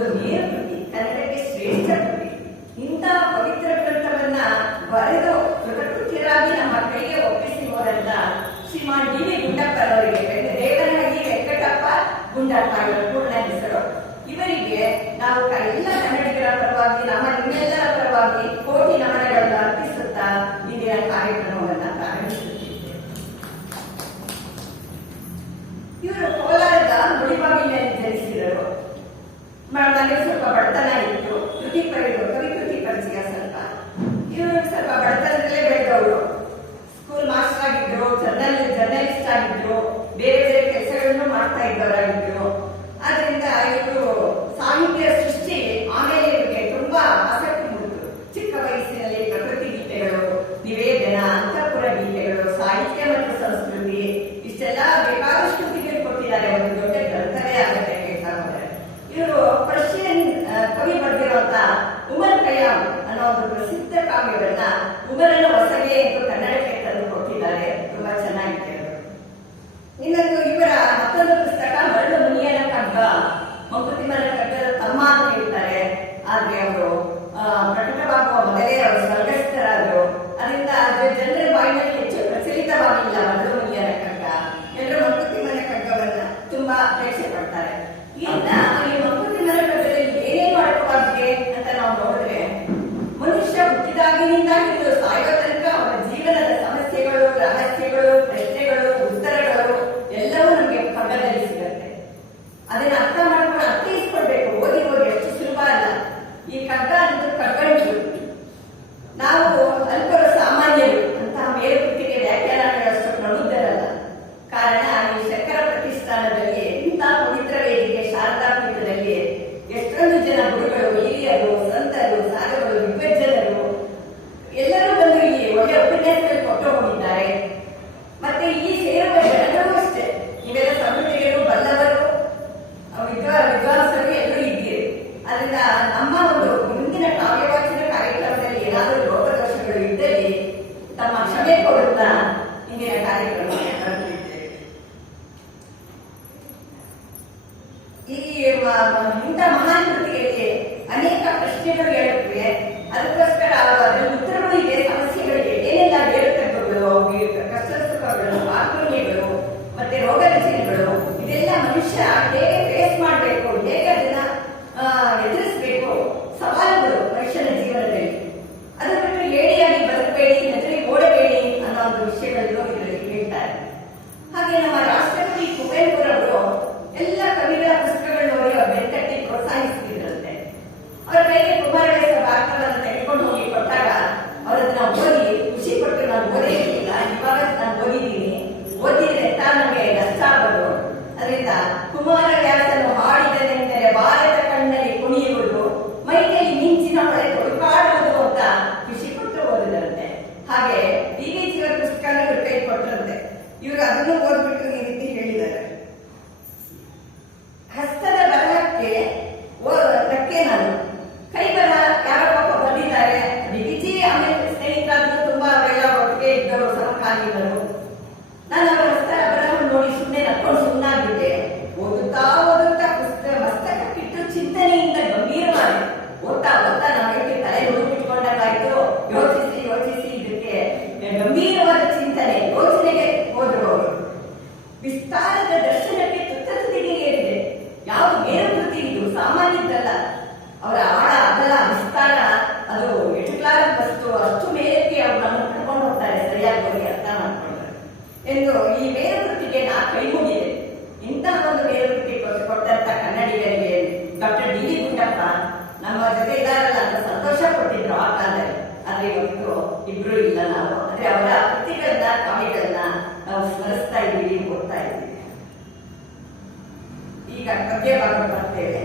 ಒಂದು ಮೇರು ಕೃತಿ, ಕನ್ನಡಕ್ಕೆ ಶ್ರೇಷ್ಠ ಕೃತಿ. ಇಂಥ ಪವಿತ್ರ ಗ್ರಂಥವನ್ನ ಬರೆದು ಕೃತಕೃತ್ಯರಾಗಿ ನಮ್ಮ ಕೈಗೆ ಒಪ್ಪಿಸಿರುವುದರಿಂದ ಶ್ರೀಮಾನ್ ಡಿ ವಿ ಗುಂಡಪ್ಪರವರಿಗೆ, ದೇವನಹಳ್ಳಿ ವೆಂಕಟಪ್ಪ ಗುಂಡಪ್ಪ ಇವರ ಪೂರ್ಣ ಹೆಸರು. ಇವರಿಗೆ ನಾವು ಎಲ್ಲ ಕನ್ನಡಿಗರ ಪರವಾಗಿ, ನಿಮ್ಮೆಲ್ಲರ ಪರವಾಗಿ ಕೋಟಿ ನಮನಗಳನ್ನು ಅರ್ಪಿಸುತ್ತಾ ಇಂದಿನ ಕಾರ್ಯಕ್ರಮವನ್ನು ಪ್ರಾರಂಭಿಸುತ್ತಿದ್ದೇವೆ. ಇವರು ಕೋಲಾರದ ಮುಳಿಬಾಗಿಲಿನಲ್ಲಿ ಜನಿಸಿದರು. ಮನೆಗೆ ಸ್ವಲ್ಪ ಬಡತನ ಇತ್ತು. ಕವಿಕೃತಿ ಪರಿಚಯ ಸ್ವಲ್ಪ. ಇವರು ಸ್ವಲ್ಪ ಬಡತನದಲ್ಲೇ ಬೆಳೆದವರು. ಸ್ಕೂಲ್ ಮಾಸ್ಟರ್ ಆಗಿದ್ರು, ಜರ್ನಲಿಸ್ಟ್ ಆಗಿದ್ರು, ಬೇರೆ ಬೇರೆ ಕೆಲಸಗಳನ್ನು ಮಾಡ್ತಾ ಇದ್ದವರಾಗಿದ್ರು. ಆದ್ರಿಂದ ಇವರು ಸಾಹಿತ್ಯ ಸೃಷ್ಟಿ ಆಮೇಲೆ ಇವರಿಗೆ ತುಂಬಾ ಆಸಕ್ತಿ ಮೂಡಿತು. ಚಿಕ್ಕ ವಯಸ್ಸಿನಲ್ಲಿ ಪ್ರಕೃತಿ ಗೀತೆಗಳು, ನಿವೇದನ, ಅಂತಃಪುರ ಗೀತೆಗಳು, ಸಾಹಿತ್ಯ ಮತ್ತು ಸಂಸ್ಕೃತಿ ಇಷ್ಟೆಲ್ಲ ಬೇಕಾದಷ್ಟು ಕೃತಿಗಳು ಕೊಟ್ಟಿದ್ದಾರೆ. ಒಂದು ದೊಡ್ಡ ಗ್ರಂಥವೇ ಆಗುತ್ತೆ ಹೇಳ್ತಾ ಹೋದರೆ. ಇವರು ಪರ್ಷಿಯನ್ ಕವಿ ಬರೆದಿರುವಂತ ಉಮರ್ ಖಯ್ಯಾಮ್ ಅನ್ನೋ ಒಂದು ಪ್ರಸಿದ್ಧ ಕಾವ್ಯವನ್ನ ಉಮರನ ಹೊಸಗೆ ಎಂದು ಕನ್ನಡಕ್ಕೆ ತಂದು ಕೊಟ್ಟಿದ್ದಾರೆ. ತುಂಬಾ ಚೆನ್ನಾಗಿದೆ. ಇನ್ನೊಂದು ಇವರ ಮತ್ತೊಂದು ಪುಸ್ತಕ ಮರಳು ಮುನಿಯನ ಕಗ್ಗ. ಮಂಕುತಿಮ್ಮನ ಕಗ್ಗದ ತಮ್ಮ ಅಂತ ಹೇಳ್ತಾರೆ. ಆದ್ರೆ ಅವರು ಪ್ರಕಟವಾಗುವ ಮೊದಲೇ ಅವರು ಸ್ವರ್ಗಸ್ಥರಾದರು. ಅದರಿಂದ ಜನರ ಬಾಯಿನಲ್ಲಿ ಹೆಚ್ಚು ಪ್ರಚಲಿತವಾಗಿಲ್ಲ ಮರಳು ಮುನಿಯನ ಕಗ್ಗ. ಎಲ್ಲರೂ ಮಂಕುತಿಮ್ಮನ ಕಗ್ಗವನ್ನ ತುಂಬಾ ಅಪೇಕ್ಷೆ ಪಡ್ತಾರೆ. ಈ ಮಂಕುತಿಮ್ಮನ ಕಗ್ಗದಲ್ಲಿ ಏನೇನು ಅಡಕವಾಗಿದೆ ಅಂತ ನಾವು ನೋಡಿದ್ರೆ, ಮನುಷ್ಯ ಹುಟ್ಟಿದಾಗಿನಿಂದ ಹಿಡಿದು ಸಾಯೋ ತನಕ ಅವರ ಜೀವನದ ಸಮಸ್ಯೆಗಳು, ರಹಸ್ಯಗಳು, ಪ್ರಶ್ನೆಗಳು, ಉತ್ತರಗಳು ಎಲ್ಲವೂ ನಮಗೆ ಕಗ್ಗದಲ್ಲಿ ಸಿಗುತ್ತೆ. ಅದನ್ನ ಅರ್ಥ ಮಾಡ್ಕೊಂಡು ಅರ್ಥೈಸ್ಕೊಳ್ಬೇಕು. ಓದಿ ಎಷ್ಟು ಸುಲಭ ಅಲ್ಲ. ಈ ಕಗ್ಗ ಅನ್ನೋದು ಕಗ್ಗಂಟು. ನಾವು ಅಲ್ಪರು ಸಾಮಾನ್ಯರು ಅಂತಹ ಮೇಲ್ಕೃತಿಗೆ ವ್ಯಾಖ್ಯಾನಗಳಷ್ಟು ಪ್ರಬುದ್ಧರಲ್ಲ. ಕಾರಣ ಈ ಶಂಕರ ಪ್ರತಿಷ್ಠಾನದಲ್ಲಿ, ಇಂಥ ಪವಿತ್ರ ವೇದಿಕೆ ಶಾರದಾ ಪೀಠದಲ್ಲಿ ಎಷ್ಟೊಂದು ಜನ ಗುರುಗಳು, ಹಿರಿಯರು, ಸಂತರು, ಸಾಧುಗಳು, ವಿದ್ವಜ್ಜನರು ಎಲ್ಲರೂ ಬಂದು ಇಲ್ಲಿ ಒಳ್ಳೆ ಉಪನ್ಯಾಸಗಳು ಕೊಟ್ಟು ಹೋಗಿದ್ದಾರೆ. ಮತ್ತೆ ಇಲ್ಲಿ ಸೇರುವ ಜನರು ಅಷ್ಟೇ, ನೀವೆಲ್ಲ ಸಂಸ್ಕೃತಿಗಳು ಬಲ್ಲವರು, ವಿದ್ವಾಂಸರು ಎಲ್ಲರೂ ಇದ್ದೀರಿ. ಅದರಿಂದ ನಮ್ಮ ಒಂದು ಮುಂದಿನ ಕಾವ್ಯವಾಚನ ಕಾರ್ಯಕ್ರಮದಲ್ಲಿ ಏನಾದರೂ ಲೋಪದೋಷಗಳು ಇದ್ದಲ್ಲಿ ತಮ್ಮ ಕ್ಷಮೆ ಕೊಡುತ್ತಾ ಇಂದಿನ ಕಾರ್ಯಕ್ರಮ ನಡೆಸುತ್ತಿದ್ದೇವೆ. ಇಂಥ ಮಹಾನ್ ಕೃತಿಗಳಿಗೆ ಅನೇಕ ಪ್ರಶ್ನೆಗಳು ಹೇಳುತ್ತವೆ. ಅದಕ್ಕೋಸ್ಕರ ಅದರ ಉತ್ತರಗಳು ಇದೆ. ಸಮಸ್ಯೆಗಳಿಗೆ ಏನೆಲ್ಲ ಏರುತಗ್ಗುಗಳು, ಕಷ್ಟ ಸುಖಗಳು, ಆತ್ಮೀಯಗಳು, ಮತ್ತೆ ರೋಗ ರಚನೆಗಳು, ಇದೆಲ್ಲ ಮನುಷ್ಯ ಹೇಗೆ ಫೇಸ್ ಮಾಡಬೇಕು, ಹೇಗೆ ಅದನ್ನ ಎದುರಿಸಬೇಕು, ಸವಾಲುಗಳು ಮನುಷ್ಯನ ಜೀವನದಲ್ಲಿ. ಅದರ ಬಿಟ್ಟು ಏಳಿಯಾಗಿ ಬದುಕಬೇಡಿ, ಹೆದರಿ ಓಡಬೇಡಿ ಅನ್ನೋ ಒಂದು ವಿಷಯಗಳನ್ನು ಇದರಲ್ಲಿ ಹೇಳ್ತಾರೆ. ಹಾಗೆ ನಮ್ಮ ರಾಷ್ಟ್ರಕವಿ ಕುವೆಂಪುರವರು ಎಲ್ಲ ಕವಿಗಳ ಪುಸ್ತಕಗಳು ನೋಡಿ ಅವ್ರ ಬೆನ್ನಟ್ಟಿ ಪ್ರೋತ್ಸಾಹಿಸುತ್ತಿದ್ರಂತೆ. ಅವರ ಕೈಗೆ ಕುಮಾರವ್ಯಾಸ ಭಾರತವನ್ನು ತೆಗೆದುಕೊಂಡು ಹೋಗಿ ಕೊಟ್ಟಾಗ ಅವರನ್ನ ಓದಿ ಖುಷಿ ಪಟ್ಟು, ನಾನು ಓದಿರಲಿಲ್ಲ, ಇವಾಗ ನಾನು ಓದಿದ್ದೀನಿ, ಓದಿದ್ರೆ ಅಂತ ನಮಗೆ ಕಷ್ಟ ಆಗೋದು. ಅದರಿಂದ ಕುಮಾರವ್ಯಾಸನು ಹಾಡಿದನೆಂದರೆ ಭಾರತ ಕಣ್ಣಲ್ಲಿ ಕುಣಿಯುವುದು, ಮೈಯಲ್ಲಿ ಮಿಂಚಿನ ಹೊಳೆ ತೊಡಕಾಡುವುದು ಅಂತ ಖುಷಿ ಪಟ್ಟು ಓದಿದಂತೆ. ಹಾಗೆ ಡಿ.ವಿ.ಜಿಯವರ ಪುಸ್ತಕ ಕೈ ಕೊಟ್ಟರಂತೆ. ಇವರು ಅದನ್ನು ಓದ್ಬಿಟ್ಟು ಈ ರೀತಿ ಹೇಳಿದ್ದಾರೆ. ಹಸ್ತದ ಬರಹಕ್ಕೆ ಧಕ್ಕೆ ನಾನು, ಕೈ ಬರಹ ಯಾರೋ ಪಾಪ ಬಂದಿದ್ದಾರೆ. ಡಿ.ವಿ.ಜಿ ಆಮೇಲೆ ಸ್ನೇಹಿತರಾದ್ರು ತುಂಬಾ ಅವರೆಲ್ಲ ಒಟ್ಟಿಗೆ ಇದ್ದರು, ಸಮಕಾಲೀನರು. ನಾನು ಅವರ ಹಸ್ತ ಬರಹವನ್ನು ನೋಡಿ ಸುಮ್ಮನೆ ನಕ್ಕೊಂಡು ಸುಮ್ಮನಾಗ್ಬಿಟ್ಟೆ. ಓದುತ್ತಾ ಪುಸ್ತಕ ಮಸ್ತಕಕ್ಕಿಟ್ಟು ಚಿಂತನೆಯಿಂದ ಗಂಭೀರವಾಗಿ ಓದ್ತಾ ನಮಗೆ ತಲೆ ಹುಡುಕಿಟ್ಕೊಂಡಾಗಾಯ್ತು. ಯೋಚಿಸಿ ಇದಕ್ಕೆ ಗಂಭೀರವಾದ ಚಿಂತನೆ, ಯೋಚನೆಗೆ ಹೋದ್ರು ಅವರು. ವಿಸ್ತಾರದ ದರ್ಶನಕ್ಕೆ ತುತ್ತದಿಗೆ ಏರಿದೆ. ಯಾವ ಮೇರುಕೃತಿ ಇದು, ಸಾಮಾನ್ಯದ್ದಲ್ಲ. ಅವರ ಆಳ, ಅಗಲ, ವಿಸ್ತಾರ ಅದು ಎಟುಕಲಾದ ವಸ್ತು. ಅಷ್ಟು ಮೇಲಕ್ಕೆ ಅವರು ನಮ್ಮನ್ನು ಕರ್ಕೊಂಡು ಹೋಗ್ತಾರೆ, ಸರಿಯಾಗಿ ಹೋಗಿ ಅರ್ಥ ಮಾಡ್ಕೊಂಡ್ರೆ ಎಂದು ಈ ಮೇರುಕೃತಿಗೆ ನಾ ಕೈ ಮುಗಿದೆ. ಇಂತಹ ಒಂದು ಮೇರುಕೃತಿ ಕೊಟ್ಟಂತ ಕನ್ನಡಿಗರಿಗೆ ಡಾಕ್ಟರ್ ಡಿ ವಿ ಗುಂಡಪ್ಪ ನಮ್ಮ ಜೊತೆ ಇದಾರಲ್ಲ ಅಂತ ಸಂತೋಷ ಕೊಟ್ಟಿದ್ರು ಆ ಕಾಲದಲ್ಲಿ. ಆದ್ರೆ ಇವತ್ತು ಇಬ್ರು ಇಲ್ಲ. ನಾವು ಅಂದ್ರೆ ಅವರ ಕೃತಿಗಳನ್ನ, ಕಾವ್ಯಗಳನ್ನ ನಾವು ಸ್ಮರಿಸ್ತಾ ಇದ್ದೀವಿ, ಓದ್ತಾ ಇದ್ದೀವಿ. ಈಗ ಪದ್ಯ ಭಾಗ ಬರ್ತೇವೆ.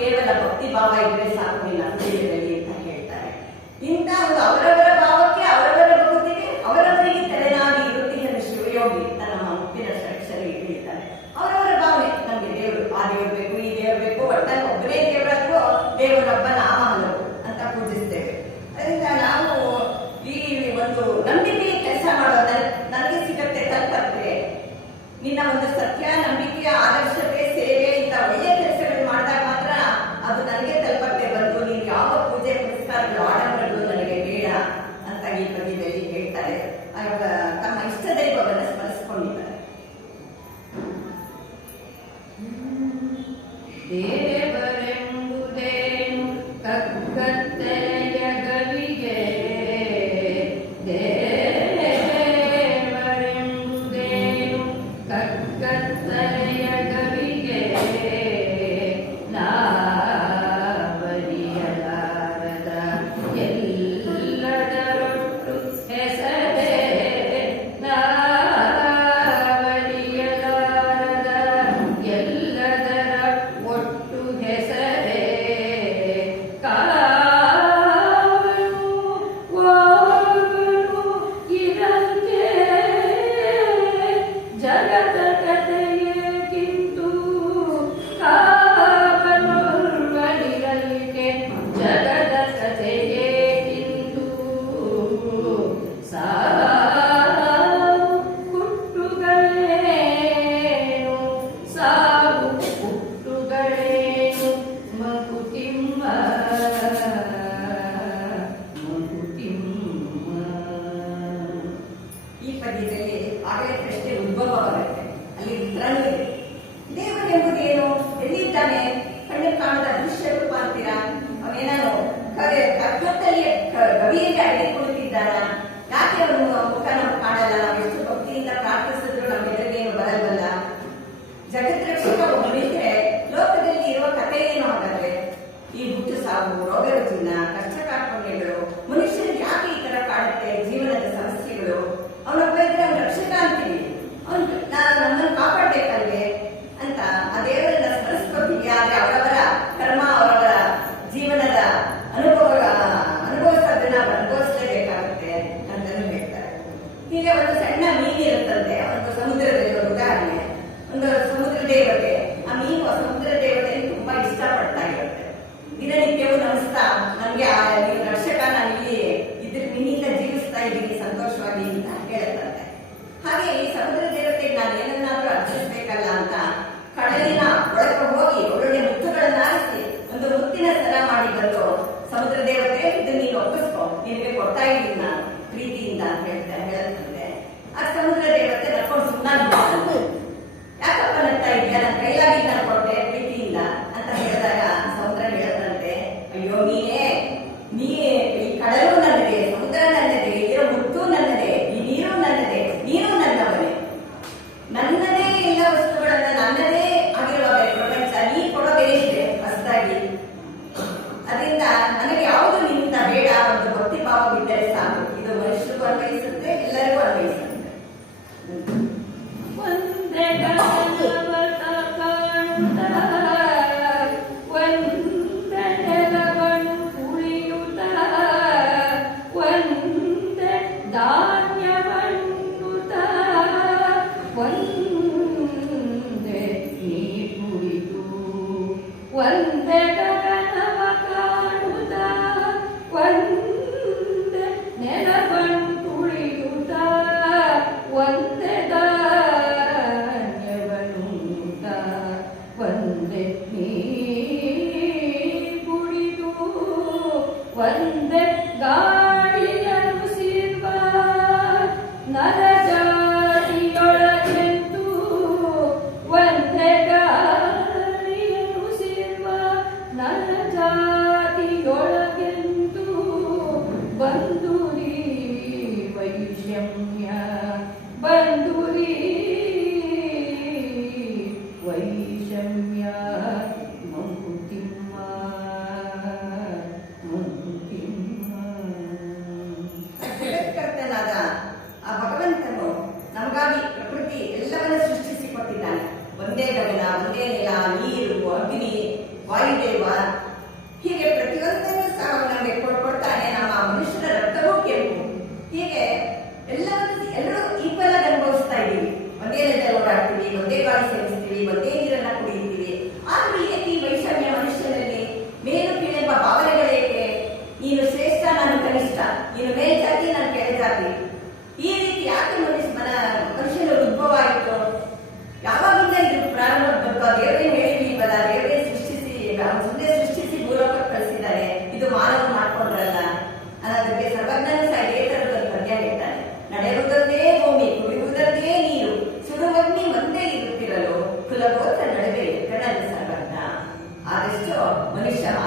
ಕೇವಲ ಭಕ್ತಿ ಭಾವ ಇದ್ರೆ ಸಾಕು ನಿನ್ನ ಹೃದಯದಲ್ಲಿ ಅಂತ ಹೇಳ್ತಾರೆ. ಇಂಥ ಒಂದು ಅವರವರ ಭಾವಕ್ಕೆ ಅವರವರ ಭಕ್ತಿಗೆ ಅವರವರಿಗೆ ತೆರೆನಾಗಿ ಇರುತ್ತೀಯನ್ನು ಶಿವಯೋಗಿ ತನ್ನ ಮುತ್ತಿನ ಷಟ್ಸರಿ ಹೇಳ್ತಾರೆ. ಅವರವರ ಭಾವನೆ, ನಮ್ಗೆ ದೇವರು ಆ ದೇವ್ರು ಬೇಕು, ಈ ದೇವ್ರು ಬೇಕು, ಒಟ್ಟಲ್ಲಿ ಒಬ್ಬನೇ ದೇವರಾದ್ರೂ ದೇವರೊಬ್ಬ ನಾಮ ಹಲವು ಅಂತ ಪೂಜಿಸ್ತೇವೆ. ಅದರಿಂದ ನಾವು ಈ ಒಂದು ನಂಬಿಕೆ ಕೆಲಸ ಮಾಡೋದ ನನಗೆ ಸಿಗತ್ತೆ ತಲುಪತ್ತೆ. ನಿನ್ನ ಒಂದು ಸತ್ಯ, ನಂಬಿಕೆಯ ಆದರ್ಶತೆ, ಸೇವೆ ಇಂಥ ಒಳ್ಳೆಯ ಕೆಲಸಗಳು ಮಾಡಿದಾಗ ಮಾತ್ರ ಅದು ನನಗೆ ತಲುಪತ್ತೆ ಬಂದು ನೀನು ಯಾವ ಪೂಜೆ ಪುರಸ್ಕಾರಗಳು ಆಡಂಬರಗಳು ನನಗೆ ಬೇಡ ಅಂತ ಈ ಪದ್ಯದಲ್ಲಿ ಹೇಳ್ತಾರೆ. ತಮ್ಮ ಇಷ್ಟ ದೈವವನ್ನು ಸ್ಮರಿಸಿಕೊಂಡಿದ್ದಾರೆ. ದೇವರೆಂಬುದೇನು ಕಗ್ಗತ್ತಲೆಯ ಗವಿಗೆ, ದೇವರೆಂಬುದೇನು ಕಗ್ಗತ್ತಲೆಯ ಗವಿಗೆ, ನಾವರಿಯಲಾರದ ಎಲ್ಲದರೊಟ್ಟು ಹೆಸರೇ, ನಾವರಿಯಲಾರದ ಎಲ್ಲದರ ಒಟ್ಟು ಹೆಸರೇ, ಕಾವನು ಓವನು ಇರಂಗೆ ಜಗದ ಕಥೆಯೇಗಿಂತು, ಕಾವನೊರ್ವನಿರಲಿಕೆ ಜಗದ ಕಥೆಯೇಗಿಂತು, ಸಾವು ಹುಟ್ಟುಗಳೇನು, ಸಾವು ಹುಟ್ಟುಗಳೇನು, ಮಂಕುತಿಮ್ಮ ಮಂಕುತಿಮ್ಮ. ಈ ಪದ್ಯದಲ್ಲಿ ಆಗಲೇ ಪ್ರಶ್ನೆ ಉದ್ಭವವಾಗುತ್ತೆ, ಅಲ್ಲಿ ಉತ್ತರನೂ ಇದೆ. ದೇವರೆಂಬುದೇನು, ಎಲ್ಲಿದ್ದಾನೆ, ಕಣ್ಣು ಕಾಣದ ದೃಶ್ಯ ರೂಪ ಅಂತೀರಾ, ಅವನೇನೋ ಕಗ್ಗತ್ತಲ್ಲಿ ಗವಿಯಲ್ಲಿ ಅಡಿಗೆ ಕುಳಿತಿದ್ದಾನ, ಯಾಕೆ ಅವನು ಮುಖ ನಮ್ಗೆ ಕಾಣಲ್ಲ, ನಾವು ಎಷ್ಟು ಭಕ್ತಿಯಿಂದ ಪ್ರಾರ್ಥಿಸಿದ್ರು ನಮ್ಮ ಎದುರಿಗೇನು ಬರಲ್ವಲ್ಲ. ಜಗತ್ರಕ್ಷಕ ಒಬ್ಬನಿದ್ರೆ ಲೋಕದಲ್ಲಿ ಇರುವ ಕಥೆ ಏನು ಹಾಗಾದ್ರೆ? ಈ ಹುಟ್ಟು ಸಾವು, ರೋಗ ರುಜಿನ, ಕಷ್ಟ ಕಾರ್ಪಣ್ಯಗಳು ಮನುಷ್ಯರಿಗೆ ಯಾಕೆ ಈ ತರ ಕಾಡುತ್ತೆ, ಜೀವನದ ಸಮಸ್ಯೆಗಳು, ಅವನೊಬ್ಬ ಇದ್ರೆ ಅವ್ನು ರಕ್ಷಕ ಅಂತೀವಿ, ಅವನು ನಮ್ಮನ್ನು ಕಾಪಾಡ್ಬೇಕಲ್ವೇ ಅಂತ ಆ ದೇವರನ್ನ ಸ್ಮರಿಸ್ಕೋತೀವಿ. ಆದ್ರೆ ಅವರವರ ಕರ್ಮ, ಅವರವರ ಜೀವನದ ಅನುಭವಿಸೋದನ್ನ ಅನುಭವಿಸಲೇಬೇಕಾಗುತ್ತೆ ಅಂತಾನು ಹೇಳ್ತಾರೆ. ಹೀಗೆ ಒಂದು ಸಣ್ಣ ಮೀನಿರುತ್ತಂತೆ, ಒಂದು ಸಮುದ್ರದಲ್ಲಿ ಒಂದು ಉದಾಹರಣೆ, ಒಂದು ಸಮುದ್ರ ದೇವತೆ, ಆ ಮೀನು ಸಮುದ್ರ ದೇವತೆಯನ್ನು ತುಂಬಾ ಇಷ್ಟಪಡ್ತಾ ಇರುತ್ತೆ. ದಿನನಿತ್ಯವೂ ನಮಿಸ್ತಾ ನನ್ಗೆ ನೀವು ರಕ್ಷಕ, ನಾನು ಇಲ್ಲಿ ಇದ್ರ ನಿನ್ನಿಂದ ಜೀವಿಸ್ತಾ ಇದ್ದೀನಿ ಸಂತೋಷವಾಗಿ ಅಂತ ಹೇಳುತ್ತಂತೆ. ಹಾಗೆ ಈ ಸಮುದ್ರ ದೇವತೆಗೆ ನಾನು ಏನನ್ನಾದ್ರೂ ಅರ್ಪಿಸ್ಬೇಕಲ್ಲ ಅಂತ ಕಡಲಿನ ಒಳಗೆ ಹೋಗಿ ಒಳ್ಳೊಳ್ಳೆ ಮುತ್ತುಗಳನ್ನ ಆರಿಸಿ ಒಂದು ಮುತ್ತಿನ ಸರ ಮಾಡಿ ಬಂದು, ಸಮುದ್ರ ದೇವತೆ ಇದನ್ನ ನೀನು ಒಪ್ಪಿಸ್ಕೊ, ನಿನಗೆ ಕೊಡ್ತಾ ಇದ್ದೀನಿ ನಾನು ಪ್ರೀತಿಯಿಂದ ಅಂತ ಹೇಳುತ್ತಂತೆ. ಆ ಸಮುದ್ರ ದೇವತೆ ನಡ್ಕೊಂಡು ಸುಮ್ಮನೆ, ಯಾಕಪ್ಪ ನಗ್ತಾ ಇದೆಯಾ, ನನ್ನ ಕೈಲಾಗಿ ನಾನು ಕೊಟ್ಟೆ ಪ್ರೀತಿಯಿಂದ ಅಂತ ಹೇಳಿದಾಗ ಸಮುದ್ರ ಹೇಳುತ್ತಂತೆ, ಅಯ್ಯೋ ನೀ ಈ ಕಡಲು ನನ್ನದೇ, ಸಮುದ್ರ ನನ್ನದೇ, ಇರೋ ಮುತ್ತು ನನ್ನದೇ, ಈ ನೀರು ನನ್ನದೇ, ನೀರು ನನ್ನವನೇ, ನನ್ನದೇ ಎಲ್ಲ ವಸ್ತುಗಳನ್ನ ನನ್ನದೇ ಆಗಿರುವ ಪ್ರಪಂಚ, ನೀ ಕೊಡೋದೇನಿದೆ ಹೊಸದಾಗಿ, ಅದರಿಂದ ನನಗೆ ಯಾವುದು ನಿಂತ ಬೇಡ, ಒಂದು ಭಕ್ತಿ ಭಾವವಿದ್ದರೆ ಸಾಕು. ಇದು ಮನುಷ್ಯರಿಗೂ ಅನ್ವಯಿಸುತ್ತೆ, ಎಲ್ಲರಿಗೂ ಅನ್ವಯಿಸುತ್ತೆ. ಒಂದೇ ಗಣವತ ಕಾಣುತ್ತ, ಒಂದೇ ನೆಲವನ್ನು ಉಳಿಯುತ್ತ, ಒಂದೇ ಧಾನ್ಯವನ್ನುತ್ತ, ಒಂದೇ ನೀ ಕುಳಿತು, ಒಂದೇ ಗಗನವ ಕಾಣುತ್ತ, ಒಂದೇ ನೆಲವನ್ನು ಉಳಿಯುತ್ತ, ಒಂದೇ ಧಾನ್ಯವನ್ನುತ್ತ, ಒಂದೇ ನೀ ಕುಳಿತು, ಒಂದೇ ಗಾಳಿಯನ್ನು ಸಿರ್ವ ನರಜಾತಿಯೊಳಗೆಂದು, ಒಂದೇ ಗಾಳಿಯನ್ನು ಸಿರ್ವ ನರಜಾತಿಯೊಳಗೆಂದು, ಬಂಧುರಿ ವೈಷಮ್ಯ, ಬಂಧುರಿ ವೈಷಮ್ಯ, ಮಂಕುತಿಮ್ಮ ಮಂಕುತಿಮ್ಮ.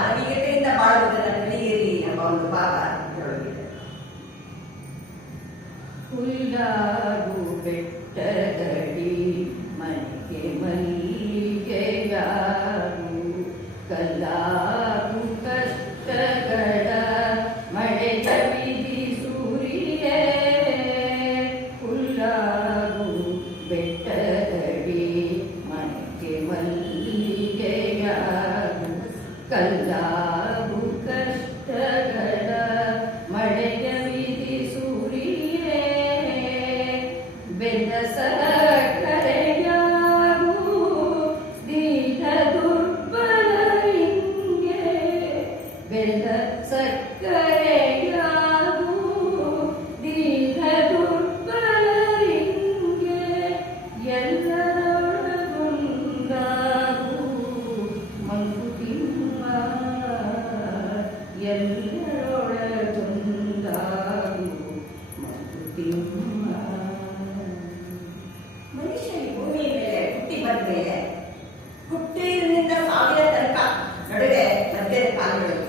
ಮಾನವೀಯತೆಯಿಂದ ಬಾಳುವುದನ್ನು ಕಲಿಯಿರಿ ಎಂಬ ಒಂದು ಭಾವ ಇದರೊಳಗಿದೆ. ಹುಲ್ಲಾಗು ಬೆಟ್ಟದಡಿ ಮನೆಗೆ ಮಲ್ಲಿಗೆಯಾಗು ಕಲ್ಲಾಗು ಕಷ್ಟಗಳ ಮಳೆ ತವಿದಿ ಸೂರಿಯೇ ಹುಲ್ಲಾಗು ಬೆಟ್ಟದಡಿ ಮನೆಗೆ ಮಲ್ಲಿಗೆಯಾಗು ಕಲ್ಲಾಗು ಕಷ್ಟಗಳ ಮಳೆಯ ವಿಧಿ ಸೂರಿಯೇ ಬೆಂದ ಸಕ್ಕರೆಯಾಗು ದೀನ ದುರ್ಬಲರಿಂಗೆ ಬೆಂದ ಸಕ್ಕರೆಯಾಗು ದೀನ ದುರ್ಬಲರಿಂಗೆ ಎಲ್ಲರೊಳಗೊಂದಾಗು ಮಂಕುತಿಮ್ಮ ಎಲ್ಲರೊಳಗೊಂದಾಗು ಮಂಕುತಿಮ್ಮ. ಮನುಷ್ಯ ಈ ಭೂಮಿ ಮೇಲೆ ಹುಟ್ಟಿ ಬಂದ ಮೇಲೆ ಹುಟ್ಟಿನಿಂದ ಸಾವಿರ ತನಕ ನಡುವೆ ಮಧ್ಯದ ಕಾಲಗಳು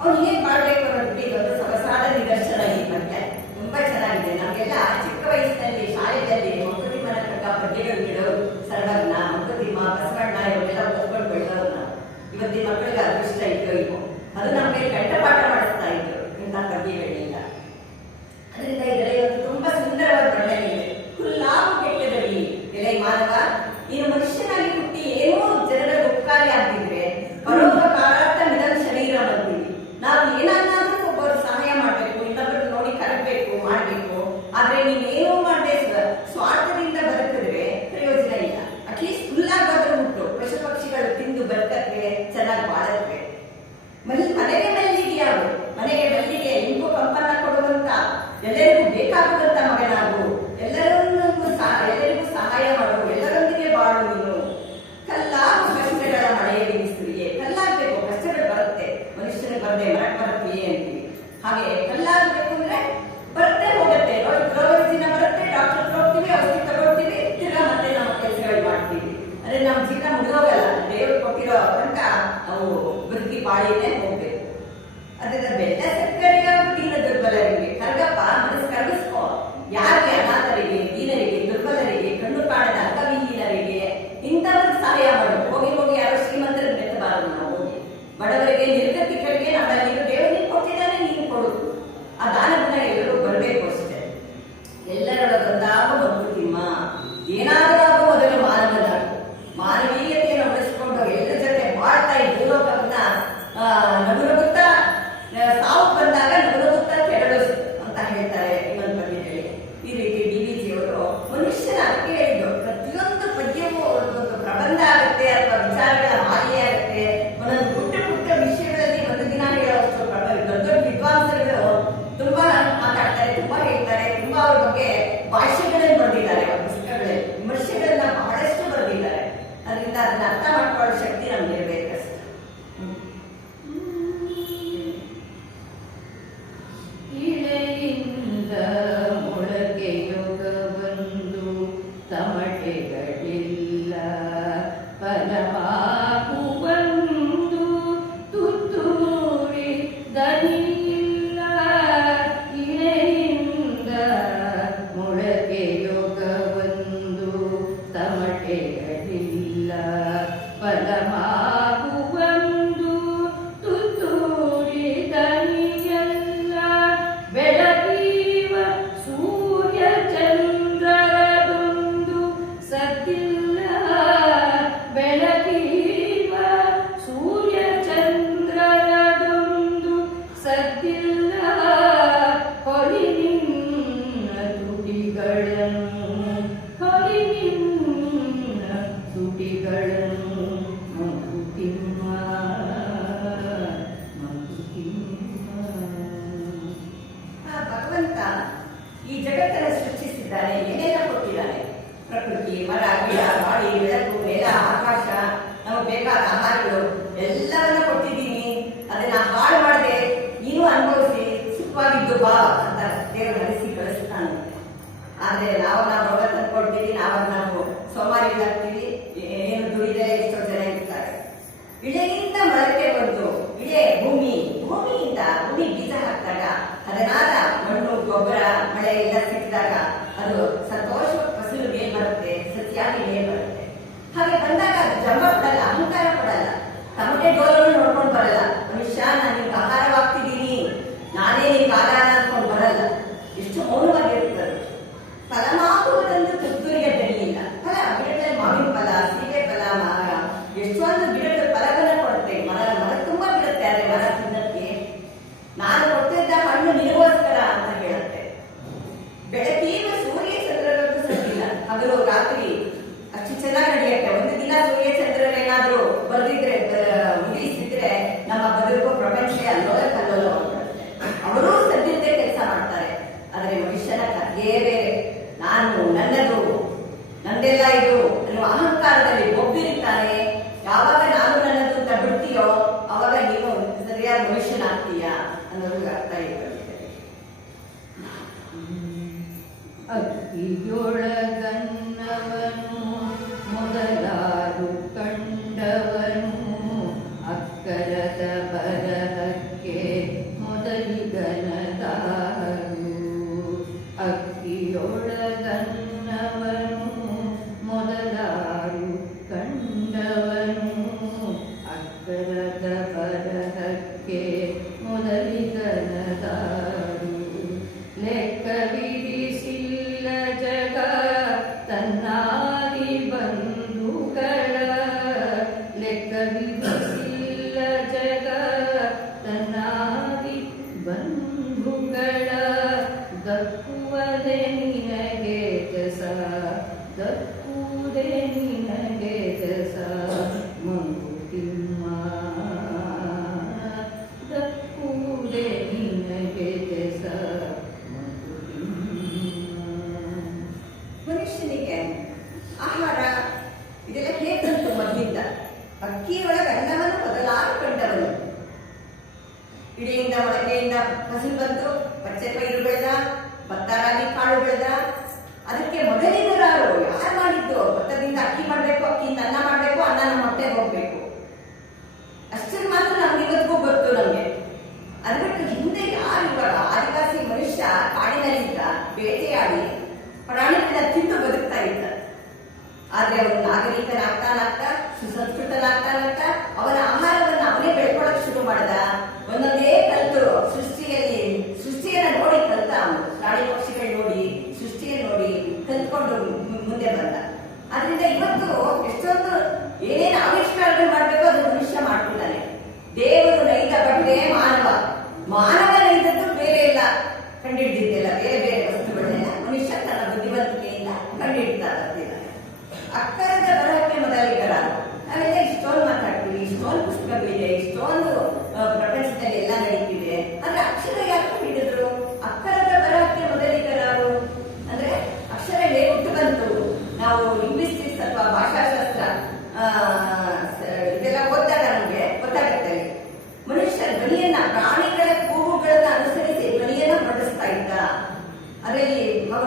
ಅವನು ಹೇಗೆ ಮಾಡಬೇಕು ಅನ್ನೋದಕ್ಕೆ ಇದೊಂದು ಸೊಗಸಾದ ನಿದರ್ಶನ ಈ ಪದ್ಯ. ತುಂಬಾ ಚೆನ್ನಾಗಿದೆ. ನಮಗೆಲ್ಲ ಚಿಕ್ಕ ವಯಸ್ಸಿನಲ್ಲಿ ಶಾಲೆಯಲ್ಲಿ ಮಂಕುತಿಮ್ಮನ ಕಗ್ಗ ಪದ್ಯಗಳು ಬಿಡೋರು, ಸರ್ವಜ್ಞ, ಮಂಕುತಿಮ್ಮ, ಬಸವಣ್ಣ ಇವರೆಲ್ಲ ಓದ್ಕೊಂಡು ಬೆಳೆದವರು ನಾವು. ಇವತ್ತಿನ ಮಕ್ಕಳಿಗೆ ಅದೃಷ್ಟ ಇತ್ತು ಇವು, ಅದು ನಮಗೆ ಕಂಠಪಾಠ ಮಾಡಿಸ್ತಾ ಇದ್ರು ಇಂಥ ಪದ್ಯಗಳಿಲ್ಲ. ಅದರಿಂದ ಇದರಲ್ಲಿ ಒಂದು ತುಂಬಾ ಸುಂದರವಾದ ವರ್ಣನೆ ಇದೆ. ಹುಲ್ಲಾಗು ಬೆಟ್ಟದಡಿ ಎಲೆ ಮಾನವ, ನೀನು ಮನುಷ್ಯನಾಗಿ ಹುಟ್ಟಿ ಏನೋ ಜನರ ಉಪಕಾರಿ ಆಗ್ತಿದ್ರೆ ಪರೋಪಕಾರಾರ್ಥ ನಿಧನ ಶರೀರ ಬಂತೀವಿ. ನಾವು ಏನಾದ್ರೂ ಒಬ್ಬರು ಸಹಾಯ ಮಾಡಬೇಕು, ಇನ್ನೊಬ್ಬರು ನೋಡಿ ಕರಬೇಕು, ಮಾಡಬೇಕು. ಆದ್ರೆ ನೀವೇನೋ ಮಾಡದೆ ಸ್ವಾರ್ಥದಿಂದ ಬದುಕಿದ್ರೆ ಪ್ರಯೋಜನ ಇಲ್ಲ. ಅಟ್ಲೀಸ್ಟ್ ಹುಲ್ಲಾಗಾದ್ರೂ ಹುಟ್ಟು, ಪಶು ಪಕ್ಷಿಗಳು ತಿಂದು ಬದುಕತ್ವೆ, ಚೆನ್ನಾಗಿ ಬಾಳತ್ವೆ. ಮನೆಗೆ ಮಲ್ಲಿಗೆ ಯಾರು, ಮನೆಗೆ ಮಲ್ಲಿಗೆ ಇಂಪು ಕಂಪನ್ನ ಕೊಡುವಂತ, ಎಲ್ಲರಿಗೂ ಬೇಕಾಗುವಂತ ಮಗನಾಗು, ಎಲ್ಲರಿಗೂ ಸಹಾಯ ಮಾಡು, ಎಲ್ಲರೊಂದಿಗೆ ಬಾಳು ನೀನು. ಕಲ್ಲಾಗು ಕಷ್ಟಗಳ ಮಳೆಯ ಬಿಡಿಸುವಿಯೇ, ಕಲ್ಲಾಗಬೇಕು, ಕಷ್ಟಗಳು ಬರುತ್ತೆ, ಮನುಷ್ಯನಿಗೆ ಬರದೆ ಮರಕ್ಕೆ ಬರುತ್ತೆಯೇ ಅಂತೀವಿ. ಹಾಗೆ ಕಲ್ಲಾಗಬೇಕು ಅಂದ್ರೆ ಬರುತ್ತೆ ಹೋಗುತ್ತೆ. ದಿನ ಬರುತ್ತೆ, ಡಾಕ್ಟರ್ ಹತ್ರ ಹೋಗ್ತೀವಿ, ಔಷಧಿ ತಗೊಳ್ತೀವಿ, ತಿರ್ಗಾ ಮತ್ತೆ ನಮ್ಮ ಕೆಲಸಗಳು ಮಾಡ್ತೀವಿ. ಅಂದ್ರೆ ನಮ್ಮ ಜೀವನ ಮುಗಿದೋಗಲ್ಲ. ದೇವರು ಕೊಟ್ಟಿರೋ ತನಕ ನಾವು ಬದುಕಿ ಬಾಳಿನೇ ಹೋಗ್ಬೇಕು. ಅದರಿಂದ ಬೆಟ್ಟ ಸಕ್ಕರೆಯ ದೀನ ದುರ್ಬಲರಿಗೆ ಕರ್ಗಪ್ಪ, ಮನಸ್ಸು ಕರಗಿಸ್ಕೋ. ಯಾರಿಗೆ? ಅನಾಥರಿಗೆ, ದೀನರಿಗೆ, ದುರ್ಬಲರಿಗೆ, ಕಣ್ಣು ಕಾಣದ ಅಂಗವಿಹೀನರಿಗೆ, ಇಂಥವ್ರಿಗೆ ಸಹಾಯ ಮಾಡು. ಹೋಗಿ ಹೋಗಿ ಯಾರೋ ಶ್ರೀಮಂತರಿಗೆ ಮೆಚ್ಚಬಾರದು. ನಾವು ಹೋಗಿ ಬಡವರಿಗೆ, ನಿರ್ಗತಿಕರಿಗೆ ನಮ್ಮಲ್ಲಿ ದೇವರಿಗೆ ಕೊಟ್ಟಿದ್ದಾನೆ, ನೀನು ಕೊಡು. ಆ ದಾನ ಗುಣ ಎಲ್ಲರೂ ಬರಬೇಕು ಅಷ್ಟೇ. ಎಲ್ಲರೊಳಗೊಂದಾಗ ಮಂಕುತಿಮ್ಮ, ಏನಾದರೂ ಮೊದಲು ಮಾನವನಾಗು. ಮಾನವೀಯತೆಯನ್ನು ಉಳಿಸಿಕೊಂಡು ಎಲ್ಲರ ಜೊತೆ ಬಾಳ್ತಾ ಈ ಭೂಲೋಕವನ್ನ ನಗುನಗುತ್ತಾ, ಸಾವು ಬಂದಾಗ ನಗುನಗುತ್ತಾ ಕೆರಳು ಅಂತ ಹೇಳ್ತಾರೆ ಇನ್ನೊಂದು ಪದ್ಯದಲ್ಲಿ. ಈ ರೀತಿ DVG ಅವರು ಮನುಷ್ಯನ ಅದಕ್ಕೆ ಹೇಳಿದ್ರು, ಪ್ರತಿಯೊಂದು ಪದ್ಯವೂ ಒಂದು ಪ್ರಬಂಧ ಆಗುತ್ತೆ ಅಥವಾ ವಿಚಾರಗಳ ಮಾಲಿಕೆ ಆಗುತ್ತೆ. ಒಂದೊಂದು ಪುಟ್ಟ ಪುಟ್ಟ ವಿಷಯಗಳಲ್ಲಿ ಒಂದು ಮನುಷ್ಯನಾಗ್ತೀಯಾ ಅನ್ನೋದು ಅರ್ಥ ಇದೆ. ಅಕ್ಕಿಯೊಳಗನ್ನವನು ಮೊದಲಾರು ಕಂಡವನು ಅಕ್ಕರದ ಬರಹಕ್ಕೆ ಮೊದಲಿಗನದಾರು. ಅಕ್ಕಿಯೊಳಗನ್ನವನು ಮೊದಲಾರು ಕಂಡವನು ಅಕ್ಕರದ ಬರಹಕ್ಕೆ ಮೊದಲಿಗನದಾರು. ಲೆಕ್ಕವಿರಿಸಿಲ್ಲ ಜಗ ತನ್ನಾದಿ ಬಂಧುಗಳ, ಲೆಕ್ಕವಿರಿಸಿಲ್ಲ ಜಗ ತನ್ನಾದಿ ಬಂಧುಗಳ. ದಕ್ಕುವುದೇ ನಿನಗೆ ಜಸ, ದಕ್ಕುವುದೇ ನಿನಗೆ ಜಸ ಮಂಕುತಿಮ್ಮ, ದಕ್ಕುವುದೇ ನಿನಗೆ ಜಸ ಮನುಷ್ಯನಿಗೆ ಆಹಾರ ಇದೆಲ್ಲ ಹೇಗಂತು ಮೊದಲಿಂದ. ಅಕ್ಕಿಯೊಳಗೆ ಅನ್ನವನ್ನು ಮೊದಲಾರು ಕಂಡವನು. ಇಡಿಯಿಂದ ಮೊಳಕೆಯಿಂದ ಫಸಲು ಬಂತು, ಪಚ್ಚೆ ಪೈರು ಬೆಳೆದ, ಭತ್ತ ರಾಗಿ ಕಾಳು ಬೆಳೆದ. ಅದಕ್ಕೆ ಮೊದಲಿಗರಾರು ಯಾರು ಮಾಡಿದ್ದು? ಭತ್ತದಿಂದ ಅಕ್ಕಿ ಮಾಡಬೇಕು, ಅಕ್ಕಿಯಿಂದ ಅನ್ನ ಮಾಡಬೇಕು, ಅನ್ನ ನಮ್ಮ ಹೊಟ್ಟೆಗೆ ಹೋಗ್ಬೇಕು. ಅಷ್ಟನ್ನು ಮಾತ್ರ ನಮ್ಗೆ ಇವತ್ತಿಗೂ ಗೊತ್ತು ನಮ್ಗೆ. ಅದು ಬಿಟ್ಟು ಹಿಂದೆ ಯಾರು ಇವಾಗ ಆದಿವಾಸಿ ಮನುಷ್ಯ ಕಾಡಿನಲ್ಲಿದ್ದ, ಬೇಟೆಯಾಡಿ ಪ್ರಾಣಿಗಳನ್ನ ತಿಂದು ಬದುಕ್ತಾ ಇದ್ದ. ಆದ್ರೆ ಅವನು ನಾಗರಿಕನಾಗ್ತಾ ಸುಸಂಸ್ಕೃತನಾಗ್ತಾ ಅವನ ಆಹಾರವನ್ನು ಅವನೇ ಬೆಳ್ಕೊಳಕ್ ಶುರು ಮಾಡ್ದ. ಒಂದೊಂದೇ ಕಲ್ತು ಸೃಷ್ಟಿಯನ್ನ ನೋಡಿ ಕಲ್ತ ಅವನು. ಪ್ರಾಣಿ ಪಕ್ಷಿಗಳು ನೋಡಿ, ಸೃಷ್ಟಿಯನ್ನು ನೋಡಿ ಕಲ್ತ್ಕೊಂಡು ಮುಂದೆ ಬಂದ. ಆದ್ರಿಂದ ಇವತ್ತು ಎಷ್ಟೊಂದು ಏನೇನು ಆವಿಷ್ಕಾರಗಳು ಮಾಡ್ಬೇಕು ಅದು ಮನುಷ್ಯ ಮಾಡ್ತಿದ್ದಾನೆ. ದೇವರು ನೈದ ಬಟ್ಟೆ ಮಾನವ ನೈದದ್ದು ಬೇರೆ ಎಲ್ಲ ಕಂಡಿಡ್ದಿದ್ದೆಲ್ಲ ಬೇರೆ ಬೇರೆ ವಸ್ತುಗಳನ್ನೆಲ್ಲ ಮನುಷ್ಯ ತನ್ನ ಬುದ್ಧಿವಂತಿಕೆಯಿಂದ ಕಂಡುಹಿಡ್ತಾ ಬರ್ತಿದ್ದಾನೆ. ಅಕ್ಕರದ ಬರಹಕ್ಕೆ ಮೊದಲಿಗರಾರು. ನಾವೆಲ್ಲ ಇಷ್ಟೊಂದು ಮಾತಾಡ್ತೀವಿ, ಇಷ್ಟೊಂದು ಪುಸ್ತಕಗಳಿದೆ, ಇಷ್ಟೊಂದು ಪ್ರಪಂಚದಲ್ಲಿ ಎಲ್ಲ ನಡೀತಿದೆ. ಆದ್ರೆ ಅಕ್ಷರ ಯಾಕೆ ಹಿಡಿದ್ರು? ಅಕ್ಕರದ ಬರಹಕ್ಕೆ ಮೊದಲಿಗರಾರು ಅಂದ್ರೆ ಅಕ್ಷರ ಹೇಗೆ ಹುಟ್ಟು ಬಂತು? ನಾವು ಲಿಂಗ್ವಿಸ್ಟಿಕ್ಸ್ ಅಥವಾ ಭಾಷಾಶಾಸ್ತ್ರ ಇದೆಲ್ಲ ಓದಿದಾಗ ನಮಗೆ ಗೊತ್ತಾಗುತ್ತೆ. ಮನುಷ್ಯ ಧ್ವನಿಯನ್ನ, ಪ್ರಾಣಿಗಳ ಕೂಗುಗಳನ್ನ ಅನುಸರಿಸಿ ಧ್ವನಿಯನ್ನ ಹೊರಡಿಸ್ತಾ ಇದ್ದ. ಅದರಲ್ಲಿ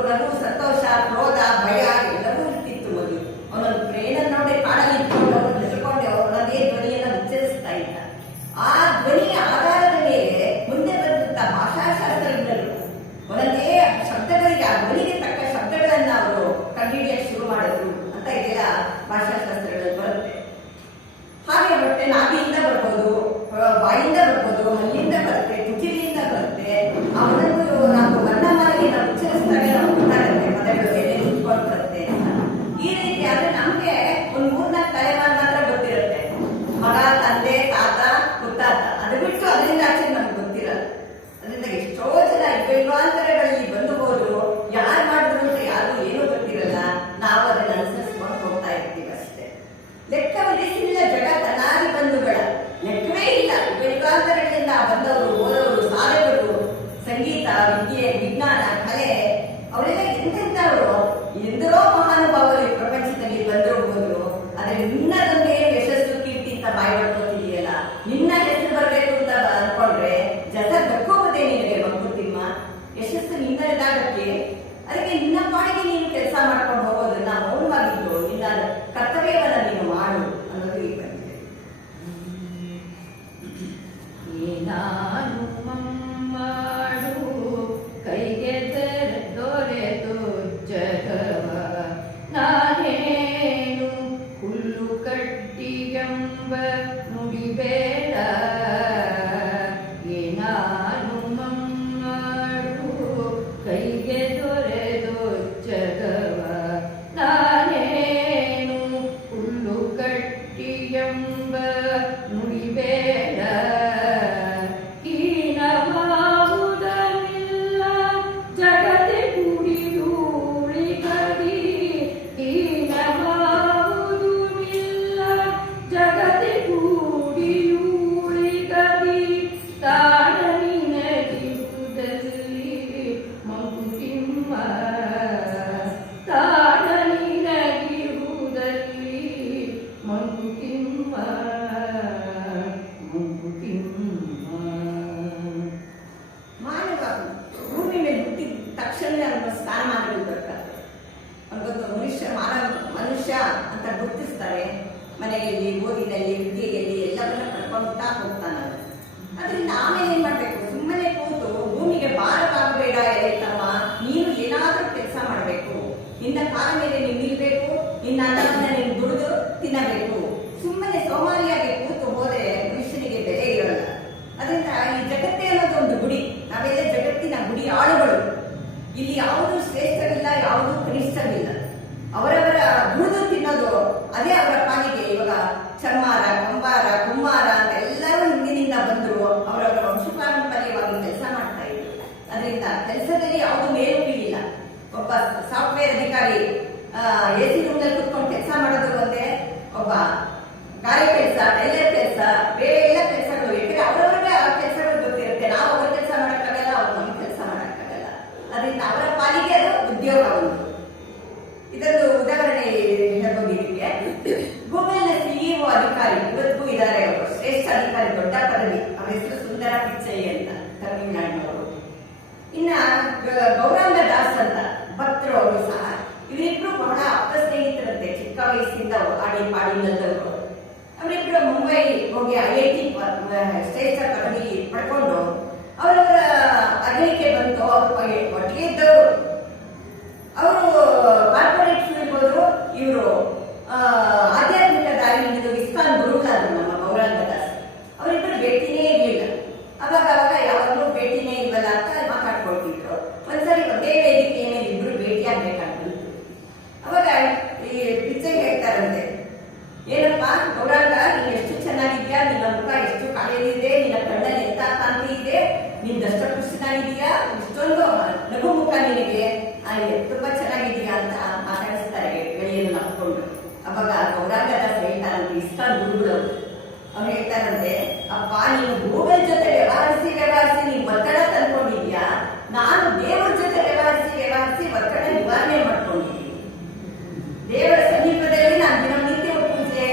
ನಗು, ಸಂತೋಷ, ಕ್ರೋಧ, ಭಯ ಎಲ್ಲವೂ ಇರ್ತಿತ್ತು. ಮೊದಲು ಅವನೊಂದು ಪ್ರೇರನ್ನು ನೋಡಿ ಕಾಡಲ್ಲಿ ಇಟ್ಕೊಂಡು ಅವನು ಹೆಸರುಕೊಂಡು ಅವನದೇ ಧ್ವನಿಯನ್ನ ಉಚ್ಚರಿಸ್ತಾ ಇದ್ದ. ಆ ಧ್ವನಿಯ ಆಧಾರದ ಮೇಲೆ ಮುಂದೆ ಬಂದಂತ ಭಾಷಾಶಾಸ್ತ್ರಜ್ಞರು ಒಂದೊಂದೇ ಶಬ್ದಗಳಿಗೆ, ಆ ಧ್ವನಿಗೆ ತಕ್ಕ ಶಬ್ದಗಳನ್ನ ಅವರು ಕಂಡುಹಿಡಿಯಕ್ಕೆ ಶುರು ಮಾಡಿದ್ರು ಅಂತ ಇದೆಲ್ಲ ಭಾಷಾಶಾಸ್ತ್ರಗಳಲ್ಲಿ ಬರುತ್ತೆ. ಹಾಗೆ ಬರುತ್ತೆ, ನಾಭಿಯಿಂದ ಬರ್ಬೋದು, ಬಾಯಿಂದ ಬರ್ಬೋದು, ಹಲ್ಲಿಂದ ಬರುತ್ತೆ, ತುಟಿಲಿಂದ ಬರುತ್ತೆ. ಅವನನ್ನು ನಾವು ವರ್ಣಮಾಲೆಗೆ ನಾವು ಉಚ್ಚರಿಸಿದಾಗ ನಾವು ಗೊತ್ತಾಗುತ್ತೆ ಪದಗಳು ಎಲ್ಲಿ ನಿಂತ್ಕೊಂಡು ಬರುತ್ತೆ ಅಂತ. ಈ ರೀತಿ ಆದ್ರೆ ನಮ್ಗೆ ಒಂದು 3-4 ತಲೆಮಾರು ಮಾತ್ರ ಗೊತ್ತಿರುತ್ತೆ. ಮಗ, ತಂದೆ, ತಾತ, ಮುತ್ತಾತ, ಅದು ಬಿಟ್ಟು ಅದರಿಂದ ಆಚೆ ನಮ್ಗೆ ಗೊತ್ತಿರಲ್ಲ. ಅದರಿಂದ ಎಷ್ಟೋ ಜನ ಯುಗಾಂತರಗಳಲ್ಲಿ ಬಂದು ಹೋದ್ರು, ಯಾರು ಮಾಡಿದ್ರು ಅಂತ ಯಾರಿಗೂ ಏನೂ ಗೊತ್ತಿರಲ್ಲ. ನಾವು ಅದನ್ನ ಅನುಸರಿಸ್ಕೊಂಡು ಹೋಗ್ತಾ ಇರ್ತೀವಿ ಅಷ್ಟೇ. ಲೆಕ್ಕವಿರಿಸಿಲ್ಲ ಜಗ ತನ್ನಾದಿ ಬಂಧುಗಳ, ಲೆಕ್ಕವೇ ಇಲ್ಲ. ಯುಗಾಂತರಗಳಿಂದ ಬಂದವರು, ಓದವರು, ಸಾಧಕರು, ಸಂಗೀತ, ವಿದ್ಯೆ, ವಿಜ್ಞಾನ, ಕಲೆ, ಅವರೆಲ್ಲ ಎಂತೆಂಥವರು, ಎಂದರೋ ಮಹಾನುಭಾವರು ಈ ಪ್ರಪಂಚದಲ್ಲಿ ಬಂದರು ಹೋದ್ರು. ಆದ್ರೆ ನಿನ್ನದೊಂದೇ ಯಶಸ್ಸು, ಕೀರ್ತಿ ಅಂತ ಬಾಯಿ ಮಾಡ್ಕೊತಿದೆಯಲ್ಲ, ನಿನ್ನ ಹೆಸರು ಬರಬೇಕು ಅಂತ ಅನ್ಕೊಂಡ್ರೆ ಜನ ದಕ್ಕೋದೇ ನಿನಗೆ ಮಂಕುತಿಮ್ಮ. ಯಶಸ್ಸು ನಿನ್ನದಾಗಕ್ಕೆ, ಅದಕ್ಕೆ ನಿನ್ನ ಪಾಡಿಗೆ ನೀನು ಕೆಲಸ ಮಾಡ್ಕೊಂಡು ಹೋಗೋದನ್ನ ಮೌನವಾಗಿದ್ದು ನಿನ್ನ ಕರ್ತವ್ಯವನ್ನ ನೀನು ಮಾಡು ಅನ್ನೋದು ಈಗ ಬಂದಿದೆ. ನಾನು ಮಾಡು ಕೈಗೆ ದೊರೆತು ಜಗವ, ನಾನೇನು ಹುಲ್ಲು ಕಟ್ಟಿಗೆಂಬ ನುಡಿಬೇಡ. ಏನಾನು ಮಾಡು ಕೈಗೆ ದೊರೆದು ಜಗವ, ನಾನೇನು ಹುಲ್ಲು ಕಟ್ಟಿಗೆಂಬ ನುಡಿಬೇಡ. ಹೋಗ್ತಾನೆ. ಅದರಿಂದ ಆಮೇಲೆ ಏನ್ ಮಾಡ್ಬೇಕು, ಸುಮ್ಮನೆ ಕೂತು ಭೂಮಿಗೆ ಭಾರವಾಗಬೇಡ ತಮ್ಮ, ನೀನು ಏನಾದ್ರೂ ಕೆಲಸ ಮಾಡ್ಬೇಕು, ನಿನ್ನ ಕಾಲ ಮೇಲೆ ನೀನು ನಿಲ್ಬೇಕು, ನಿನ್ನ ಅನ್ನವನ್ನ ನೀನು ದುಡಿದು ತಿನ್ನಬೇಕು. ಸುಮ್ಮನೆ ಸೋಮಾರಿಯಾಗಿ ಕೂತು ಹೋದ್ರೆ ಮನುಷ್ಯನಿಗೆ ಬೆಲೆ ಇರಲ್ಲ. ಅದರಿಂದ ಈ ಜಗತ್ತೇ ಅನ್ನೋದು ಒಂದು ಗುಡಿ, ನಾವೆಲ್ಲ ಜಗತ್ತಿನ ಗುಡಿ ಆಳುಗಳು. ಇಲ್ಲಿ ಯಾವುದು ಶ್ರೇಷ್ಠವಿಲ್ಲ, ಯಾವುದು ಕನಿಷ್ಠವಿಲ್ಲ. ಅವರವರ ದುಡಿದು ತಿನ್ನೋದು ಅದೇ ಅವರ ಪಾಲಿಗೆ. ಇವಾಗ ಚಮ್ಮಾರ, ಕಂಬಾರ, ಕುಮ್ಮಾರ ಅಂತ ಎಲ್ಲರೂ ಹಿಂದಿನಿಂದ ಬಂದ್ರು ಅವರವರ ವಂಶಪಾರಂಪರ್ಯವಾಗಿ ಕೆಲಸ ಮಾಡ್ತಾ ಇದ್ರು. ಅದರಿಂದ ಕೆಲಸದಲ್ಲಿ ಯಾವುದು ಮೇಲು ಕೀಳಿಲ್ಲ. ಒಬ್ಬ ಸಾಫ್ಟ್ವೇರ್ ಅಧಿಕಾರಿ AC ರೂಮ್ನಲ್ಲಿ ಕುತ್ಕೊಂಡು ಕೆಲಸ ಮಾಡೋದು ಒಂದೇ, ಒಬ್ಬ ಗಾರೆ ಕೆಲಸ, ಟೈಲರ್ ಕೆಲಸ, ಬೇರೆ ಎಲ್ಲ ಕೆಲಸಗಳು. ಯಾಕಂದ್ರೆ ಅವರವರಿಗೆ ಆ ಕೆಲಸಗಳು ಗೊತ್ತಿರುತ್ತೆ. ನಾವು ಅವ್ರ ಕೆಲಸ ಮಾಡಕ್ಕಾಗಲ್ಲ, ಅವ್ರು ನಮ್ಮ ಕೆಲಸ ಮಾಡಕ್ಕಾಗಲ್ಲ. ಅದರಿಂದ ಅವರ ಪಾಲಿಗೆ ಅದು ಉದ್ಯೋಗ ಒಂದು. ಇದೊಂದು ಉದಾಹರಣೆ ಹೇಳ್ಬೋದಿದಕ್ಕೆ. ಗೂಗಲ್ನ CEO ಅಧಿಕಾರಿ ಇವತ್ತಿಗೂ ಇದ್ದಾರೆ, ಅವರು ಶ್ರೇಷ್ಠ ಅಧಿಕಾರಿ, ದೊಡ್ಡ ಪದವಿ. ಅವರ ಹೆಸರು ಸುಂದರ ಪಿಚ್ಚೈ ಅಂತ, ತಮಿಳುನಾಡಿನವರು. ಇನ್ನ ಗೌರಾಂಗ ದಾಸ್ ಅಂತ ಭಕ್ತರು, ಅವರು ಸಹ. ಇವರಿಬ್ರು ಬಹಳ ಆಪ್ತ ಸ್ನೇಹಿತರಂತೆ, ಚಿಕ್ಕ ವಯಸ್ಸಿಂದ ಆಡಿ ಪಾಡಿನಲ್ಲವರು. ಅವರಿಬ್ರು ಮುಂಬೈ ಹೋಗಿ IIT ಶ್ರೇಷ್ಠ ಪದವಿ ಪಡ್ಕೊಂಡು ಅವರವರ ಅಗಲಿಕೆ ಬಂತು. ಅವ್ರ ಒಟ್ಟಿಗೆ ಇದ್ದವರು. ಅವರು ಕಾರ್ಪೊರೇಟ್ ಫೀಲ್ಡ್ ಹೋದ್ರು, ಇವರು ಆಧ್ಯಾತ್ಮಿಕ ದಾರಿ ಹಿಡಿದು ಇಸ್ಕಾನ್ ಗುರುಗಳಾದ್ರು ನಮ್ಮ ಗೌರಾಂಗ ದಾಸ್. ಅವರಿಬ್ಬರು ಭೇಟಿನೇ ಇರಲಿಲ್ಲ. ಅವಾಗ ಯಾವಾಗಲೂ ಭೇಟಿನೇ ಇಲ್ವಲ್ಲ ಅಂತ ಮಾತಾಡ್ಕೊಳ್ತಿದ್ರು. ಒಂದ್ಸರಿ ಒಂದೇ ವೇದಿಕೆಯ ಮೇಲೆ ಇಬ್ರು ಭೇಟಿಯಾಗಬೇಕಾಗ್ತಿತ್ತು. ಅವಾಗ ಈ ಪಿಚ್ಚೈ ಹೇಳ್ತಾರಂತೆ, ಏನಪ್ಪ ಗೌರಾಂಗ, ನೀನು ಎಷ್ಟು ಚೆನ್ನಾಗಿದ್ಯಾ, ನಿನ್ನ ಮುಖ ಎಷ್ಟು ಕಾಯಲಿದೆ, ನಿನ್ನ ಕಣ್ಣಲ್ಲಿ ಎಂತ ಕಾಂತಿ ಇದೆ, ನೀನ್ ದಷ್ಟಪುಷ್ಟನಾಗಿದೀಯಾ, ಇಷ್ಟೊಂದು ನಗು ಮುಖ ನಿನಗೆ, ತುಂಬಾ ಚೆನ್ನಾಗಿದೀಯಾ ಅಂತ ಮಾತಾಡಿಸ್ತಾರೆ ಗೆಳೆಯರು ನಕ್ಕೊಂಡು. ಅವಾಗ ಗೌರಾಂಗ ದಾಸ್ ಹೇಳ್ತಾರಂತೆ, ಇಸ್ಕಾನ್ ಗುರುಗಳು ಅವ್ರು ಹೇಳ್ತಾರಂತೆ, ಅಪ್ಪ ನೀನು ಗೂಗಲ್ ಜೊತೆ ವ್ಯವಹರಿಸಿ ನೀನು ಒತ್ತಡ ತಂದ್ಕೊಂಡಿದ್ಯಾ, ನಾನು ದೇವರ ಜೊತೆ ವ್ಯವಹರಿಸಿ ಒತ್ತಡ ನಿವಾರಣೆ ಮಾಡ್ಕೊಂಡಿದ್ದೀನಿ. ದೇವರ ಸಮೀಪದಲ್ಲಿ ನಾನು ದಿನನಿತ್ಯ ಪೂಜೆ,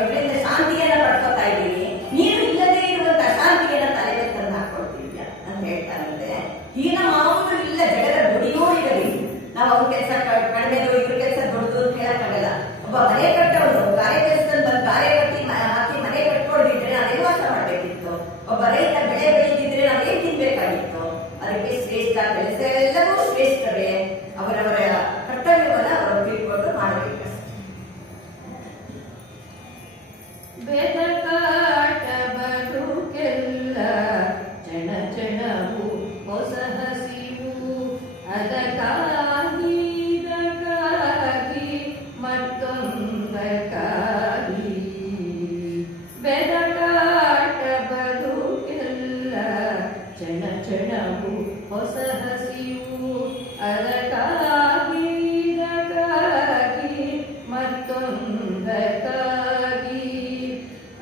ಇದರಿಂದ ಶಾಂತಿಯನ್ನ ಪಡ್ಕೋತಾ ಇದ್ದೀನಿ. ನೀನು ಇಲ್ಲದೆ ಇರುವಂತ ಶಾಂತಿಯನ್ನ ತಲೆಗೆ ತಂದು ಹಾಕೊಳ್ತಿದ್ಯಾ ಅಂತ ಹೇಳ್ತಾರಂತೆ. ಹೀನ ಮಾವು ಇಲ್ಲ, ಜಗದ ದುಡಿಯೋ ಇರಲಿ. ನಾವು ಅವ್ರ ಕೆಲಸ ಕಡಿಮೆದು, ಇವ್ರ ಕೆಲಸ ದೊಡ್ಡದು ಅಂತ ಹೇಳಕ್ಕಾಗಲ್ಲ. ಒಬ್ಬ ಮನೆ ಕಟ್ಟೋದು ಗಾರೆ ಕೆಲಸದಲ್ಲಿ ಬಂದು ಗಾರೆ ಕಟ್ಟಿ ಹಾಕಿ ಮನೆ ಕಟ್ಕೊಂಡಿದ್ರೆ ನಾವೇನು ವಾಸ ಮಾಡ್ಬೇಕಿತ್ತು. ಒಬ್ಬ ರೈತ ಬೆಳೆ ಬೆಳೆದಿದ್ರೆ ನಾವೇನ್ ತಿನ್ಬೇಕಾಗಿತ್ತು. ಅದಕ್ಕೆ ಶ್ರೇಷ್ಠ ಕೆಲಸ ಎಲ್ಲವೂ ಶ್ರೇಷ್ಠವೇ. ಅವರವರ ಕರ್ತವ್ಯವನ್ನ ಅವರು ತಿಳ್ಕೊಂಡು ಮಾಡಬೇಕಷ್ಟೆ. ಬೆದಕಾಟ ಬದುಕೆಲ್ಲ ಚಣ ಚಣವು ಹೊಸ ಹಸಿವು, ಅದಕ್ಕಾಗಿ ಮತ್ತೊಂದಕ್ಕಾಗಿ. ಬೆದಕಾಟ ಬದುಕೆಲ್ಲ ಚಣ ಚಣವು ಹೊಸ ಹಸಿವು, ಅದಕ್ಕಾಗಿ ಮತ್ತೊಂದಕ್ಕಾಗಿ.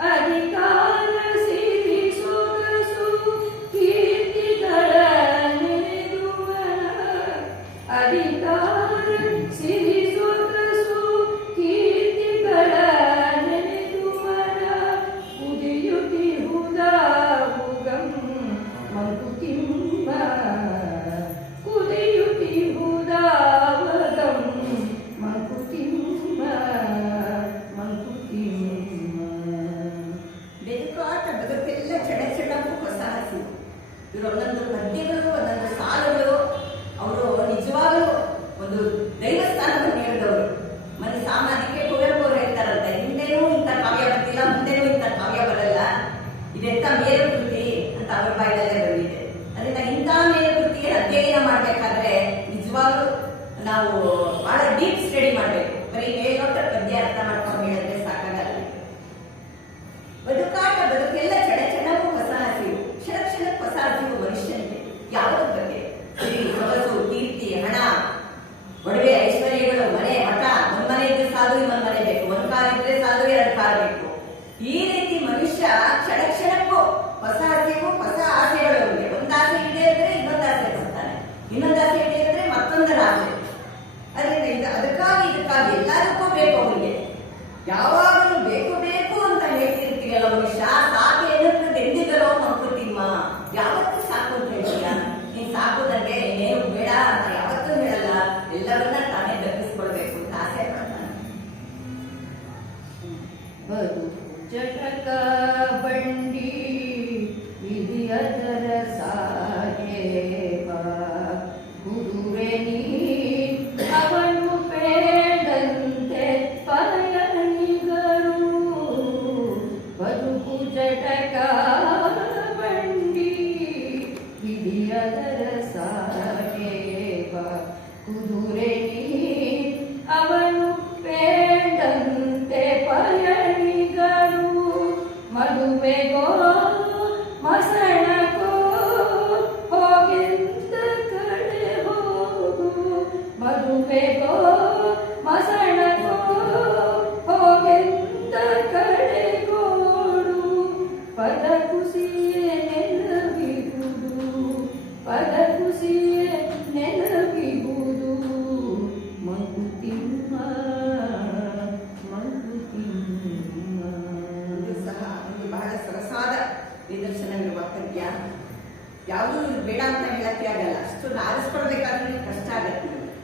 ಅಧಿಕಾರ ಸಿರಿ ಸೊಗಸು ಕೀರ್ತಿಗಳ ನೆನೆದುವರ, ಅಧಿಕಾರ ಸಿರಿ ಸೊಗಸು ಕೀರ್ತಿಗಳ ನೆನೆದುವರ, ಕುದಿಯುತ್ತಿಹುದಾವುಗಂ ಮಂಕುತಿಮ್ಮ, ಕುದಿಯುತ್ತಿಹುದಾವಗಂ ಮಂಕುತಿಮ್ಮ ಮಂಕುತಿಮ್ಮ. ಬೆದುಕಾಟ ಬದುಕೆಲ್ಲ ಚಣಚಣಕ್ಕೂ ಹೊಸ ಹಸಿವು. ಇವರು ಒಂದೊಂದು ಪದ್ಯಗಳು, ಒಂದೊಂದು ಸಾಲುಗಳು, ಅವರು ನಿಜವಾಗಲೂ ಒಂದು ದೈವಸ್ಥಾನವನ್ನು ನೀಡಿದವರು. ಮತ್ತೆ ಸಾಮಾನ್ಯಕ್ಕೆ ಕುವೆಂಪು ಅವರು ಹೇಳ್ತಾರಂತೆ, ಹಿಂದೆನೂ ಇಂಥ ಕಾವ್ಯ ಬರ್ತಿಲ್ಲ, ಮುಂದೆನೂ ಇಂಥ ಕಾವ್ಯ ಬರಲ್ಲ, ಇದೆಂತ ಮೇರುಕೃತಿ ಅಂತ ಅವ್ರ ಬಾಯಿನಲ್ಲೇ ಬಂದಿದೆ. ಅದರಿಂದ ಇಂಥ ಮೇರುಕೃತಿಯನ್ನು ಅಧ್ಯಯನ ಮಾಡಬೇಕಾದ್ರೆ ನಿಜವಾಗ್ಲೂ ನಾವು ಬಹಳ ಡೀಪ್ ಸ್ಟಡಿ ಮಾಡಬೇಕು. ಬರೀ ಮೇಲ್ನೋಟ ಪದ್ಯ ಅರ್ಥ ಮಾಡ್ಕೊಂಡು ಹೇಳಿದ್ರೆ ಸಾಕಾಗಲ್ಲ. ಬದುಕಾಟ ಬದುಕೆಲ್ಲ ಚಣಚಣಕ್ಕೂ ಹೊಸ ಹಸಿವು, ಕ್ಷಣ ಕ್ಷಣಕ್ಕೆ ಹೊಸ ಹಸಿವು ಮನುಷ್ಯನಿಗೆ. ಯಾವುದ್ರ ಬಗ್ಗೆ? ಸೊಗಸು, ಕೀರ್ತಿ, ಹಣ, ಒಡವೆ, ಐಶ್ವರ್ಯಗಳು, ಮನೆ, ಮಠ. ಒಂದ್ ಮನೆ ಇದ್ರೆ ಸಾಲು, ಇನ್ನೊಂದ್ ಮನೆ ಬೇಕು. ಒಂದ್ ಕಾರ್ ಇದ್ರೆ ಸಾಲು, ಎರಡು ಕಾರ್ ಬೇಕು. ಈ ರೀತಿ ಮನುಷ್ಯ ಕ್ಷಣ ಕ್ಷಣಕ್ಕೂ ಹೊಸ ಹಸಿವು, ಹೊಸ ಆಸೆಗಳು. ಒಂದ್ ಆಸೆ ಇದೆ ಅಂದ್ರೆ ಇನ್ನೊಂದು ಆಸೆ ಬರ್ತಾನೆ, ಇನ್ನೊಂದು ಆಸೆ ಇದೆ ಅಂದ್ರೆ ಮತ್ತೊಂದರ ಆಸೆ. ನಿದರ್ಶನವಿರುವ ಪದ್ಯ. ಯಾವುದೂ ಬೇಡ ಅಂತ ಹೇಳಕ್ಕೆ ಆಗಲ್ಲ, ಅಷ್ಟೊಂದು ಆರಿಸ್ಕೊಳ್ಬೇಕಾದ್ರೆ ಕಷ್ಟ ಆಗತ್ತೆ ನಮಗೆ.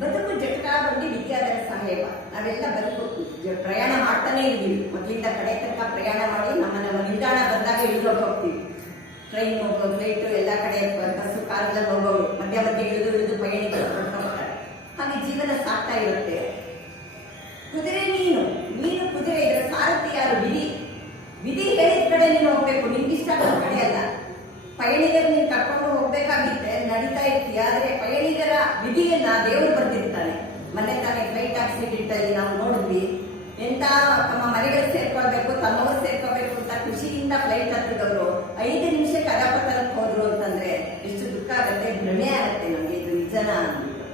ಬದುಕು ಜಟಕಾ ಬಂದು ವಿದ್ಯಾಧರ ಸಾಹೇಬ. ನಾವೆಲ್ಲ ಬದುಕು ಪ್ರಯಾಣ ಮಾಡ್ತಾನೆ ಇದ್ದೀವಿ. ಮೊದಲಿಂದ ಕಡೆ ತನಕ ಪ್ರಯಾಣ ಮಾಡಿ ನಮ್ಮ ನಿಲ್ದಾಣ ಬಂದಾಗ ಇಳಿದೋಗಿ ಹೋಗ್ತೀವಿ. ಟ್ರೈನ್ ಹೋಗೋ, ಫ್ಲೈಟು, ಎಲ್ಲ ಕಡೆ ಬಸ್ಸು, ಕಾರಲ್ಲಿ ಹೋಗೋರು ಮಧ್ಯ ಮಧ್ಯೆ ಇಳಿದು ಪಯಣಿಗಳು ಹೊರಟೋಗ್ತಾರೆ. ಹಾಗೆ ಜೀವನ ಸಾಗ್ತಾ ಇರುತ್ತೆ. ಕುದುರೆ ನೀನು ಕುದುರೆ, ಇದರ ಸಾರಥಿ ಯಾರು? ವಿಧಿ ಹೇಳಿದ ಕಡೆ ನೀನು ಹೋಗ್ಬೇಕು, ನಿನ್ಗಿಷ್ಟ ಆಗೋ ಕಡೆ ಅಲ್ಲ. ಪಯಣಿಗರು ನೀನು ಕರ್ಕೊಂಡು ಹೋಗ್ಬೇಕಾಗಿತ್ತೆ, ನಡೀತಾ ಇರ್ತೀಯ. ಆದ್ರೆ ಪಯಣಿಗರ ವಿಧಿಯನ್ನ ದೇವರು ಬರ್ತಿರ್ತಾನೆ. ಮೊನ್ನೆ ತಾನೇ ಫ್ಲೈಟ್ ಆಕ್ಸಿಡೆಂಟ್ ಅಲ್ಲಿ ನಾವು ನೋಡಿದ್ವಿ. ಎಂತ ತಮ್ಮ ಮನೆಗಳು ಸೇರ್ಕೊಳ್ಬೇಕು, ತಮ್ಮವರು ಸೇರ್ಕೋಬೇಕು ಅಂತ ಖುಷಿಯಿಂದ ಫ್ಲೈಟ್ ಹತ್ತಿದವರು 5 ನಿಮಿಷಕ್ಕೆ ಅದಾಪತನಕ್ಕೆ ಹೋದ್ರು ಅಂತಂದ್ರೆ ಎಷ್ಟು ದುಃಖ ಆಗುತ್ತೆ, ಭ್ರಮೆ ಆಗುತ್ತೆ ನಮ್ಗೆ, ಇದು ನಿಜನ ಅಂದ್ಬಿಟ್ಟು.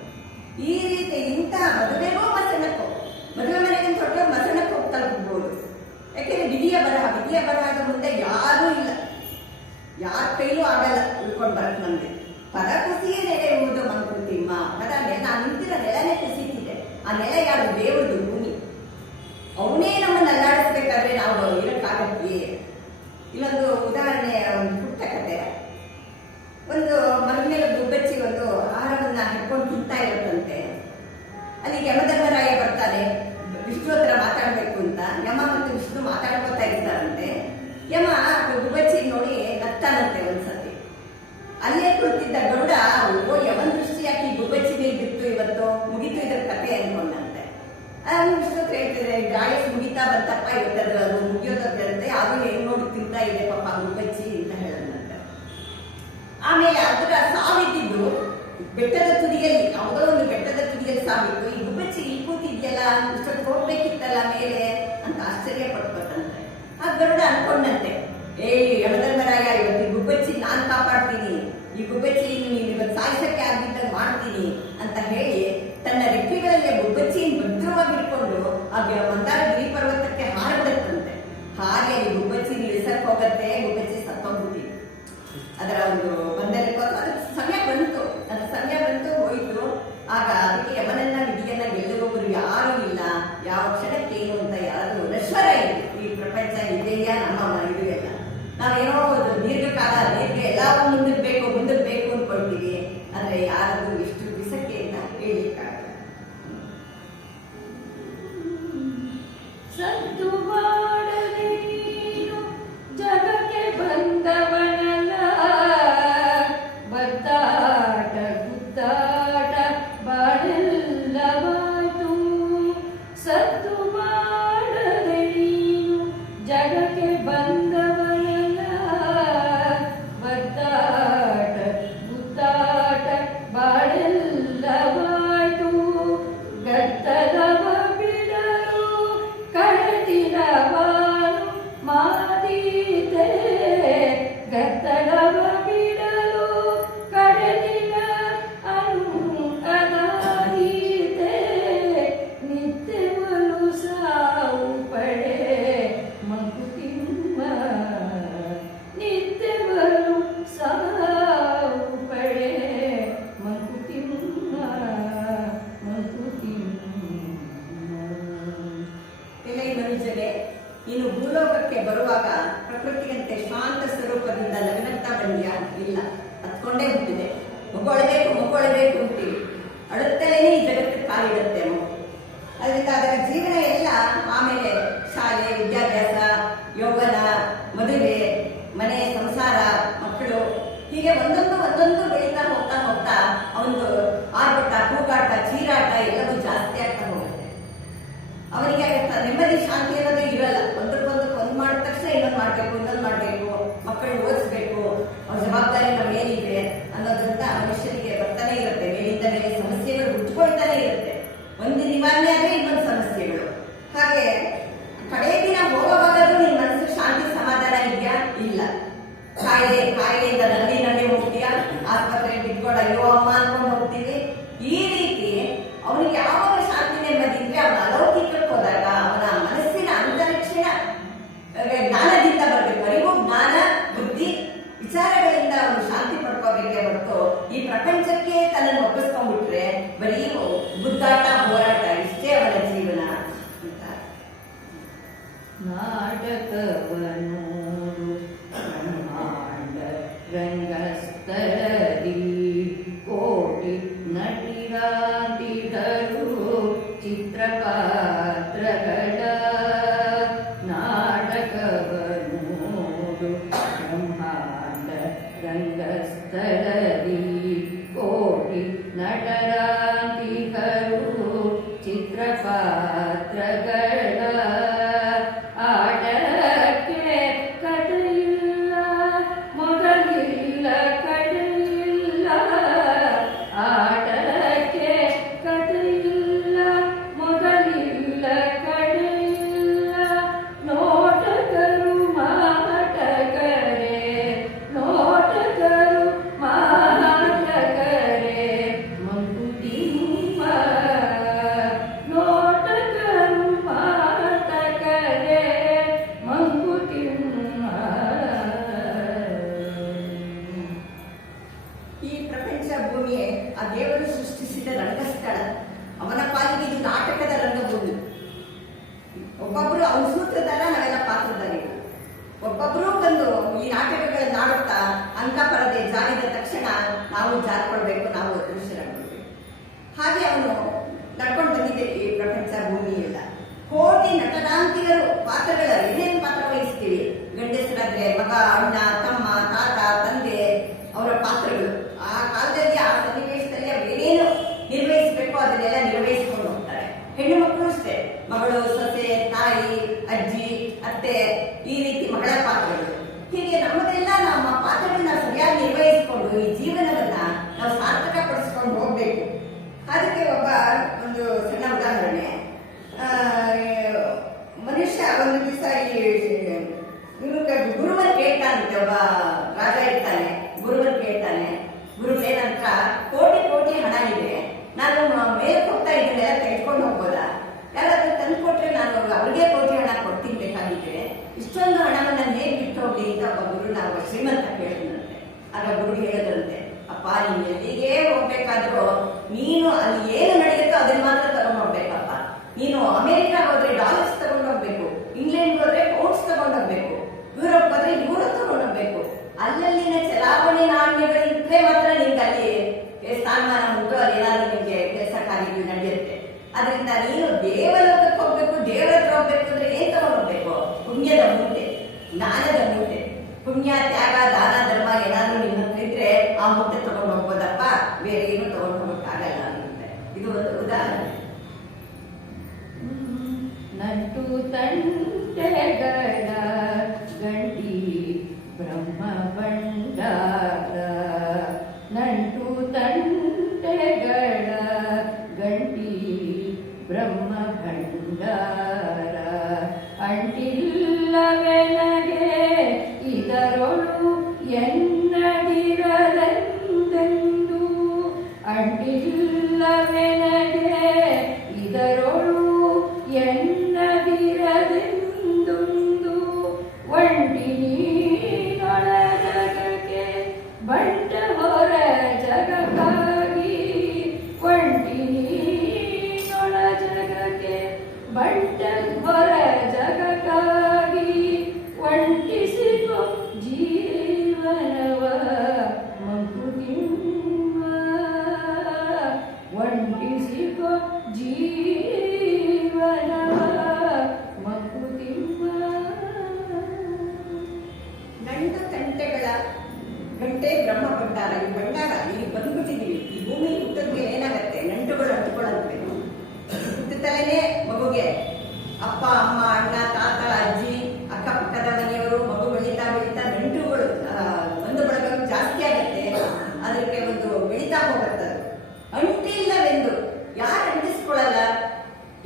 ಈ ರೀತಿ ಇಂಥ ಮದುವೆಗೂ ಮಸಣಕ್ಕೂ, ಮದುವೆ ಮನೆಗೆ ಹೊರಟು ಮಸಣಕ್ಕೆ ಹೋಗಿ ತಲುಪಬಹುದು. ಯಾಕೆಂದ್ರೆ ವಿಧಿಯ ಬರಹದ ಮುಂದೆ ಯಾರೂ ಇಲ್ಲ, ಯಾರ ಕೈಲೂ ಆಗಲ್ಲ ಉಳ್ಕೊಂಡು ಬರಕ್ ನಮ್ಗೆ. ಪದ ಕುಸಿಯೇ ನೆಲೆಯುವುದು ಮಂಕುತಿಮ್ಮ. ಪದ ನೆಲ ನಿಂತಿರೋ ನೆಲನೇ ಕುಸಿತಿದೆ. ಆ ನೆಲ ಯಾರು? ದೇವರದು, ಭೂಮಿ. ಅವನೇ ನಮ್ಮನ್ನು ಅಲ್ಲಾಡಿಸ್ಬೇಕಾದ್ರೆ ನಾವು ಇರಕ್ಕಾಗತ್ತೀ? ಇಲ್ಲೊಂದು ಉದಾಹರಣೆ, ಒಂದು ಪುಟ್ಟ ಕತೆ. ಒಂದು ಮರದ ಮೇಲೆ ಗುಬ್ಬಚ್ಚಿ ಒಂದು ಆಹಾರವನ್ನ ಹಿಡ್ಕೊಂಡು ತಿಂತಾ ಇರುತ್ತಂತೆ. ಅಲ್ಲಿ ಯಮಧರ್ಮರಾಯ ಬರ್ತಾನೆ, ವಿಷ್ಣು ಹತ್ರ ಮಾತಾಡ್ಬೇಕು ಅಂತ. ಯಮ ಮತ್ತು ವಿಷ್ಣು ಮಾತಾಡ್ಕೊತಾ ಇರ್ತಾರಂತೆ. ಯಮ ಗುಬ್ಬಚ್ಚಿ ನೋಡಿ ನಗ್ತಾನಂತೆ ಒಂದ್ಸತಿ. ಅಲ್ಲೇ ಕುಳಿತಿದ್ದ ಗರುಡ, ಓ ಯಮನ್ ದೃಷ್ಟಿ ಯಾಕೆ ಈ ಗುಬ್ಬಚ್ಚಿ ಮೇಲೆ ಬಿತ್ತು, ಇವತ್ತು ಮುಗಿತು ಇದರ ಕತೆ ಅನ್ಕೊಂಡಂತೆ. ವಿಷ್ಣು ಹೇಳ್ತಿದ್ರೆ, ಗಾಯಸ್ ಮುಗಿತಾ ಬಂತಪ್ಪ, ಇವತ್ತದು ಅದು ಮುಗಿಯೋದಂತೆ, ಅದು ಹೆಂಗ್ ನೋಡಿ ತಿಂತಾ ಇದೆ ಪಾಪ ಗುಬ್ಬಚ್ಚಿ ಅಂತ ಹೇಳದಂತೆ. ಆಮೇಲೆ ಅದರ ಸಾವಿದ್ದು ಬೆಟ್ಟದ ತುದಿಯಲ್ಲಿ, ಯಾವುದೋ ಒಂದು ಬೆಟ್ಟದ ತುದಿಯಲ್ಲಿ ಸಾವಿತ್ತು. ಈ ಗುಬ್ಬಚ್ಚಿ ಇಲ್ಲಿ ಕೂತಿದ್ಯಲ್ಲ, ಇಷ್ಟೊತ್ತು ಹೋಗ್ಬೇಕಿತ್ತಲ್ಲ ಮೇಲೆ ಅಂತ ಆಶ್ಚರ್ಯ ಪಟ್ಕೊತಂತೆ. ಆ ಗರುಡ ಅನ್ಕೊಂಡಂತೆ, ಯಮಧರ್ಮರಾಯ, ಇವತ್ತು ಈ ಗುಬ್ಬಚ್ಚಿ ನಾನ್ ಕಾಪಾಡ್ತೀನಿ, ಈ ಗುಬ್ಬಚ್ಚಿ ನೀನು ಇವತ್ತು ಸಾಯಿಸಕ್ಕೆ ಆಗಿದ್ದಾಗ ಮಾಡ್ತೀನಿ ಅಂತ ಹೇಳಿ ತನ್ನ ರೆಕ್ಕೆಗಳಲ್ಲಿ ಗುಬ್ಬಚ್ಚಿಯನ್ನು ಭದ್ರವಾಗಿ ಹಿಡ್ಕೊಂಡು ಆ ಮಂದಾರ ಗಿರಿ ಪರ್ವತಕ್ಕೆ ಹಾರಿಬಿಡುತ್ತಂತೆ. ಹಾಗೆ ಈ ಗುಬ್ಬಚ್ಚಿ ಇಳಿಸಕ್ ಹೋಗತ್ತೆ, ಗುಬ್ಬಚ್ಚಿ ಸತ್ತೋಗ್ಬಿಟ್ಟಿ. ಅದರ ಒಂದು ಬಂಧನಕ್ಕೆ ಅದ್ರ ಸಮಯ ಬಂತು, ಹೋಯ್ತು. ಆಗ ಅದಕ್ಕೆ ಯಮನನ್ನ ವಿಧಿಯನ್ನ ಗೆಲ್ಲುವವರು ಯಾರೂ ಇಲ್ಲ, ಯಾವ ಕ್ಷಣಕ್ಕೆ ಏನು ಅಂತ ಯಾರು ನಶ್ವರ ಇದೆ. ಈ ಪ್ರಪಂಚ ಇದೆಯಾ ನಮ್ಮ ಇದು ಎಲ್ಲ ನಾವೇನೋ ದೀರ್ಘಕಾಲ ಎಲ್ಲವೂ ಮುಂದಕ್ಕೆ ಬೇಕು ಅನ್ಕೊಳ್ತೀವಿ. ಆದ್ರೆ ಯಾರದು ಎಷ್ಟು ದಿವಸಕ್ಕೆ ಅಂತ ಹೇಳಿಕ್ಕಾಗಲ್ಲ. ಸದ್ದು ಮಾಡದೆ ನೀನು ಜಗಕ್ಕೆ ಬಂದವನಲ್ಲ, ಬತ್ತಾಟ ಗುದ್ದಾಟ ಬಾಳೆಲ್ಲವಾಯ್ತು. ಸದ್ದು ಮಾಡದೆ ನೀನು ಜಗಕ್ಕೆ ಬಂದವನಲ್ಲ, ಬತ್ತಾಟ ಗುದ್ದಾಟ ಬಾಳೆಲ್ಲವಾಯ್ತು. ಗದ್ದಲವ ಬಿಡಲು ಕಡತಿರವಾನು ಮಾದೀತೆ, ಗದ್ದಲವ ಬಿಡಲು ಕಡಲಿನ ಅದಾದೀತೆ. ನಿತ್ಯವಲು ಸಾವು ಪಡೆ ಮಂಕುತಿಮ್ಮ, ನಿತ್ಯವಲು ಸಾವು ಪಡೆ ಮಂಕುತಿಮ್ಮ. ಎಲೆ ಮನುಜರೇ, ನೀನು ಭೂಲೋಕಕ್ಕೆ ಬರುವಾಗ ಪ್ರಕೃತಿಯಂತೆ ಶಾಂತ ಸ್ವರೂಪದಿಂದ ನಗನಗ್ತಾ ಬಂದ್ಯಾ? ಇಲ್ಲ, ಹತ್ಕೊಂಡೇ ಹುಟ್ಟಿದೆ. ಮಗುಳಬೇಕು ಅಂತೀವಿ. ಅಳುತ್ತಲೇನೆ ಈ ಜಗತ್ತಿಗೆ ಕಾಲಿಡುತ್ತೆ ಮಗು. ಅದರಿಂದ ಅದರ ಜೀವನ ಎಲ್ಲ ಆಮೇಲೆ ಶಾಲೆ, ವಿದ್ಯಾಭ್ಯಾಸ, ಯೌವನ, ಮದುವೆ, ಮನೆ, ಸಂಸಾರ, ಮಕ್ಕಳು, ಹೀಗೆ ಒಂದೊಂದು ಬೆಳೀತಾ ಹೋಗ್ತಾ ಅವನು ಆರ್ಭಟ, ಕೂಗಾಟ, ಚೀರಾಟ ಎಲ್ಲವೂ ಜಾಸ್ತಿ ಆಗ್ತಾ ಹೋಗುತ್ತೆ. ಅವನಿಗೆ ನೆಮ್ಮದಿ, ಶಾಂತಿ ಅನ್ನೋದು ಇರಲ್ಲ. ಒಂದ್ ಮಾಡಿದ ತಕ್ಷಣ ಇನ್ನೊಂದು ಮಾಡ್ಬೇಕು, ಮಕ್ಕಳು ಓದಿಸ್ಬೇಕು, ಅವ್ರ ಜವಾಬ್ದಾರಿ ನಮ್ಮ ಏನಿದೆ ಅನ್ನೋದ್ರಿಂದ ಮನುಷ್ಯನಿಗೆ ಬರ್ತಾನೆ ಇರುತ್ತೆ. ಮೇಲಿಂದ ಮೇಲೆ ಸಮಸ್ಯೆಗಳು ಹುಟ್ಕೊಳ್ತಾನೆ ಇರುತ್ತೆ. ಒಂದು ನಿವಾರಣೆ ಆದ್ರೆ ಇನ್ನೊಂದು ಸಮಸ್ಯೆಗಳು. ಹಾಗೆ ಕಡೆ ದಿನ ಹೋಗೋವಾಗಾದ್ರೂ ನಿನ್ ಮನಸ್ಸು ಶಾಂತಿ ಸಮಾಧಾನ ಇದೆಯಾ? ಇಲ್ಲ. ಕಾಯಿಲೆಯಿಂದ ನಲ್ಲಿ ಹೋಗ್ತೀಯಾ, ಆಸ್ಪತ್ರೆಗೆ ಬಿಟ್ಕೊಂಡು ಅಯ್ಯೋ ಅಮ್ಮ ಅನ್ಕೊಂಡು ಹೋಗ್ತೀವಿ. ಈ ರೀತಿ ಅವನಿಗೆ ಯಾವಾಗ ಶಾಂತಿ ನೆಮ್ಮದಿ ಇದ್ರೆ ಅವನ ಅಲೌಕಿಕಕ್ಕೆ ಹೋದಾಗ ಅವನ ಮನಸ್ಸಿನ ಅಂತರಿಕ್ಷಣ ಜ್ಞಾನದಿಂದ ಬರಬೇಕು. ಅರಿವು, ಜ್ಞಾನ, ಬುದ್ಧಿ, ವಿಚಾರಗಳಿಂದ ಅವನು ಶಾಂತಿ ಪಡ್ಕೋಬೇಕೇ ಹೊರತು ಈ ಪ್ರಪಂಚಕ್ಕೆ ತನ್ನನ್ನು ಒಪ್ಪಿಸ್ಕೊಂಡ್ಬಿಟ್ರೆ ಬರೀ ಗುದ್ದಾಟ, ಹೋರಾಟ ಇಷ್ಟೇ ಅವನ ಜೀವನ ಅಂತ. ನಾಟಕವನು ತಕ್ಷಣ ನಾವು ಜಾರ್ಕೊಳ್ಬೇಕು, ನಾವು ಅದೃಶ್ಯರಾಗಬೇಕು. ಹಾಗೆ ಅವನು ನಡ್ಕೊಂಡು ಬಂದಿದ್ದೆ ಈ ಪ್ರಪಂಚ ಭೂಮಿ ಎಲ್ಲ. ಕೋಟಿ ನಟನಾಂತಿಗರು ಪಾತ್ರಗಳ ಏನೇನು ಪಾತ್ರ ವಹಿಸ್ತೀವಿ, ಗಂಡಸರಾದ್ರೆ ಮಗ, ಅಣ್ಣ, ತಮ್ಮ, ತಾತ, ತಂದೆ, ಅವರ ಪಾತ್ರಗಳು ಆ ಕಾಲದಲ್ಲಿ ಆ ಸನ್ನಿವೇಶದಲ್ಲಿ ಏನೇನು ನಿರ್ವಹಿಸಬೇಕು ಅದನ್ನೆಲ್ಲ ನಿರ್ವಹಿಸಿಕೊಂಡು ಹೋಗ್ತಾರೆ. ಹೆಣ್ಣು ಮಕ್ಕಳು ಅಷ್ಟೇ, ಮಗಳು, ಸೊಸೆ, ತಾಯಿ, ಅಜ್ಜಿ, ಅತ್ತೆ, ಈ ರೀತಿ ಮಗಳ ಪಾತ್ರಗಳು. ಹೀಗೆ ನಮ್ಮದೆಲ್ಲ ನಮ್ಮ ಪಾತ್ರಗಳನ್ನ ಸರಿಯಾಗಿ ನಿರ್ವಹಿಸಿಕೊಂಡು ಈ ಜೀವನವನ್ನ ನಾವು ಸಾರ್ಥಕ ಪಡಿಸ್ಕೊಂಡು ಹೋಗ್ಬೇಕು. ಅದಕ್ಕೆ ಒಂದು ಸಣ್ಣ ಉದಾಹರಣೆ. ಮನುಷ್ಯ ಒಂದು ದಿವಸ ಗುರುವನ್ ಕೇಳ್ತಾನಂತೆ. ಒಬ್ಬ ರಾಜ ಇರ್ತಾನೆ, ಗುರುವನ್ ಕೇಳ್ತಾನೆ, ಗುರುವೇ ನಂತರ ಕೋಟಿ ಕೋಟಿ ಹಣ ಇದೆ, ನಾನು ಮೇಲೆ ಹೋಗ್ತಾ ಇದನ್ನೆಲ್ಲ ತೆಗೆದುಕೊಂಡು ಹೋಗ್ಬೋದಾ? ಯಾರಾದ್ರೂ ತಂದು ಕೊಟ್ರೆ ನಾನು ಅವ್ರಿಗೆ ಕೋಟಿ ಹಣ ಕೊಡ್ತೀನಿ ಬೇಕಾಗಿದ್ರೆ, ಇಷ್ಟೊಂದು ಹಣವನ್ನು ಹೇಗೆ ಬಿಟ್ಟು ಹೋಗ್ಲಿ ಅಂತ ಒಬ್ಬ ಗುರುನ ಒಬ್ಬ ಶ್ರೀಮಂತ ಕೇಳಿದಂತೆ. ಆಗ ಗುರು ಹೇಳಿದ್ರಂತೆ, ಅಪ್ಪ ನೀನು ಎಲ್ಲಿಗೆ ಹೋಗ್ಬೇಕಾದ್ರೂ ನೀನು ಅಲ್ಲಿ ಏನು ನಡೆಯುತ್ತೋ ಅದನ್ನ ಮಾತ್ರ ತಗೊಂಡು ಹೋಗ್ಬೇಕಪ್ಪ. ನೀನು ಅಮೆರಿಕ ಹೋದ್ರೆ ಡಾಲರ್ಸ್ ತಗೊಂಡು ಹೋಗ್ಬೇಕು, ಇಂಗ್ಲೆಂಡ್ ಹೋದ್ರೆ ಪೌಂಡ್ಸ್ ತಗೊಂಡು ಹೋಗ್ಬೇಕು, ಯುರೋಪ್ ಹೋದ್ರೆ ಯೂರೋ ತಗೊಂಡು ಹೋಗ್ಬೇಕು. ಅಲ್ಲಲ್ಲಿನ ಚಲಾವಣೆ ನಾಣ್ಯಗಳಿದ್ರೆ ಮಾತ್ರ ನಿಮ್ಗೆ ಅಲ್ಲಿ ಸ್ಥಾನಮಾನ ಉಂಟು, ಅಲ್ಲಿ ಏನಾದ್ರು ನಿಮ್ಗೆ ಕೆಲಸ ಕಾರ್ಯಗಳು ನಡೆಯುತ್ತೆ. ಅದರಿಂದ ನೀನು ದೇವಲೋಕಕ್ಕೆ ಹೋಗ್ಬೇಕು, ದೇವರ ಹತ್ರ ಹೋಗ್ಬೇಕು ಅಂದ್ರೆ ಏನ್ ತಗೊಂಡು ಹೋಗ್ಬೇಕು? ಪುಣ್ಯದ ಮೂಟೆ, ಜ್ಞಾನದ ಮೂಟೆ. ಪುಣ್ಯ, ತ್ಯಾಗ, ದಾನ, ಧರ್ಮ ಏನಾದ್ರೂ ನಿಮ್ಮ ಹತ್ರ ಇದ್ರೆ ಆ ಮೂಟೆ ತಗೊಂಡು ಹೋಗ್ಬೋದಪ್ಪ, ಬೇರೆ ಏನು ತಗೊಂಡು ಹೋಗಕ್ಕಾಗಲ್ಲ ಅನ್ನುತ್ತೆ. ಇದು ಒಂದು ಉದಾಹರಣೆ. ನಂಟು ತಂಟೆಗಳ ಗಂಟಿ ಬ್ರಹ್ಮ ಭಂಡಾರ, ನಂಟು ತಂಟೆಗಳ ಗಂಟಿ ಬ್ರಹ್ಮ ಭಂಡಾರ, ಅಂಟಿಲ್ಲವೆನಗೆ ಇದರೊಳು ಎನ್ನಡಿರಲೆಂದೆಂದು, ಅಂಟಿಲ್ಲವೆನಗೆ ಇದರೊಳು ಎನ್ನದಿರಲೆಂದೊಂದು, ಒಂಟಿ ನೀನೊಳ ಜಗಕ್ಕೆ ಬಂಟ ಹೊರ ಜಗಕ್ಕಾಗಿ, ಒಂಟಿ ನೀನೊಳ ಜಗಕ್ಕೆ ಬಂಟ ಹೊರ ಜಗಕ್ಕಾಗಿ, ಒಂಟಿಸಿಕೊ ಜೀವನವ ಮಂಕುತಿಮ್ಮ, ಒಂಟಿಸಿಕೊ ಜೀವನವ ಮಂಕುತಿಮ್ಮ. ನಂಟು ತಂಟೆಗಳ ಗಂಟೆ ಬ್ರಹ್ಮ ಭಂಡಾರ. ಈ ಭಂಡಾರ ಇಲ್ಲಿ ಬಂದ್ಬಿಟ್ಟಿದೀವಿ. ಈ ಭೂಮಿ ಹುಟ್ಟಿದ ಮೇಲೆ ಏನಾಗತ್ತೆ? ನಂಟುಗಳು ಅಂಟಿಕೊಳ್ಳುತ್ತೆ. ಹುಟ್ಟುತ್ತಲೇ ಮಗುಗೆ ಅಪ್ಪ, ಅಮ್ಮ, ಅಣ್ಣ, ತಾತ, ಅಜ್ಜಿ, ಅಕ್ಕಪಕ್ಕದ ಮನೆಯವರು, ಮಗು ಬೆಳೀತಾ ಬೆಳೀತಾ ನಂಟುಗಳು ಒಂದು ಬಳಗಗಳು ಜಾಸ್ತಿ ಆಗತ್ತೆ. ಅದಕ್ಕೆ ಒಂದು ಬೆಳೀತಾ ಹೋಗುತ್ತೆ. ಅಂಟಿಲ್ಲವೆಂದು ಯಾರು ಅಂಟಿಸ್ಕೊಳ್ಳಲ್ಲ,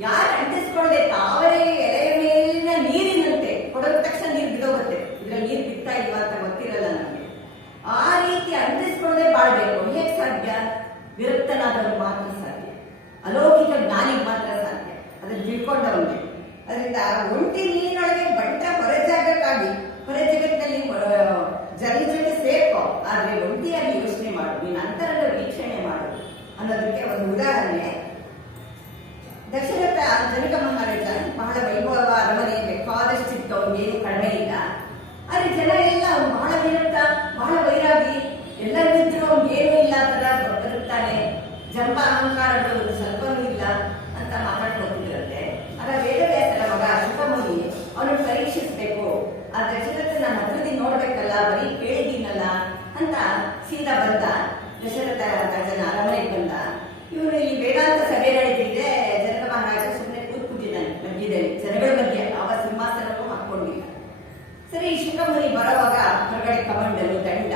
ಯಾರು ಅಂಟಿಸ್ಕೊಳ್ಳದೆ ತಾವರೇ ಎಲೆಯ ಮೇಲಿನ ನೀರಿನಂತೆ ಕೊಡದ ತಕ್ಷಣ ನೀರು ಬಿಡೋಗುತ್ತೆ. ಇದ್ರಲ್ಲಿ ನೀರು ಬಿಡ್ತಾ ಇಲ್ವಾ ಅಂತ ಗೊತ್ತಿರಲ್ಲ ನಮಗೆ. ಆ ರೀತಿ ಅಂಟಿಸ್ಕೊಳ್ಳದೆ ಬಾಳ್ಬೇಕು. ಹೇಗೆ ಸಾಧ್ಯ? ವಿರಕ್ತನಾದವರು ಮಾತ್ರ ಸಾಧ್ಯ, ಅಲೌಕಿಕ ಜ್ಞಾನಿಗೆ ಮಾತ್ರ ಸಾಧ್ಯ, ಅದನ್ನು ತಿಳ್ಕೊಂಡವನಿಗೆ. ಅದರಿಂದ ಒಂಟಿ ನೀರಿನೊಳಗೆ ಬಂಟ ಹೊರ ಜಾಗಕ್ಕಾಗಿ, ಹೊರ ಜಗತ್ತಿನಲ್ಲಿ ಜನರ ಜೊತೆ ಸೇರ್ಕೋ, ಆದ್ರೆ ಒಂಟಿಯಾಗಿ ಯೋಚನೆ ಮಾಡು, ನೀನು ಅಂತರದ ವೀಕ್ಷಣೆ ಮಾಡು ಅನ್ನೋದಕ್ಕೆ ಒಂದು ಉದಾಹರಣೆ. ದಶರಥ ಜನಕ ಮಹಾರಾಜ ಬಹಳ ವೈಭವ, ಅರಮನೆ ಬೇಕಾದಷ್ಟಿತ್ತು, ಅವನಿಗೇನು ಕಡಿಮೆ ಇಲ್ಲ. ಆದ್ರೆ ಜನ ಎಲ್ಲ ಅವ್ನು ಬಹಳ ವಿರಕ್ತ, ಬಹಳ ವೈರಾಗಿ, ಎಲ್ಲರಿದ್ರು ಅವ್ನಿಗೇನು ಇಲ್ಲ ತರ ಬದುಕ್ತಾನೆ, ಜಂಬ ಅಹಂಕಾರಗಳು ಸ್ವಲ್ಪನೂ ಇಲ್ಲ ಅಂತ ಮಾತಾಡ್ಕೊತಿದ್ರಂತೆ. ಆಗ ವೇದವ್ಯಾಸರ ಮಗ ಶುಕಮುನಿ ಅವನನ್ನು ಪರೀಕ್ಷಿಸ್ಬೇಕು, ಆ ದಶರಥನ ಹತ್ರದಿ ನೋಡ್ಬೇಕಲ್ಲ, ಬರೀ ಕೇಳಿದೀನಲ್ಲ ಅಂತ ಸೀದಾ ಬಂದ. ದಶರಥ ರಾಜನ ಅರಮನೆಗೆ ಬಂದ. ಇವನು ಇಲ್ಲಿ ವೇದಾಂತ ಸಭೆ ನಡೆದಿದೆ. ಜನಕ ಮಹಾರಾಜ ಸುಮ್ಮನೆ ಕೂತ್ಬಿಟ್ಟಿದ್ದಾನೆ ಮಧ್ಯದಲ್ಲಿ, ಜನಗಳ ಮಧ್ಯೆ, ಯಾವ ಸಿಂಹಾಸನವೂ ಹಾಕೊಂಡಿಲ್ಲ. ಸರಿ, ಶುಕಮುನಿ ಬರೋವಾಗ ಹೊರಗಡೆ ಕಮಂಡಲು, ದಂಡ,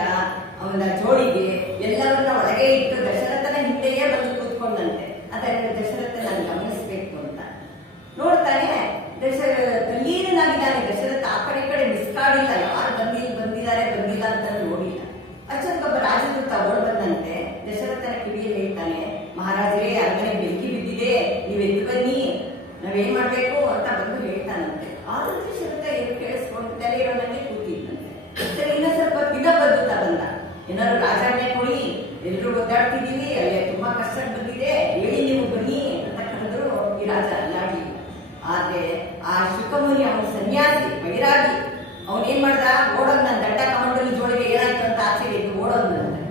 ಅವನ ಜೋಳಿಗೆ ಎಲ್ಲವನ್ನ ಒಳಗೆ ಇಟ್ಟು ದಶರಥನ ಹಿಂದೆಯೇ ಬಂದು ಕೂತ್ಕೊಂಡಂತೆ. ಅದರಿಂದ ದಶರಥನ ಗಮನಿಸಬೇಕು ಅಂತ ನೋಡ್ತಾನೆ. ತಲ್ಲೀನಾಗಿದ್ದಾನೆ ದಶರಥ. ಆ ಕಡೆ ಮಿಸ್ಕಾಡಿಲ್ಲ, ಯಾರು ಬಂದಿದ್ದಾರೆ ಬಂದಿಲ್ಲ ಅಂತ ನೋಡಿಲ್ಲ. ಅಚ್ಚೊಬ್ಬ ರಾಜದೂತ ಓಡ್ ಬಂದಂತೆ ದಶರಥನ ಕಿವಿಯಲ್ಲಿ ಹೇಳ್ತಾನೆ, ಮಹಾರಾಜರೇ ಅರಮನೆ ಬೆಂಕಿ ಬಿದ್ದಿದೆ, ನೀವು ಎದ್ದು ಬನ್ನಿ, ನಾವೇನ್ ಮಾಡ್ಬೇಕು ಅಂತ ಬಂದು ಹೇಳ್ತಾನಂತೆ. ಆದ್ರೂ ದಶರಥ ಏನು ಕೇಳಿಸ್ಕೊಂಡಲೇ ಇರೋನೇ ಕೂತಿದ್ದಂತೆ. ಸರಿ, ಇನ್ನೂ ಸ್ವಲ್ಪ ಇನ್ನೊಬ್ಬ ದೂತ ಬಂದ. ಏನಾದ್ರು ರಾಜಾಜ್ಞೆ ಕೊಡಿ, ಎಲ್ರು ಒದ್ದಾಡ್ತಿದ್ದೀವಿ, ಅಲ್ಲಿ ತುಂಬಾ ಕಷ್ಟ ಬಂದಿದೆ, ಹೇಳಿ ನೀವು ಬನ್ನಿ ಅಂತ ಕರೆದ್ರು. ಈ ರಾಜ ಅಲ್ಲಾಡಿ. ಆದ್ರೆ ಆ ಶುಕಮುನಿ ಅವನು ಸನ್ಯಾಸಿ, ವೈರಾಗಿ, ಅವನೇನ್ ಮಾಡ್ದ? ಓಡೋದ್ ನನ್ನ ದಂಡ ಕಮಂಡಲು ಜೋಳಿಗೆ ಏನಾಯ್ತು ಅಂತ ಆಚೆಗೆ ಇದ್ದು ಓಡೋದ್ನಂತೆ.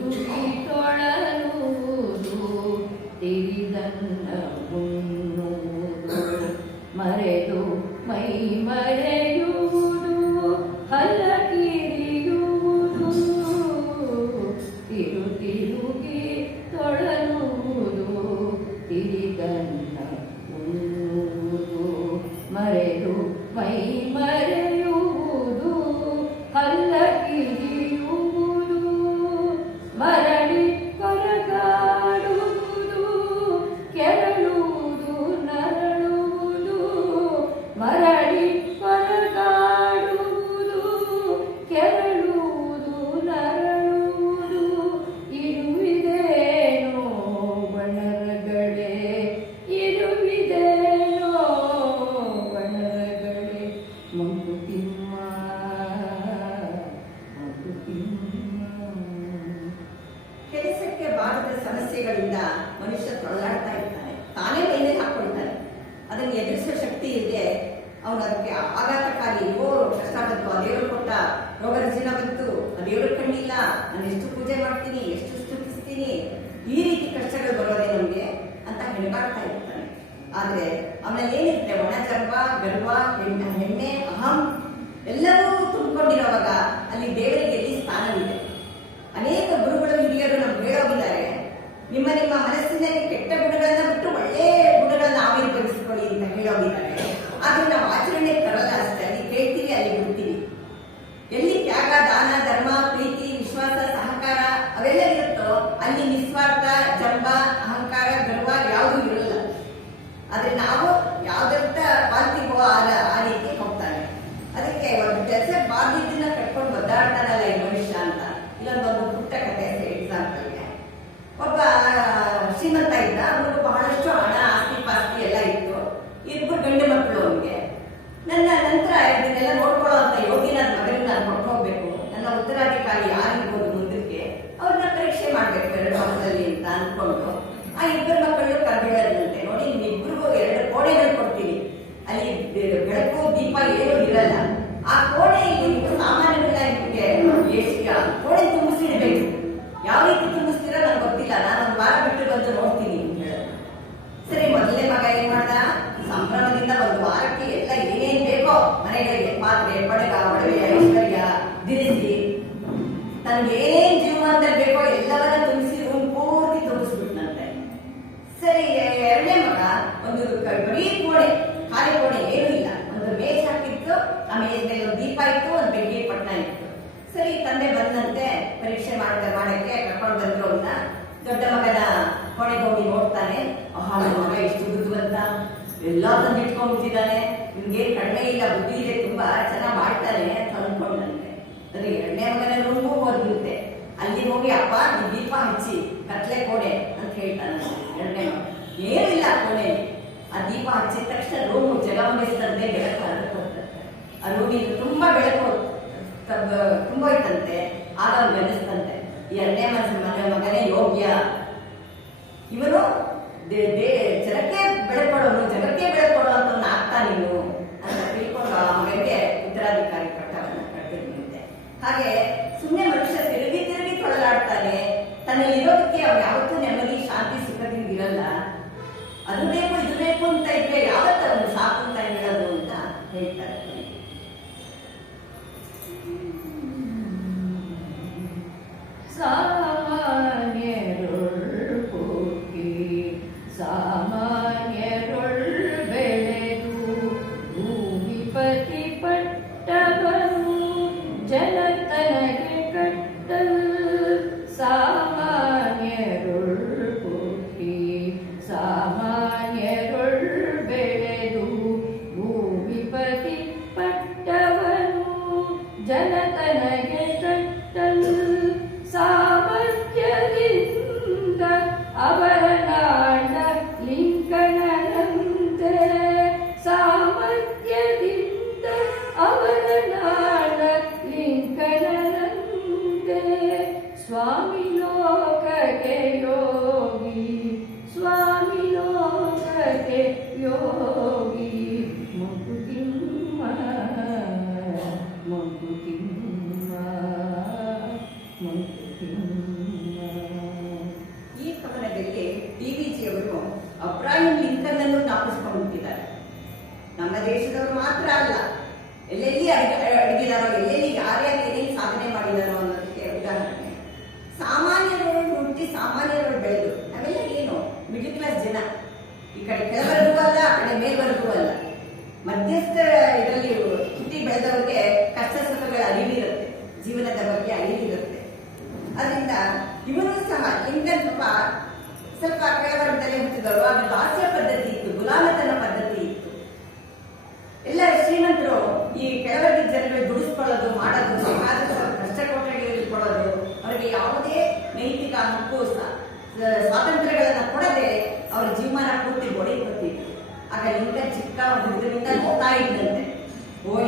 ತಿರುಗಿ ತೊಳಲುವುದು ತಿರಿದನ್ನ ಉಣ್ಣುವುದು ಮರೆದು ಮೈ ಮರೆಯುವುದು ಹಲ್ಲ ಕಿರಿಯುವುದು ತಿರುಗಿ ತೊಳಲುವುದು ತಿರಿದನ್ನ ಉಣ್ಣುವುದು ಮರೆದು ಮೈ ಮರೆಯುವುದು ಹಲ್ಲ ಕಿರಿಯುವುದು ಮರಳಿ ಕೊರಗಾಡುವುದು ಕೆರಳುವುದು ನರಳುವುದು ಮರಳಿ ಕೊರಗಾಡುವುದು ಕೆರಳುವುದು ನರಳುವುದು ಇರುವಿದೇನೋ ಬಣರಗಳೇ ಇರುವಿದೇನೋ ಬಣರಗಳೇ ಮಂಕುತಿಮ್ಮ ಕೆಲಸಕ್ಕೆ ಬಾರದ ಸಮಸ್ಯೆಗಳಿಂದ ಮನುಷ್ಯ ತೊಳಲಾಡ್ತಾ ಇರ್ತಾನೆ, ತಾನೇ ಮೇಲೆ ಹಾಕೊಳ್ತಾನೆ. ಅದನ್ನು ಎದುರಿಸುವ ಶಕ್ತಿ ಇದೆ ಅವನು. ಅದಕ್ಕೆ ಆಘಾತಕಾರಿ ಕಷ್ಟ ಬಂತು, ಆ ದೇವರು ಕೊಟ್ಟ ರೋಗ ರುಜಿನ ಬಂತು, ಆ ದೇವರು ಕಣ್ಣಿಲ್ಲ, ನಾನು ಎಷ್ಟು ಪೂಜೆ ಮಾಡ್ತೀನಿ, ಎಷ್ಟು ಸ್ತುತಿಸ್ತೀನಿ, ಈ ರೀತಿ ಕಷ್ಟಗಳು ಬರೋದೇ ನಮಗೆ ಅಂತ ಹೆಣಗಾಡ್ತಾ ಇರ್ತಾನೆ. ಆದ್ರೆ ಅವನಲ್ಲಿ ಏನಿರುತ್ತೆ, ಒಣ ಜರ್ವ, ಗರ್ವ, ಹೆಮ್ಮೆ, ಅಹಂ ಎಲ್ಲವೂ ತುಂಬಿಕೊಂಡಿರುವಾಗ ಅಲ್ಲಿ ದೇವರಿಗೆ ಎಲ್ಲಿ ಸ್ಥಾನವಿದೆ. ಅನೇಕ ಗುರುಗಳು ಹಿರಿಯರು ನಮ್ಗೆ ಹೇಳೋಗಿದ್ದಾರೆ, ನಿಮ್ಮ ನಿಮ್ಮ ಮನಸ್ಸಿನಲ್ಲಿ ಕೆಟ್ಟ ಗುಣಗಳನ್ನ ಬಿಟ್ಟು ಒಳ್ಳೆಯ ಗುಣಗಳನ್ನ ಆವಿರ್ಭವಿಸಿಕೊಳ್ಳಿ ಅಂತ ಹೇಳೋಗಿದ್ದಾರೆ. ಆದ್ರೆ ನಾವು ಆಚರಣೆ ತರಲ್ಲ ಅಷ್ಟೇ, ಅಲ್ಲಿ ಕೇಳ್ತೀವಿ, ಅಲ್ಲಿ ಬಿಡ್ತೀವಿ. ಎಲ್ಲಿ ತ್ಯಾಗ, ದಾನ, ಧರ್ಮ, ಪ್ರೀತಿ, ವಿಶ್ವಾಸ, ಸಹಕಾರ ಅವೆಲ್ಲ ಇರುತ್ತೋ ಅಲ್ಲಿ ನಿಸ್ವಾರ್ಥ, ಜಂಬ, ಅಹಂಕಾರ, ಗರ್ವ ಯಾವುದೂ ಇರಲ್ಲ. ಆದ್ರೆ ನಾವು ಯಾವ್ದಂತ ಪಾಲ್ತಿಗೋ ಆ ರೀತಿ ಹೋಗ್ತಾನೆ. ಅದಕ್ಕೆ ಒಂದು ಕೆಲಸ ಬಾಧ್ಯತೆಯನ್ನ ಕಟ್ಕೊಂಡು ಒದ್ದಾಡ್ತಾನಲ್ಲ ಈ ಮನುಷ್ಯ ಅಂತ. ಇಲ್ಲೊಂದೊಂದು ಪುಟ್ಟ ಕಥೆ ಎಕ್ಸಾಂಪಲ್ಗೆ, ಒಬ್ಬ ಶ್ರೀಮಂತ ಇದ್ದ, ಅವನಿಗೆ ಬಹಳಷ್ಟು ಹಣ, ಆಸ್ತಿ ಪಾಸ್ತಿ ಎಲ್ಲ ಇತ್ತು. ಇಬ್ಬರು ಗಂಡು ಮಕ್ಕಳು ಅವನಿಗೆ. ನನ್ನ ನಂತರ ಇದನ್ನೆಲ್ಲ ನೋಡ್ಕೊಳ್ಳೋ ಅಂತ ಯೋಗಿ ನನ್ನ ಮಗನಿಗೆ ನಾನು ಕೊಟ್ಕೋಗ್ಬೇಕು, ನನ್ನ ಉತ್ತರಾಧಿಕಾರಿ ಯಾರಿರ್ಬೋದು ಮುಂದಕ್ಕೆ, ಅವ್ರನ್ನ ಪರೀಕ್ಷೆ ಮಾಡ್ಬೇಕು 2 ವರ್ಷದಲ್ಲಿ ಅಂತ ಅಂದ್ಕೊಂಡು ಆ ಇಬ್ಬರು ಮಕ್ಕಳು ಕರ್ಬಿಡದಂತೆ. ನೋಡಿ, ನಿಮ್ಮಿಬ್ರಿಗೂ 2 ಕೋಣೆಗಳು ಕೊಡ್ತೀನಿ, ಅಲ್ಲಿ ಬೆಳಕು ದೀಪ ಏನೂ ಇರಲ್ಲ. ಆ ಕೋಣೆ ಇಬ್ಬರು ಸಾಮಾನ್ಯಗಳನ್ನ ಕೋಣೆ ತುಂಬಿಸಿಡ್ಬೇಕು. ಯಾವ ರೀತಿ ತುಂಬಿಸ್ತೀರೋ ನಂಗೆ ಗೊತ್ತಿಲ್ಲ, ನಾನು 1 ವಾರ ಬಿಟ್ಟು ಬಂದು ನೋಡ್ತೀನಿ ಅಂತ ಹೇಳೋದು. ಸರಿ, ಮೊದಲನೇ ಮಗ ಏನ್ ಮಾಡ್ದ, ಸಂಭ್ರಮದಿಂದ 1 ವಾರಕ್ಕೆ ಎಲ್ಲ ಏನೇನ್ ಬೇಕೋ ಮನೆಗಳಿಗೆ, ಪಾತ್ರೆ, ಪಡಗ, ಒಡವೆ, ಐಶ್ವರ್ಯ ದಿರಿಸಿ, ತನಗೆ ಏನೇನ್ ಜೀವನದಲ್ಲಿ ಬೇಕೋ ಎಲ್ಲವನ್ನ ತುಂಬಿಸಿ ರೂಮ್ ಪೂರ್ತಿ ತುಂಬಿಸ್ಬಿಟ್ನಂತೆ. ಸರಿ, 2ನೇ ಮಗ ಒಂದು ಬರೀ ಕೋಣೆ, ಖಾಲಿ ಕೋಣೆ, ಏನೂ ಇಲ್ಲ. ಒಂದು ಮೇಜ್ ಹಾಕಿತ್ತು, ಆ ಮೇಜ್ ಮೇಲೆ ಒಂದು ದೀಪ ಇತ್ತು, ಒಂದು ಬೆಂಕಿ ಪಟ್ಟಣ ಇತ್ತು. ಸರಿ, ತಂದೆ ಬಂದಂತೆ ಪರೀಕ್ಷೆ ಮಾಡಕ್ಕೆ ಕರ್ಕೊಂಡು ಬಂದ್ರು ಅವನ್ನ. ದೊಡ್ಡ ಮಗನ ಕೋಣೆಗೆ ಹೋಗಿ ನೋಡ್ತಾನೆ, ನನ್ನ ಮಗ ಎಷ್ಟು ಬುದ್ಧಿವಂತ, ಎಲ್ಲ ತಂದು ಇಟ್ಕೊಂಡ್ಬಿಟ್ಟಿದ್ದಾನೆ, ನಿಮ್ಗೇನ್ ಕಡಿಮೆ ಇಲ್ಲ, ಬುದ್ಧಿ ಇದೆ, ತುಂಬಾ ಚೆನ್ನಾಗಿ ಮಾಡ್ತಾನೆ ಅಂತ ಅಂದ್ಕೊಂಡಂತೆ. ಸರಿ, 2ನೇ ಮಗನ ರೂಮ್ಗೂ ಹೋಗಿರುತ್ತೆ. ಅಲ್ಲಿ ಹೋಗಿ, ಅಪ್ಪ ನೀವು ದೀಪ ಹಚ್ಚಿ, ಕತ್ಲೆ ಕೋಣೆ ಅಂತ ಹೇಳ್ತಾನೆ 2ನೇ ಮಗ. ಏನೂ ಇಲ್ಲ ಕೋಣೆಯಲ್ಲಿ. ಆ ದೀಪ ಹಚ್ಚಿದ ತಕ್ಷಣ ರೂಮು ಜಗಮಗಿಸ್ತಂತೆ, ಬೆಳಕು ಹರಡುತ್ತೆ. ಆ ರೂಮಿಗೆ ತುಂಬಾ ಬೆಳಕು ತುಂಬೋಯ್ತಂತೆ. ಆಗ ಅವ್ನು ಅನಿಸ್ತಂತೆ, ಈ 2ನೇ ಮಗನೇ ಯೋಗ್ಯ, ಇವನು ಜನಕ್ಕೆ ಬೆಳಕೊಡೋನು, ಜಗಕ್ಕೆ ಬೆಳಕೊಡೋನು ಆಗ್ತಾ ನೀನು ಅಂತ ತಿಳ್ಕೊಂಡು ಆ ಮಗನಿಗೆ ಉತ್ತರಾಧಿಕಾರಿ ಪಟ್ಟವನ್ನ ಕಟ್ಟಿರುತ್ತೆ. ಹಾಗೆ ಸುಮ್ಮನೆ ಮನುಷ್ಯ ತಿರುಗಿ ತಿರುಗಿ ತೊಳಲಾಡ್ತಾನೆ. ತನ್ನಲ್ಲಿರೋದಕ್ಕೆ ಅವ್ನು ಯಾವತ್ತೂ ನೆಮ್ಮದಿ, ಶಾಂತಿ, ಸುಖದಿಂದ ಇರಲ್ಲ. ಅದು ಬೇಕು ಇದು ಬೇಕು ಅಂತ ಇದ್ರೆ ಯಾವತ್ತ ಅವನು ಸಾಕು ಅಂತ ಹೇಳೋದು ಅಂತ ಹೇಳ್ತಾರೆ. ಸಾಮಾನ್ಯರುಳ್ ಪೂಕಿ ಸಾಮಾನ್ಯರುಳ್ ನಮ್ಮ ದೇಶದವರು ಮಾತ್ರ ಅಲ್ಲ, ಎಲ್ಲೆಲ್ಲಿ ಅಡಗಿದಾರೋ, ಎಲ್ಲೆಲ್ಲಿ ಯಾರ್ಯಾರು ಏನೇನು ಸಾಧನೆ ಮಾಡಿದಾರೋ ಅನ್ನೋದಕ್ಕೆ ಉದಾಹರಣೆ. ಸಾಮಾನ್ಯರು ಹುಟ್ಟಿ ಸಾಮಾನ್ಯರು ಬೆಳೆದು ನಾವೆಲ್ಲ ಏನು ಮಿಡಲ್ ಕ್ಲಾಸ್ ಜನ, ಈ ಕಡೆ ಕೆಳವರೆಗೂ ಅಲ್ಲ, ಆ ಕಡೆ ಮೇಲ್ವರೆಗೂ ಅಲ್ಲ, ಮಧ್ಯಸ್ಥ ಇದರಲ್ಲಿ ಹುಟ್ಟಿ ಬೆಳೆದವರಿಗೆ ಕಷ್ಟ ಸುಖಗಳ ಅರಿವಿರುತ್ತೆ, ಜೀವನದ ಬಗ್ಗೆ ಅರಿವಿರುತ್ತೆ. ಅದರಿಂದ ಇವನು ಸಹ ಲಿಂಗನ್ ಸ್ವಲ್ಪ ಕೆಳವರ್ಗದಲ್ಲಿ ಹುಟ್ಟಿದವರು. ಆಗ ದಾಸ್ಯ ಪದ್ಧತಿ ಇತ್ತು, ಗುಲಾಮತನ ಪದ್ಧತಿ ಇತ್ತು. ಎಲ್ಲ ಶ್ರೀಮಂತರು ಈ ಕೆಳವರ್ಗದ ಜನಗಳು ದುಡಿಸ್ಕೊಳ್ಳೋದು, ಮಾಡೋದು, ಕಷ್ಟ ಕೊಟ್ಟಡಿಯಲ್ಲಿ ಕೊಡೋದು, ಅವರಿಗೆ ಯಾವುದೇ ನೈತಿಕ ಹಕ್ಕು ಸ್ವಾತಂತ್ರ್ಯಗಳನ್ನ ಕೊಡದೆ ಅವರ ಜೀವಮಾನ ಪೂರ್ತಿ ಒಡೆಯುತ್ತಿತ್ತು. ಆಗ ಲಿಂಗನ್ ಚಿಕ್ಕ ಹುಡುಗರಿಂದ ಹೋಗ್ತಾ ಇದ್ದಂತೆ,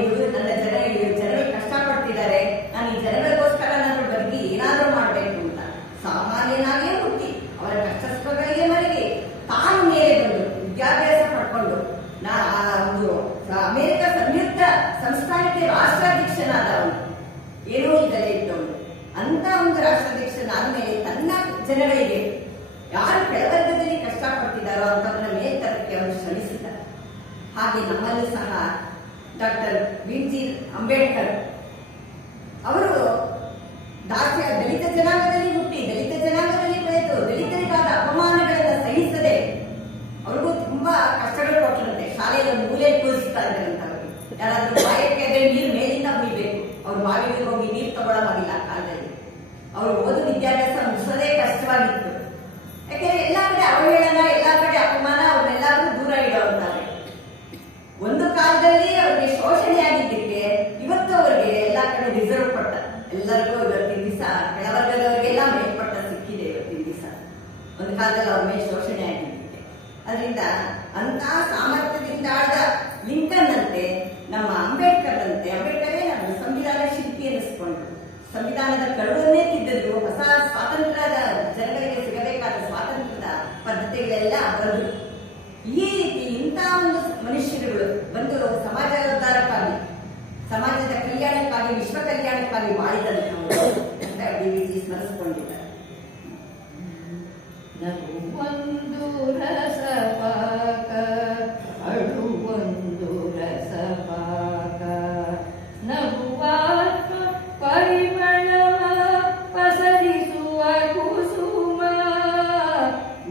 ಇದು ನನ್ನ ಜನಗಳು ಕಷ್ಟಪಡ್ತಿದ್ದಾರೆ, ನಾನು ಈ ಜನಗಳಿಗೋಸ್ಕರ ನಾನು ಬದುಕಿ ಏನಾದರೂ ಮಾಡಬೇಕು ಅಂತ ಸಾಮಾನ್ಯನಾಗೇ ಹುಟ್ಟಿ ಅವರ ಕಷ್ಟ ಸುಖಗಳಿಗೆ ಮರೆಗೆ ತಾನು ಮೇಲೆ ಬಂದು ವಿದ್ಯಾಭ್ಯಾಸ ಪಡ್ಕೊಂಡು ಒಂದು ಅಮೆರಿಕ ಸಂಯುಕ್ತ ಸಂಸ್ಥಾನಕ್ಕೆ ರಾಷ್ಟ್ರಾಧ್ಯಕ್ಷನಾದ ಅವನು, ಏನೂ ಇದ್ದಲೇ ಇದ್ದವನು. ಅಂತ ಒಂದು ರಾಷ್ಟ್ರಾಧ್ಯಕ್ಷನಾದ ಮೇಲೆ ತನ್ನ ಜನಗಳಿಗೆ ಯಾರು ಕೆಳವರ್ಗದಲ್ಲಿ ಕಷ್ಟಪಡ್ತಿದ್ದಾರೋ ಅಂತವನ್ನ ಮೇಲ್ತರಕ್ಕೆ ಅವರು ಶ್ರಮಿಸಿದ. ಹಾಗೆ ನಮ್ಮಲ್ಲೂ ಸಹ ಡಾಕ್ಟರ್ ಬಿ.ಜಿ. ಅಂಬೇಡ್ಕರ್ ಅವರು ದಲಿತ ಜನಾಂಗದಲ್ಲಿ ಹುಟ್ಟಿ ದಲಿತ ಜನಾಂಗದಲ್ಲಿ ಬೆಳೆದು ದಲಿತರಿಗಾದ ಅಪಮಾನಗಳನ್ನು ಸಹಿಸದೆ ಅವ್ರಿಗೂ ತುಂಬಾ ಕಷ್ಟಗಳು ಕೊಟ್ಟರಂತೆ. ಶಾಲೆಯಲ್ಲಿ ಮೂಲೆಯಲ್ಲಿ ಕೂರಿಸ್ತಾ ಇದ್ದಾರಂತ ಅವ್ರಿಗೆ. ಯಾರಾದ್ರೂ ಬಾಯಕ್ಕೆ ಆದ್ರೆ ನೀರು ಮೇಲಿಂದ ಮುಯ್ಬೇಕು, ಅವ್ರು ಬಾವಿಗೆ ಹೋಗಿ ನೀರು ತಗೊಳ್ಳೋ ಹಾಗಿಲ್ಲ ಆ ಕಾಲದಲ್ಲಿ. ಅವರು ಓದು ವಿದ್ಯಾಭ್ಯಾಸ ಮುಗಿಸೋದೇ ಕಷ್ಟವಾಗಿತ್ತು. ಯಾಕೆಂದ್ರೆ ಎಲ್ಲಾ ಕಡೆ ಅವಹೇಳನ, ಎಲ್ಲಾ ಕಡೆ ಅಪಮಾನ, ಅವ್ರನ್ನೆಲ್ಲರೂ ದೂರ ಇಡೋಂತಾರೆ. ಒಂದು ಕಾಲದಲ್ಲಿ ಅವರಿಗೆ ಶೋಷಣೆ ಆಗಿದ್ದಕ್ಕೆ ಇವತ್ತು ಅವರಿಗೆ ಎಲ್ಲಾ ಕಡೆ ರಿಸರ್ವ್ ಪಟ್ಟ, ಎಲ್ಲರಿಗೂ ಇವತ್ತಿನ ದಿವಸ ಕೆಳವರ್ಗದವರಿಗೆಲ್ಲ ಮೇಲ್ಪಟ್ಟ ಸಿಕ್ಕಿದೆ ಇವತ್ತಿನ ದಿವಸ. ಒಂದು ಕಾಲದಲ್ಲಿ ಅವ್ರ ಮೇಲೆ ಶೋಷಣೆ ಆಗಿದ್ದಕ್ಕೆ. ಅದರಿಂದ ಅಂತಹ ಸಾಮರ್ಥ್ಯದಿಂದ ಆದ ಲಿಂಕನ್ ಅಂತೆ ನಮ್ಮ ಅಂಬೇಡ್ಕರ್ ಅಂಬೇಡ್ಕರೇ ನಮ್ಮ ಸಂವಿಧಾನ ಶಿಲ್ಪಿ ಅನ್ನಿಸ್ಕೊಂಡ್ರು. ಸಂವಿಧಾನದ ಕರುವನ್ನೇ ತಿದ್ದಿದ್ರು, ಹೊಸ ಸ್ವಾತಂತ್ರ್ಯದ ಜನಗಳಿಗೆ ಸಿಗಬೇಕಾದ ಸ್ವಾತಂತ್ರ್ಯದ ಪದ್ಧತಿಗಳೆಲ್ಲ ಬರೆದು. ಈ ರೀತಿ ಇಂತಹ ಒಂದು ಮನುಷ್ಯರುಗಳು ಬಂದು ಸಮಾಜೋದ್ಧಾರಕ್ಕಾಗಿ, ಸಮಾಜದ ಕಲ್ಯಾಣಕ್ಕಾಗಿ, ವಿಶ್ವ ಕಲ್ಯಾಣಕ್ಕಾಗಿ ಬಾಳಿದಂತವರು ಅಂತ ಡಿ.ವಿ.ಜಿ. ಸ್ಮರಿಸಿಕೊಂಡಿದ್ದಾರೆ. ನಗುವೊಂದು ರಸಪಾಕ, ಅಳುವೊಂದು ರಸಪಾಕ, ನಗುವಾತ್ಮ ಪರಿಮಳವ ಪಸರಿಸುವ ಕುಸುಮ.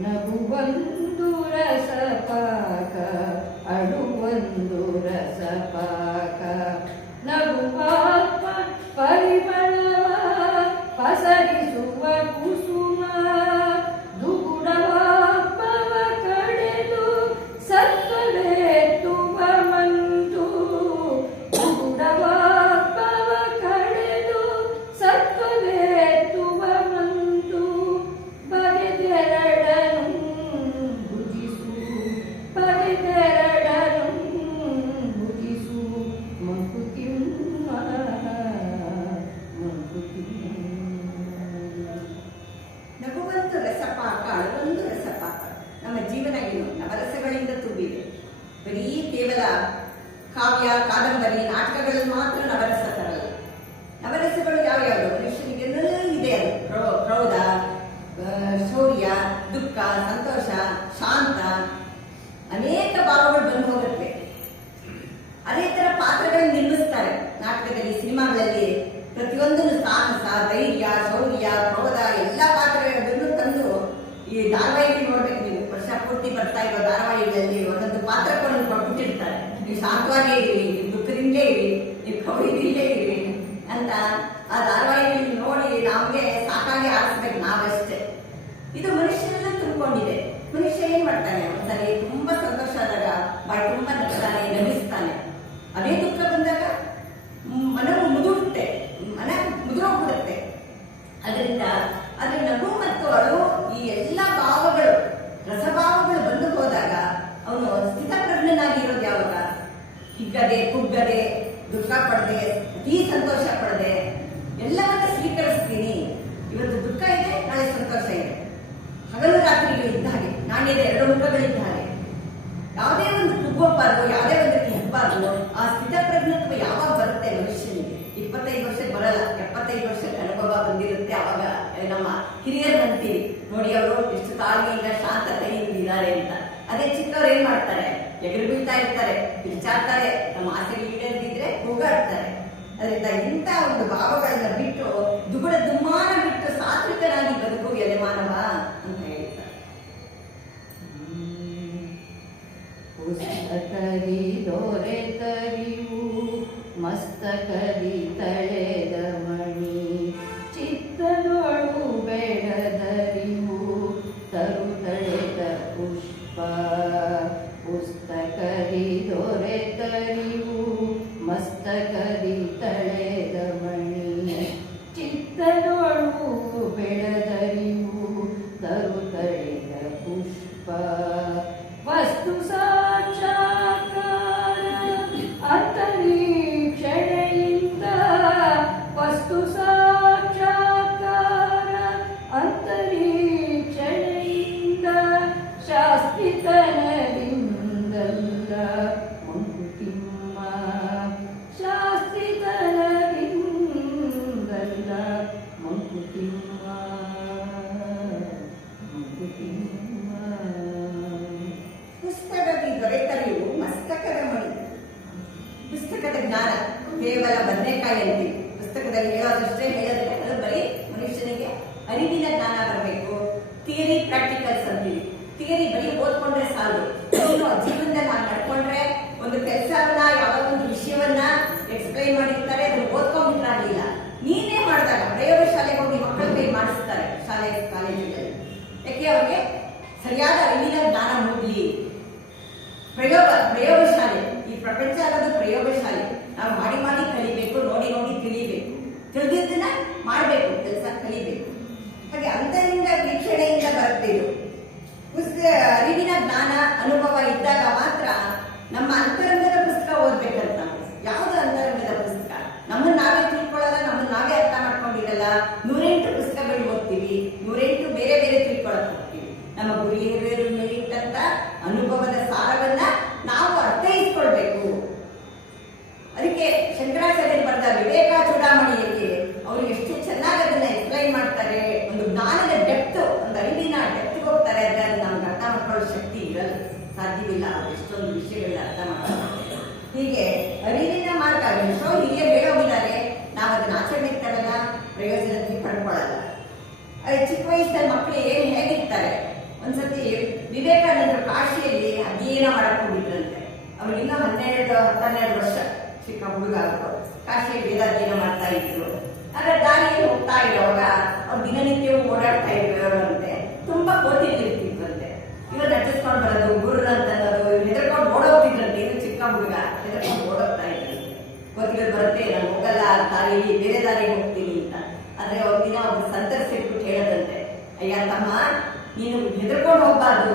ನಗುವೊಂದು ರಸಪಾಕ, ಅಳುವೊಂದು ರಸಪಾಕ, ನಗುವಾತ್ಮ ಪರಿಮಳವ ಪಸರಿಸುವ ಕುಸುಮ. ದುಗುಡವಾತ್ಮವ ಕಡೆದು ಸತ್ವವೆತ್ತುವ ಮಂಟು, ದುಗುಡವಾತ್ಮವ ಕಡೆದು ಸತ್ವವೆತ್ತುವ ಮಂಟು. ಬಗೆದೆರಡನು ಭುಜಿಸು, ಬಗೆದೆರಡನು ಭುಜಿಸು, ಮಂಕುತಿಮ್ಮ ಮಂಕುತಿಮ್ಮ. ನಗುವಂತು ರಸಪಾಕ, ಅಳುವೊಂದು ರಸಪಾಕ. ನಮ್ಮ ಜೀವನ ಏನು ನವರಸಗಳಿಂದ ತುಂಬಿದೆ. ಬರೀ ಕೇವಲ ಕಾವ್ಯ, ಕಾದಂಬರಿ, ನಾಟಕಗಳಲ್ಲಿ ಮಾತ್ರ ನವರಸ ತರಲ್ಲ. ನವರಸಗಳು ಯಾವ್ಯಾವುದು? ಮನುಷ್ಯನಿಗೆಲ್ಲೂ ಇದೆ. ಅದು ಕ್ರೋಧ, ಶೌರ್ಯ, ದುಃಖ, ಸಂತೋಷ, ಶಾಂತ, ಅನೇಕ ಭಾವಗಳು ಬಂದು ಹೋಗುತ್ತೆ. ಅದೇ ತರ ಪಾತ್ರಗಳನ್ನು ನಿರ್ಮಿಸ್ತಾರೆ ನಾಟಕದಲ್ಲಿ, ಸಿನಿಮಾಗಳಲ್ಲಿ. ಪ್ರತಿಯೊಂದನ್ನು ಸಾಹಸ, ಧೈರ್ಯ, ಶೌರ್ಯ, ಕ್ರೋಧ ಎಲ್ಲ ಪಾತ್ರಗಳನ್ನು ತಂದು ಈ ಧಾರಾವಾಹಿಗಳು ನೋಡ್ಬೇಕು ನೀವು. ವರ್ಷ ಪೂರ್ತಿ ಬರ್ತಾ ಇರೋ ಧಾರಾವಾಹಿಗಳಲ್ಲಿ ಒಂದೊಂದು ಪಾತ್ರಗಳನ್ನು ಕೊಟ್ಬಿಟ್ಟಿರ್ತಾರೆ. ನೀವು ಶಾಂತವಾಗೇ ಇರಿ, ನೀವು ದುಃಖದಿಂದಲೇ ಇರಿ, ನೀವು ಕವಿದಿಂದಲೇ ಇರಿ ಅಂತ ಆ ಧಾರಾವಾಹಿಗಳನ್ನು ನೋಡಿ ನಮಗೆ ಸಾಕಾಗಿ ಆರಿಸ್ಬೇಕು ನಾವಷ್ಟೇ. ಇದು ಮನುಷ್ಯನೆಲ್ಲ ತುಂಬಿಕೊಂಡಿದೆ. ಮನುಷ್ಯ ಏನ್ ಮಾಡ್ತಾನೆ? ಒಂದ್ಸರಿ ತುಂಬಾ ಸಂತೋಷ ಆದಾಗ ಬಾಯಿ ತುಂಬಾ ನಗ್ತಾನೆ, ನಗಿಸ್ತಾನೆ. ಅದೇ ದುಃಖ ಬಂದಾಗ ಮನವು ಮುದುರುತ್ತೆ, ಮನ ಮುದುರೋಗ್ಬಿಡುತ್ತೆ. ಅದರಿಂದ ಅದ್ರ ನಗು ಮತ್ತು ಅಳು, ಈ ಎಲ್ಲ ಭಾವಗಳು, ರಸಭಾವಗಳು ಬಂದು ಹೋದಾಗ ಅವನು ಸ್ಥಿತಪ್ರಜ್ಞನಾಗಿರೋದು ಯಾವಾಗ? ಹಿಗ್ಗದೆ, ಕುಗ್ಗದೆ, ದುಃಖ ಪಡದೆ, ಅತೀ ಸಂತೋಷ ಪಡದೆ ಎಲ್ಲವನ್ನ ಸ್ವೀಕರಿಸ್ತೀನಿ. ಇವತ್ತು ದುಃಖ ಇದೆ, ನಾಳೆ ಸಂತೋಷ ಇದೆ. ಹಗಲು ರಾತ್ರಿಗಳು ಇದ್ದ ಹಾಗೆ, ನಾಣ್ಯದ ಎರಡು ಮುಖಗಳಿದ್ದ ಹಾಗೆ. ಯಾವುದೇ ಒಂದು ಕುಗ್ಗೋಬಾರ್ದು, ಯಾವುದೇ ಒಂದು ಹಿಗ್ಬಾರ್ದು. ಆ ಸ್ಥಿತಪ್ರಜ್ಞತ್ವ ಯಾವಾಗ ಬರುತ್ತೆ ಮನುಷ್ಯನಿಗೆ? 25 ವರ್ಷಕ್ಕೆ ಬರಲ್ಲ, 75 ವರ್ಷಕ್ಕೆ ಅನುಭವ ಬಂದಿರುತ್ತೆ. ಅವಾಗ ನಮ್ಮ ಹಿರಿಯರು ಅಂತೀವಿ ನೋಡಿ, ಅವರು ಎಷ್ಟು ತಾಳ್ಮೆಯಿಂದ ಶಾಂತತೆಯಿಂದ ಇದ್ದಾರೆ ಅಂತ. ಅದೇ ಚಿಕ್ಕವ್ರು ಏನ್ ಮಾಡ್ತಾರೆ? ಎಗರು ಬೀಳ್ತಾ ಇರ್ತಾರೆ, ಕಿರ್ಚಾಡ್ತಾರೆ, ನಮ್ಮ ಆಸೆಗಳು ಈಡೇರದಿದ್ರೆ ಕೂಗಾಡ್ತಾರೆ. ಅದರಿಂದ ಇಂಥ ಒಂದು ಭಾವಗಳನ್ನ ಬಿಟ್ಟು ದುಗುಡ ದುಮ್ಮಾನ ಬಿಟ್ಟು ಸಾತ್ವಿಕನಾಗಿ ಬದುಕು ಎಲೆ ಮಾನವ ಅಂತ ಹೇಳ್ತಾರೆ. ಪುಸ್ತಕದಿ ದೊರೆತರಿವು ಮಸ್ತಕದಿ ತಳೆದ ಮಣಿ ಚಿತ್ತದೊಳು ಬೆಳೆದರಿವು ತರು ತಳೆದ ಪುಷ್ಪ. ಪುಸ್ತಕದಿ ದೊರೆತರಿವು ಮಸ್ತಕದಿ ತಳೆದ ಮಣಿ ಚಿತ್ತದೊಳು ಬೆಳೆದರಿವು ತರು ತಳೆದ ಪುಷ್ಪ. ವಸ್ತು ಸಾಕ್ಷಾತ್ಕಾರ ಅಂತರೀಕ್ಷಣೆಯಿಂದ ವಸ್ತು ಸಾಕ್ಷಾತ್ಕಾರ ಅಂತರೀಕ್ಷಣೆಯಿಂದ ಶಾಸ್ತ್ರಿತನದಿಂದಲ್ಲ ಮಂಕುತಿಮ್ಮ. ಶಾಸ್ತ್ರಿತನದಿಂದಲ್ಲ ಮಂಕುತಿಮ್ಮ ಮಂಕುತಿಮ್ಮ. ಪುಸ್ತಕದಲ್ಲಿ ದೊರೆತರಿವು ಮಸ್ತಕದ ಮಣಿ. ಪುಸ್ತಕದ ಜ್ಞಾನ ಕೇವಲ ಬದನೆಕಾಯಿ ಅಂತೀವಿ. ಪುಸ್ತಕದಲ್ಲಿ ಹೇಳೋದಷ್ಟೇ ಹೇಳೋದಿಲ್ಲ, ಅದು ಬರೀ ಮನುಷ್ಯನಿಗೆ ಅರಿವಿನ ಜ್ಞಾನ ಬರಬೇಕು. ಥಿಯರಿ ಪ್ರಾಕ್ಟಿಕಲ್ಸ್ ಅಂತೀವಿ. ಥಿಯರಿ ಬರೀ ಓದ್ಕೊಂಡ್ರೆ ಸಾಲು. ಇನ್ನು ಜೀವನದಲ್ಲಿ ನಾವು ನಡ್ಕೊಂಡ್ರೆ ಒಂದು ಕೆಲಸವನ್ನ ಯಾವ ಒಂದು ವಿಷಯವನ್ನ ಎಕ್ಸ್ಪ್ಲೈನ್ ಮಾಡಿರ್ತಾರೆ, ಅದನ್ನು ಓದ್ಕೊಂಡ್ಬಿಟ್ರಾಗಲಿಲ್ಲ. ನೀನೇ ಮಾಡಿದಾಗ ಪ್ರಯೋಗಶಾಲೆಗೆ ಹೋಗಿ ಮಕ್ಕಳ ಕೈ ಮಾಡಿಸ್ತಾರೆ ಶಾಲೆ ಕಾಲೇಜುಗಳಲ್ಲಿ. ಯಾಕೆ ಅವ್ರಿಗೆ ಸರಿಯಾದ ಅರಿವಿನ ಜ್ಞಾನ ಮೂಡಲಿ. ಪ್ರಯೋಗಶಾಲೆ, ಈ ಪ್ರಪಂಚ ಅನ್ನೋದು ಪ್ರಯೋಗಶಾಲೆ. ನಾವು ಮಾಡಿ ಮಾಡಿ ಕಲಿಬೇಕು, ನೋಡಿ ನೋಡಿ ತಿಳಿಬೇಕು, ತಿಳಿದಿದ್ದನ್ನ ಮಾಡಬೇಕು, ಕೆಲಸ ಕಲಿಬೇಕು. ಹಾಗೆ ಅಂತರಿಂದ ವೀಕ್ಷಣೆಯಿಂದ ಬರ್ತಿದ್ದು ಅರಿವಿನ ಜ್ಞಾನ ಅನುಭವ ಇದ್ದಾಗ ಮಾತ್ರ ನಮ್ಮ ಅಂತರಂಗದ ಪುಸ್ತಕ ಓದ್ಬೇಕಂತ. ಯಾವುದು ಅಂತರಂಗದ ಪುಸ್ತಕ? ನಮ್ಮನ್ನ ನಾವೇ ತಿಳ್ಕೊಳ್ಳಲ್ಲ, ನಮ್ಮನ್ನ ನಾವೇ ಅರ್ಥ ಮಾಡ್ಕೊಂಡಿರಲ್ಲ. 108 ಪುಸ್ತಕಗಳು ಓದ್ತೀವಿ, 108 ಬೇರೆ ಬೇರೆ ತಿಳ್ಕೊಳಕ್ ಹೋಗ್ತೀವಿ. ನಮ್ಮ ಗುರಿ ಹಿರಿಯರ ಮೇಲಿಟ್ಟಂತ ಅನುಭವದ ಸಾರವನ್ನ ನಾವು ಅರ್ಥೈಸ್ಕೊಳ್ಬೇಕು. ಅದಕ್ಕೆ ಶಂಕರಾಚಾರ್ಯರು ಬರೆದ ವಿವೇಕ ಚೂಡಾಮಣಿಯಲ್ಲಿ ಅವರು ಎಷ್ಟು ಚೆನ್ನಾಗಿ ಅದನ್ನ ಎಕ್ಸ್ಪ್ಲೈನ್ ಮಾಡ್ತಾರೆ. ಒಂದು ಜ್ಞಾನದ ಡೆಪ್ತ್, ಒಂದು ಅರಿವಿನ ಡೆಪ್ತ್ಗೆ ಹೋಗ್ತಾರೆ. ಅದನ್ನ ನಮ್ಗೆ ಅರ್ಥ ಮಾಡ್ಕೊಳ್ಳೋ ಶಕ್ತಿ ಇರಲ್ಲ, ಸಾಧ್ಯವಿಲ್ಲ. ಎಷ್ಟೊಂದು ವಿಷಯಗಳನ್ನ ಅರ್ಥ ಮಾಡ್ತಾರೆ. ಹೀಗೆ ಅರಿವಿನ ಮಾರ್ಗ ಎಷ್ಟೋ ಹಿರಿಯರು ಹೇಳೋಗಿದ್ದಾರೆ, ನಾವು ಅದನ್ನ ಆಚರಣೆಗೆ ತರಲ್ಲ, ಪ್ರಯೋಜನಕ್ಕೆ ಪಡ್ಕೊಳ್ಳಲ್ಲ. ಅದೇ ಚಿಕ್ಕ ವಯಸ್ಸಲ್ಲಿ ಮಕ್ಕಳು ಹೇಗಿರ್ತಾರೆ. ಒಂದ್ಸತಿ ವಿವೇಕಾನಂದರು ಕಾಶಿಯಲ್ಲಿ ಅಧ್ಯಯನ ಮಾಡಕ್ ಹೋಗಿದ್ರಂತೆ. ಅವ್ರು ಇನ್ನೂ 12 ವರ್ಷ ಚಿಕ್ಕ ಹುಡುಗ ಅವರು ಕಾಶಿಯಲ್ಲಿ ವೇದಾಧ್ಯಯನ ಮಾಡ್ತಾ ಇದ್ರು. ಆದ್ರೆ ದಾರಿಯಲ್ಲಿ ಹೋಗ್ತಾ ಇರುವಾಗ ಅವ್ರು ದಿನನಿತ್ಯವೂ ಓಡಾಡ್ತಾ ಇರೋರಂತೆ. ತುಂಬಾ ಕೋಟಿಲಿರ್ತಿದ್ರಂತೆ. ಇವ್ರು ನಟಿಸ್ಕೊಂಡು ಬರೋದು, ಗುರು ಅಂತ ಅನ್ನೋದು, ಹೆದರ್ಕೊಂಡು ಓಡೋಗ್ತಿದ್ರಂತೆ. ಇದು ಚಿಕ್ಕ ಹುಡುಗ ಹೆದರ್ಕೊಂಡು ಓಡೋಗ್ತಾ ಇದ್ರಂತೆ. ಕೋತಿಗಳು ಬರುತ್ತೆ, ನಾನು ಹೋಗಲ್ಲ, ದಾರಿಯಲ್ಲಿ ಬೇರೆ ದಾರಿಗೆ ಹೋಗ್ತೀನಿ ಅಂತ. ಆದ್ರೆ ಅವ್ರ ದಿನ ಒಬ್ರು ಸಂತರಿಸಿಟ್ಬಿಟ್ಟು ಹೇಳದಂತೆ, ಅಯ್ಯ ತಮ್ಮ, ನೀನು ಹೆದರ್ಕೊಂಡು ಹೋಗ್ಬಾರ್ದು,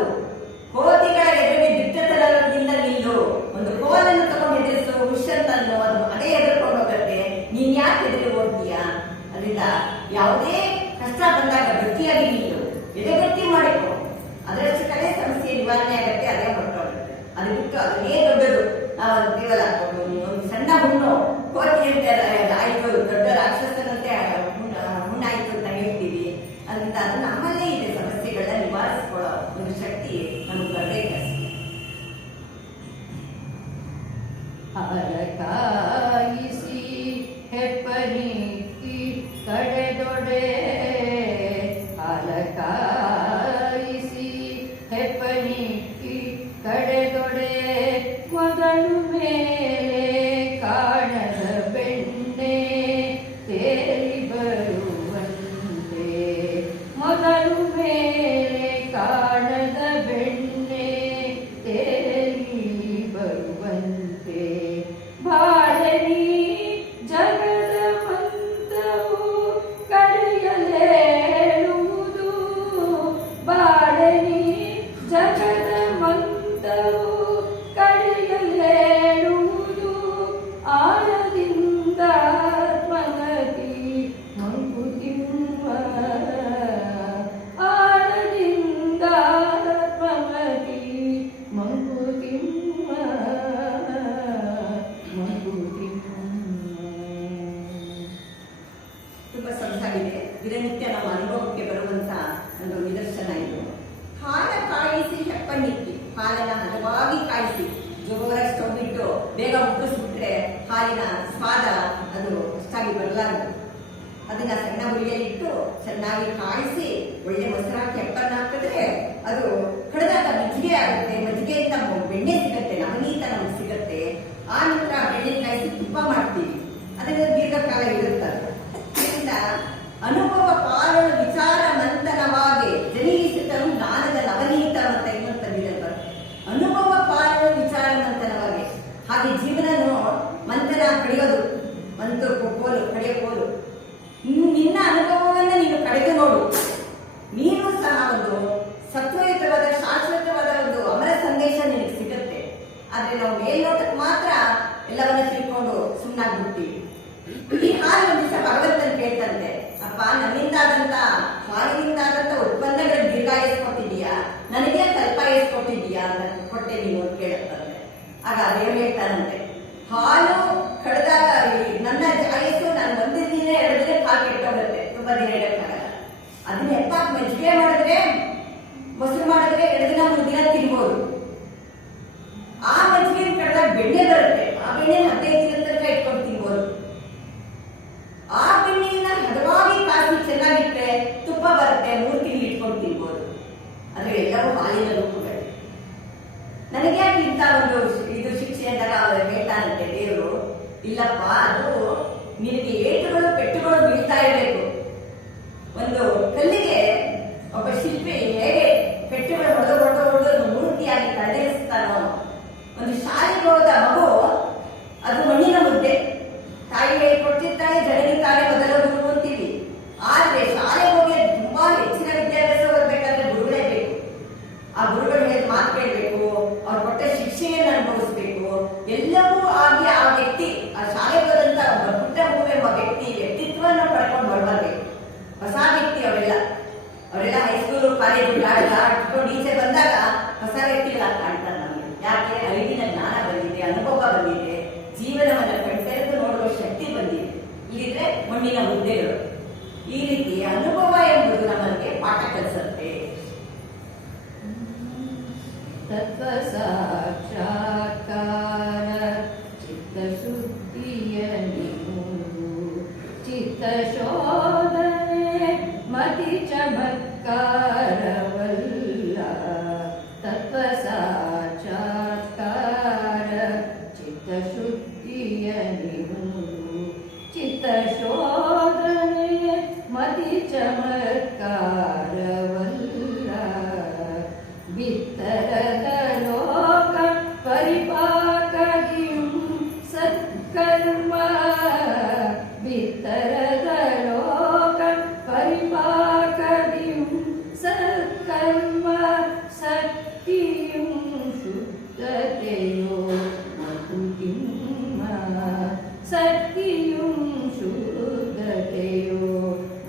ಕೋತಿಗಳ ಎದುರಿಗೆ ದಿಟ್ಟತನದಿಂದ ನಿಲ್ಲು. ಒಂದು ಕೋಲನ್ನು ತಗೊಂಡು ಎದುರಿಸು, ಹುಷಂತನ್ನು, ಅದು ಅದೇ ಎದುರ್ಕೊಂಡು ಹೋಗತ್ತೆ. ನೀನ್ ಯಾಕೆ ಎದುರು ಹೋಗ್ತೀಯಾ? ಅದರಿಂದ ಯಾವುದೇ ಕಷ್ಟ ಬಂದಾಗ ಗಟ್ಟಿಯಾಗಿ ನಿಲ್ಲು, ಎದೆಗಟ್ಟಿ ಮಾಡಿಕೊ. ಅದರಷ್ಟು ಕಡೆ ಸಮಸ್ಯೆ ನಿವಾರಣೆ ಆಗತ್ತೆ, ಅದೇ ಹೊರಟೋಗುತ್ತೆ. ಅದು ಬಿಟ್ಟು ಅದೇ ದೊಡ್ಡದು ನಾವು ಅಂತೀವಲ್ಲ, ಒಂದು ಸಣ್ಣ ಹುಣ್ಣು ಕೋತಿ ಆಯ್ತು, ದೊಡ್ಡ ರಾಕ್ಷಸನಂತೆ ಹುಣ್ಣಾಯ್ತು ಅಂತ ಹೇಳ್ತೀವಿ. ಅದರಿಂದ ಅದು ನಮ್ಮಲ್ಲೇ ಇದೆ. ಸಮಸ್ಯೆಗಳನ್ನ ನಿವಾರಿಸ್ಕೊಳ್ಳೋ ಒಂದು ಶಕ್ತಿ ನಮಗೆ ಬರಬೇಕಷ್ಟೇ. ಅಲಕಾಯಿಸಿ ಹೆಪ್ಪನಿಕ್ಕಿ ಕಡೆದೊಡೆ ಅಲಕಾಯಿಸಿ ಹೆಪ್ಪನಿಕ್ಕಿ ಕಡೆದೊಡೆ ಮೊದಲು ಮೇಲೆ ಕಾಣದ ಬೆಣ್ಣೆ ತೇಲಿ ಬರುವಂತೆ ಮೊದಲು ಮೇಲೆ ಕಾಣದ ಬೆಣ್ಣೆ ತೇಲಿ ಬರುವಂತೆ ಬಾಳಲಿ ಜಗದ ಮಂತ್ರವು ಕರೆಯಲೇಳುವುದು ಬಾಳಲಿ ಜಗದ ಮಂತ್ರವು ಕರೆಯಲೇಳುವುದು ಬೇಗ ಮುಟ್ಟಿಸ್ಬಿಟ್ರೆ ಹಾಲಿನ ಸ್ವಾದ ಅದು ಅಷ್ಟಾಗಿ ಬರಲಾರದು. ಅದನ್ನ ಸಣ್ಣ ಹುಳಿಯಲ್ಲಿ ಇಟ್ಟು ಚೆನ್ನಾಗಿ ಕಾಯಿಸಿ ಒಳ್ಳೆ ಮೊಸರು ಹಾಕಿ ಹೆಪ್ಪನ್ನ ಹಾಕಿದ್ರೆ ಅದು ಕಡ್ದಾಗ ಮಜ್ಜಿಗೆ ಆಗುತ್ತೆ. ಮಜ್ಜಿಗೆಯಿಂದ ಬೆಣ್ಣೆ ಸಿಗತ್ತೆ, ನವನೀತ ನಮ್ಗೆ ಸಿಗತ್ತೆ. ಆ ನಂತರ ಬೆಣ್ಣೆ ಕಾಯಿಸಿ ತುಪ್ಪ ಮಾಡ್ತೀವಿ, ಅದರಿಂದ ದೀರ್ಘಕಾಲ ಇರುತ್ತದೆ. ಇದರಿಂದ ಅನುಭವ ಪಾಲನ ವಿಚಾರ ಮಂಥನವಾಗಿ ಜನಿಸಿತರು ಜ್ಞಾನದ ನವನೀತ ಅಂತ ಇನ್ನೊಂದು ಅನುಭವ ಪಾಲನ ವಿಚಾರ ಮಂಥನವಾಗಿ. ಹಾಗೆ ಜೀವನನು ಮಂಥನ ಕಡಿಯೋದು, ಪೋಲು ಕಡಿಯೋ ಪೋಲು. ನಿನ್ನ ಅನುಭವವನ್ನ ನೀನು ಕಡೆದು ನೋಡು. ನೀನು ಸಹ ಒಂದು ಸತ್ವಯುತವಾದ ಶಾಶ್ವತವಾದ ಒಂದು ಅಮರ ಸಂದೇಶ ನಿನಗೆ ಸಿಗುತ್ತೆ. ಆದ್ರೆ ನಾವು ಮೇಲ್ನೋಟಕ್ಕೆ ಮಾತ್ರ ಎಲ್ಲವನ್ನ ತಿಳ್ಕೊಂಡು ಸುಮ್ಮನಾಗ್ಬಿಡ್ತೀವಿ. ಈ ಹಾಲು ಒಂದು ದಿವಸ ಭಗವಂತನ ಕೇಳ್ತಂತೆ, ಅಪ್ಪ ನನ್ನಿಂದಾದಂತ ಹಾಲಿನಿಂದಾದಂತ ಉತ್ಪನ್ನಗಳು ದೀರ್ಘಾಯಿಸ್ಕೊಟ್ಟಿದೀಯಾ, ನನಗೆ ಕಲ್ಪಾಯಿಸ್ಕೊಟ್ಟಿದೀಯಾ ಅಂತ ಕೊಟ್ಟೆ ನೀನು ಅಂತ ಕೇಳುತ್ತಂತೆ. ಆಗ ದೇವರು ಹೇಳ್ತಾನಂತೆ, ಹಾಲು ಕಳೆದಾಗ ನನ್ನ ಆಯಸ್ಸು ನಾನು ಒಂದು ದಿನ 2 ದಿನ ಹಾಲು ಕೆಟ್ಟೋಗುತ್ತೆ, ತುಂಬಾ ದಿನ ಇಡಕ್ಕಾಗಲ್ಲ. ಅದನ್ನ ಎಪ್ಪಾಕ್ ಮಜ್ಜಿಗೆ ಮಾಡಿದ್ರೆ, ಮೊಸರು ಮಾಡಿದ್ರೆ 2 ದಿನ 3 ದಿನ ತಿನ್ಬೋದು. ಆ ಮಜ್ಜಿಗೆ ಕಳೆದಾಗ ಬೆಣ್ಣೆ ಬರುತ್ತೆ, ಆ ಬೆಣ್ಣೆ 15 ದಿನ ತನಕ ಇಟ್ಕೊಂಡು ತಿನ್ಬೋದು. ಆ ಬೆಣ್ಣೆಯನ್ನ ಹದವಾಗಿ ಕಾಸಿ ಚೆನ್ನಾಗಿಟ್ರೆ ತುಪ್ಪ ಬರುತ್ತೆ, 3 ತಿಂಗಳು ಇಟ್ಕೊಂಡು ತಿನ್ಬೋದು. ಆದ್ರೆ ಎಲ್ಲವೂ ಹಾಲಿನ ರೂಪಗಳು. ನನಗೆ ಯಾಕೆ ಇಂಥ ಒಂದು ಇದು ಶಿಕ್ಷೆ ಅಂದಾಗ ಹೇಳ್ತಾನಂತೆ ದೇವರು, ಇಲ್ಲಪ್ಪ ಅದು ನಿನಗೆ ಏಟುಗಳು ಪೆಟ್ಟುಗಳು ಬೀಳ್ತಾ ಇರಬೇಕು. ಒಂದು ಕಲ್ಲಿಗೆ ಒಬ್ಬ ಶಿಲ್ಪಿ ಹೇಗೆ ಪೆಟ್ಟುಗಳು ಹೊಡೆದು ಮೂರ್ತಿಯಾಗಿ ಕಳೆದಿರಿಸ್ತಾನೋ, ಒಂದು ಶಾಲೆಗೆ ಹೋದ ಮಗು ಅದು ಮಣ್ಣಿನ ಮುದ್ದೆ, ತಾಯಿ ಹೇಳ್ಕೊಟ್ಟಿರ್ತಾಳೆ ಜಡಗಿರ್ತಾಳೆ ಮೊದಲ ಗುರು ಅಂತೀವಿ. ಆದ್ರೆ ಶಾಲೆಗೆ ಹೋಗಿ ತುಂಬಾ ಹೆಚ್ಚಿನ ವಿದ್ಯಾಭ್ಯಾಸ ಓದಬೇಕಾದ್ರೆ ಗುರುಗಳೇ ಬೇಕು. ಆ ಗುರುಗಳು ಹೇಳಿದ ಮಾತು ಕೇಳಬೇಕು, ಅವ್ರು ಕೊಟ್ಟ ಶಿಕ್ಷೆಯನ್ನು ಅನುಭವಿಸ್ಬೇಕು. ಎಲ್ಲವೂ ಆಗಿ ಆ ವ್ಯಕ್ತಿ, ಆ ಶಾಲೆಗೆ ಹೋದಂತ ಪುಟ್ಟ ಮಗು ಎಂಬ ವ್ಯಕ್ತಿತ್ವವನ್ನು ಪಡ್ಕೊಂಡು ಹೊರಬರ್ಬೇಕು. ಹೊಸ ವ್ಯಕ್ತಿ ಅವರೆಲ್ಲ ಹೈಸ್ಕೂಲು ಕಾಲೇಜು ದಾಟ್ಕೊಂಡು ಈಚೆ ಬಂದಾಗ ಹೊಸ ವ್ಯಕ್ತಿಗಳಾಗಿ ಕಾಣ್ತಾರೆ ನಮಗೆ. ಯಾಕೆ? ಅರಿವಿನ ಜ್ಞಾನ ಬಂದಿದೆ, ಅನುಭವ ಬಂದಿದೆ, ಜೀವನವನ್ನ ಕಣ್ತೆರೆದು ನೋಡುವ ಶಕ್ತಿ ಬಂದಿದೆ. ಇಲ್ಲಿದ್ರೆ ಮಣ್ಣಿನ ಹುದ್ದೆಗಳು. ಈ ರೀತಿ ಅನುಭವ ಎಂಬುದು ನಮಗೆ ಪಾಠ ಕಲಿಸುತ್ತೆ. ತತ್ವ ಸಾಕ್ಷಾತ್ಕಾರ ಚಿತ್ತಶುದ್ಧಿಯ ನಿಮೂರು, ಚಿತ್ತ ಶೋಧನೆ ಮತಿ ಚಮತ್ಕಾರವಲ್ಲ. ತತ್ವ ಸಾಕ್ಷಾತ್ಕಾರ ಚಿತ್ತಶುದ್ಧಿಯ ನಿಮೂರು, ಚಿತ್ತ ಶೋಧನೆ ಮತಿ ಚಮತ್ಕಾರವಲ್ಲ. ಬಿತ್ತರದ ಲೋಕ ಪರಿಪಾಕದಿಂ ಸತ್ಕರ್ಮ, ಬಿತ್ತರದ ಲೋಕ ಪರಿಪಾಕದಿಂ ಸತ್ಕರ್ಮ. ಸತ್ಯಂ ಶುದ್ಧತೆಯೋ ಮಕುತಿಮ್ಮ, ಸತ್ಯಂ ಶುದ್ಧತೆಯೋ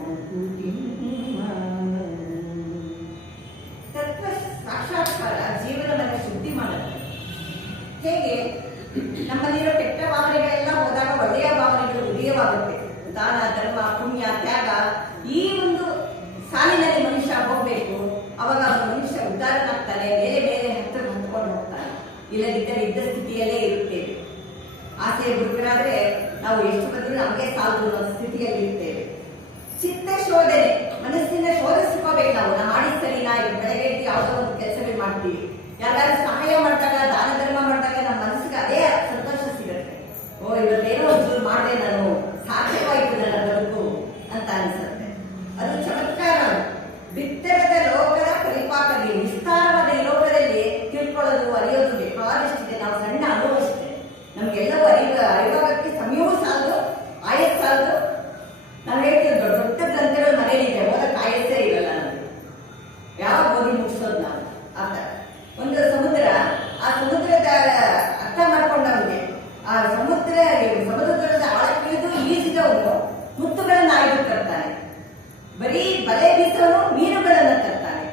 ಮಕುತಿಮ್ಮ. ಸಾಕ್ಷಾತ್ಕಾರ ಜೀವನವನ್ನು ಶುದ್ಧಿ ಮಾಡುತ್ತೆ. ಹೇಗೆ? ನಮ್ಮಲ್ಲಿರೋ ಕೆಟ್ಟ ಭಾವನೆಗಳೆಲ್ಲ ಹೋದಾಗ ಒಳ್ಳೆಯ ಭಾವನೆಗಳು ಉದಯವಾಗುತ್ತೆ. ದಾನ, ಧರ್ಮ, ಪುಣ್ಯ, ತ್ಯಾಗ, ಈ ಒಂದು ಸಾಲಿನಲ್ಲಿ ಮನುಷ್ಯ ಹೋಗ್ಬೇಕು. ಅವಾಗ ಮನುಷ್ಯ ಉದ್ಧಾರನಾಗ್ತಾನೆ, ಬೇರೆ ಬೇರೆ ಹತ್ಕೊಂಡು ಹೋಗ್ತಾನೆ. ಇಲ್ಲದಿದ್ದರೆ ಇದ್ದ ಸ್ಥಿತಿಯಲ್ಲೇ ಇರುತ್ತೇವೆ. ಆಸೆ ಹುಡುಗರಾದ್ರೆ ನಾವು ಎಷ್ಟು ಬಂದರೂ ನಮಗೆ ಸಾಲದು ಅನ್ನೋ ಸ್ಥಿತಿಯಲ್ಲಿ ಇರ್ತೇವೆ. ಚಿತ್ತ ಶೋಧನೆ, ಮನಸ್ಸಿನ ಶೋಧಿಸ್ಕೋಬೇಕು. ನಾವು ಮಾಡಿ ಸರಿನಾ, ಬೆಳಗ್ಗೆ ಯಾವುದೋ ಒಂದು ಕೆಲಸಗಳು ಮಾಡ್ತೀವಿ, ಯಾರು ಸಹಾಯ ಮಾಡಿದಾಗ, ದಾನ ಧರ್ಮ ಮಾಡಿದಾಗ ನಮ್ಮ ಮನಸ್ಸಿಗೆ ಅದೇ ಸಂತೋಷ ಸಿಗುತ್ತೆ. ಓ ಇವತ್ತೇನೋ ಒಂಚೂರು ಮಾಡಿದೆ, ನಾನು ಸಾರ್ಥಕವಾಯಿತು ನನ್ನ ಬದುಕು ಅಂತ ಅನ್ಸುತ್ತೆ. ಅದು ಚಮತ್ಕಾರ. ಬಿತ್ತರದ ಲೋಕದ ಪರಿಪಾಕದಲ್ಲಿ, ವಿಸ್ತಾರವಾದ ಈ ಲೋಕದಲ್ಲಿ ತಿಳ್ಕೊಳ್ಳೋದು, ಅರಿಯೋದು ಬೇಕಾದಷ್ಟಿದೆ. ನಾವು ಸಣ್ಣ ಅನುಭವಿಸಿದೆ, ನಮ್ಗೆಲ್ಲವೂ ಅರಿವಾಗಕ್ಕೆ ಸಮಯವೂ ಸಾಲದು, ಆಯಸ್ಸು ಸಾಲದು. ನಾವು ಹೇಳ್ತೀವಿ ದೊಡ್ಡ ಗ್ರಂಥಗಳು ಮನೇಲಿದೆ, ಓದಕ್ಕೆ ಆಯಸ್ಸೇ ಇರಲ್ಲ ನಮಗೆ. ಯಾವಾಗ ಓದಿ ಮುಗಿಸೋದು ನಾವು? ಆತರ ಒಂದು ಸಮುದ್ರ, ಆ ಸಮುದ್ರದ ಅರ್ಥ ಮಾಡ್ಕೊಂಡವನಿಗೆ ಆ ಸಮುದ್ರದ ಆಳಕ್ಕಿಳಿದು ಈಜಿದವನು ಮುತ್ತುಗಳನ್ನ ಆಯ್ದು ತರ್ತಾನೆ. ಬರೀ ಬಲೆ ಬೀಸೋನು ಮೀನುಗಳನ್ನ ತರ್ತಾನೆ.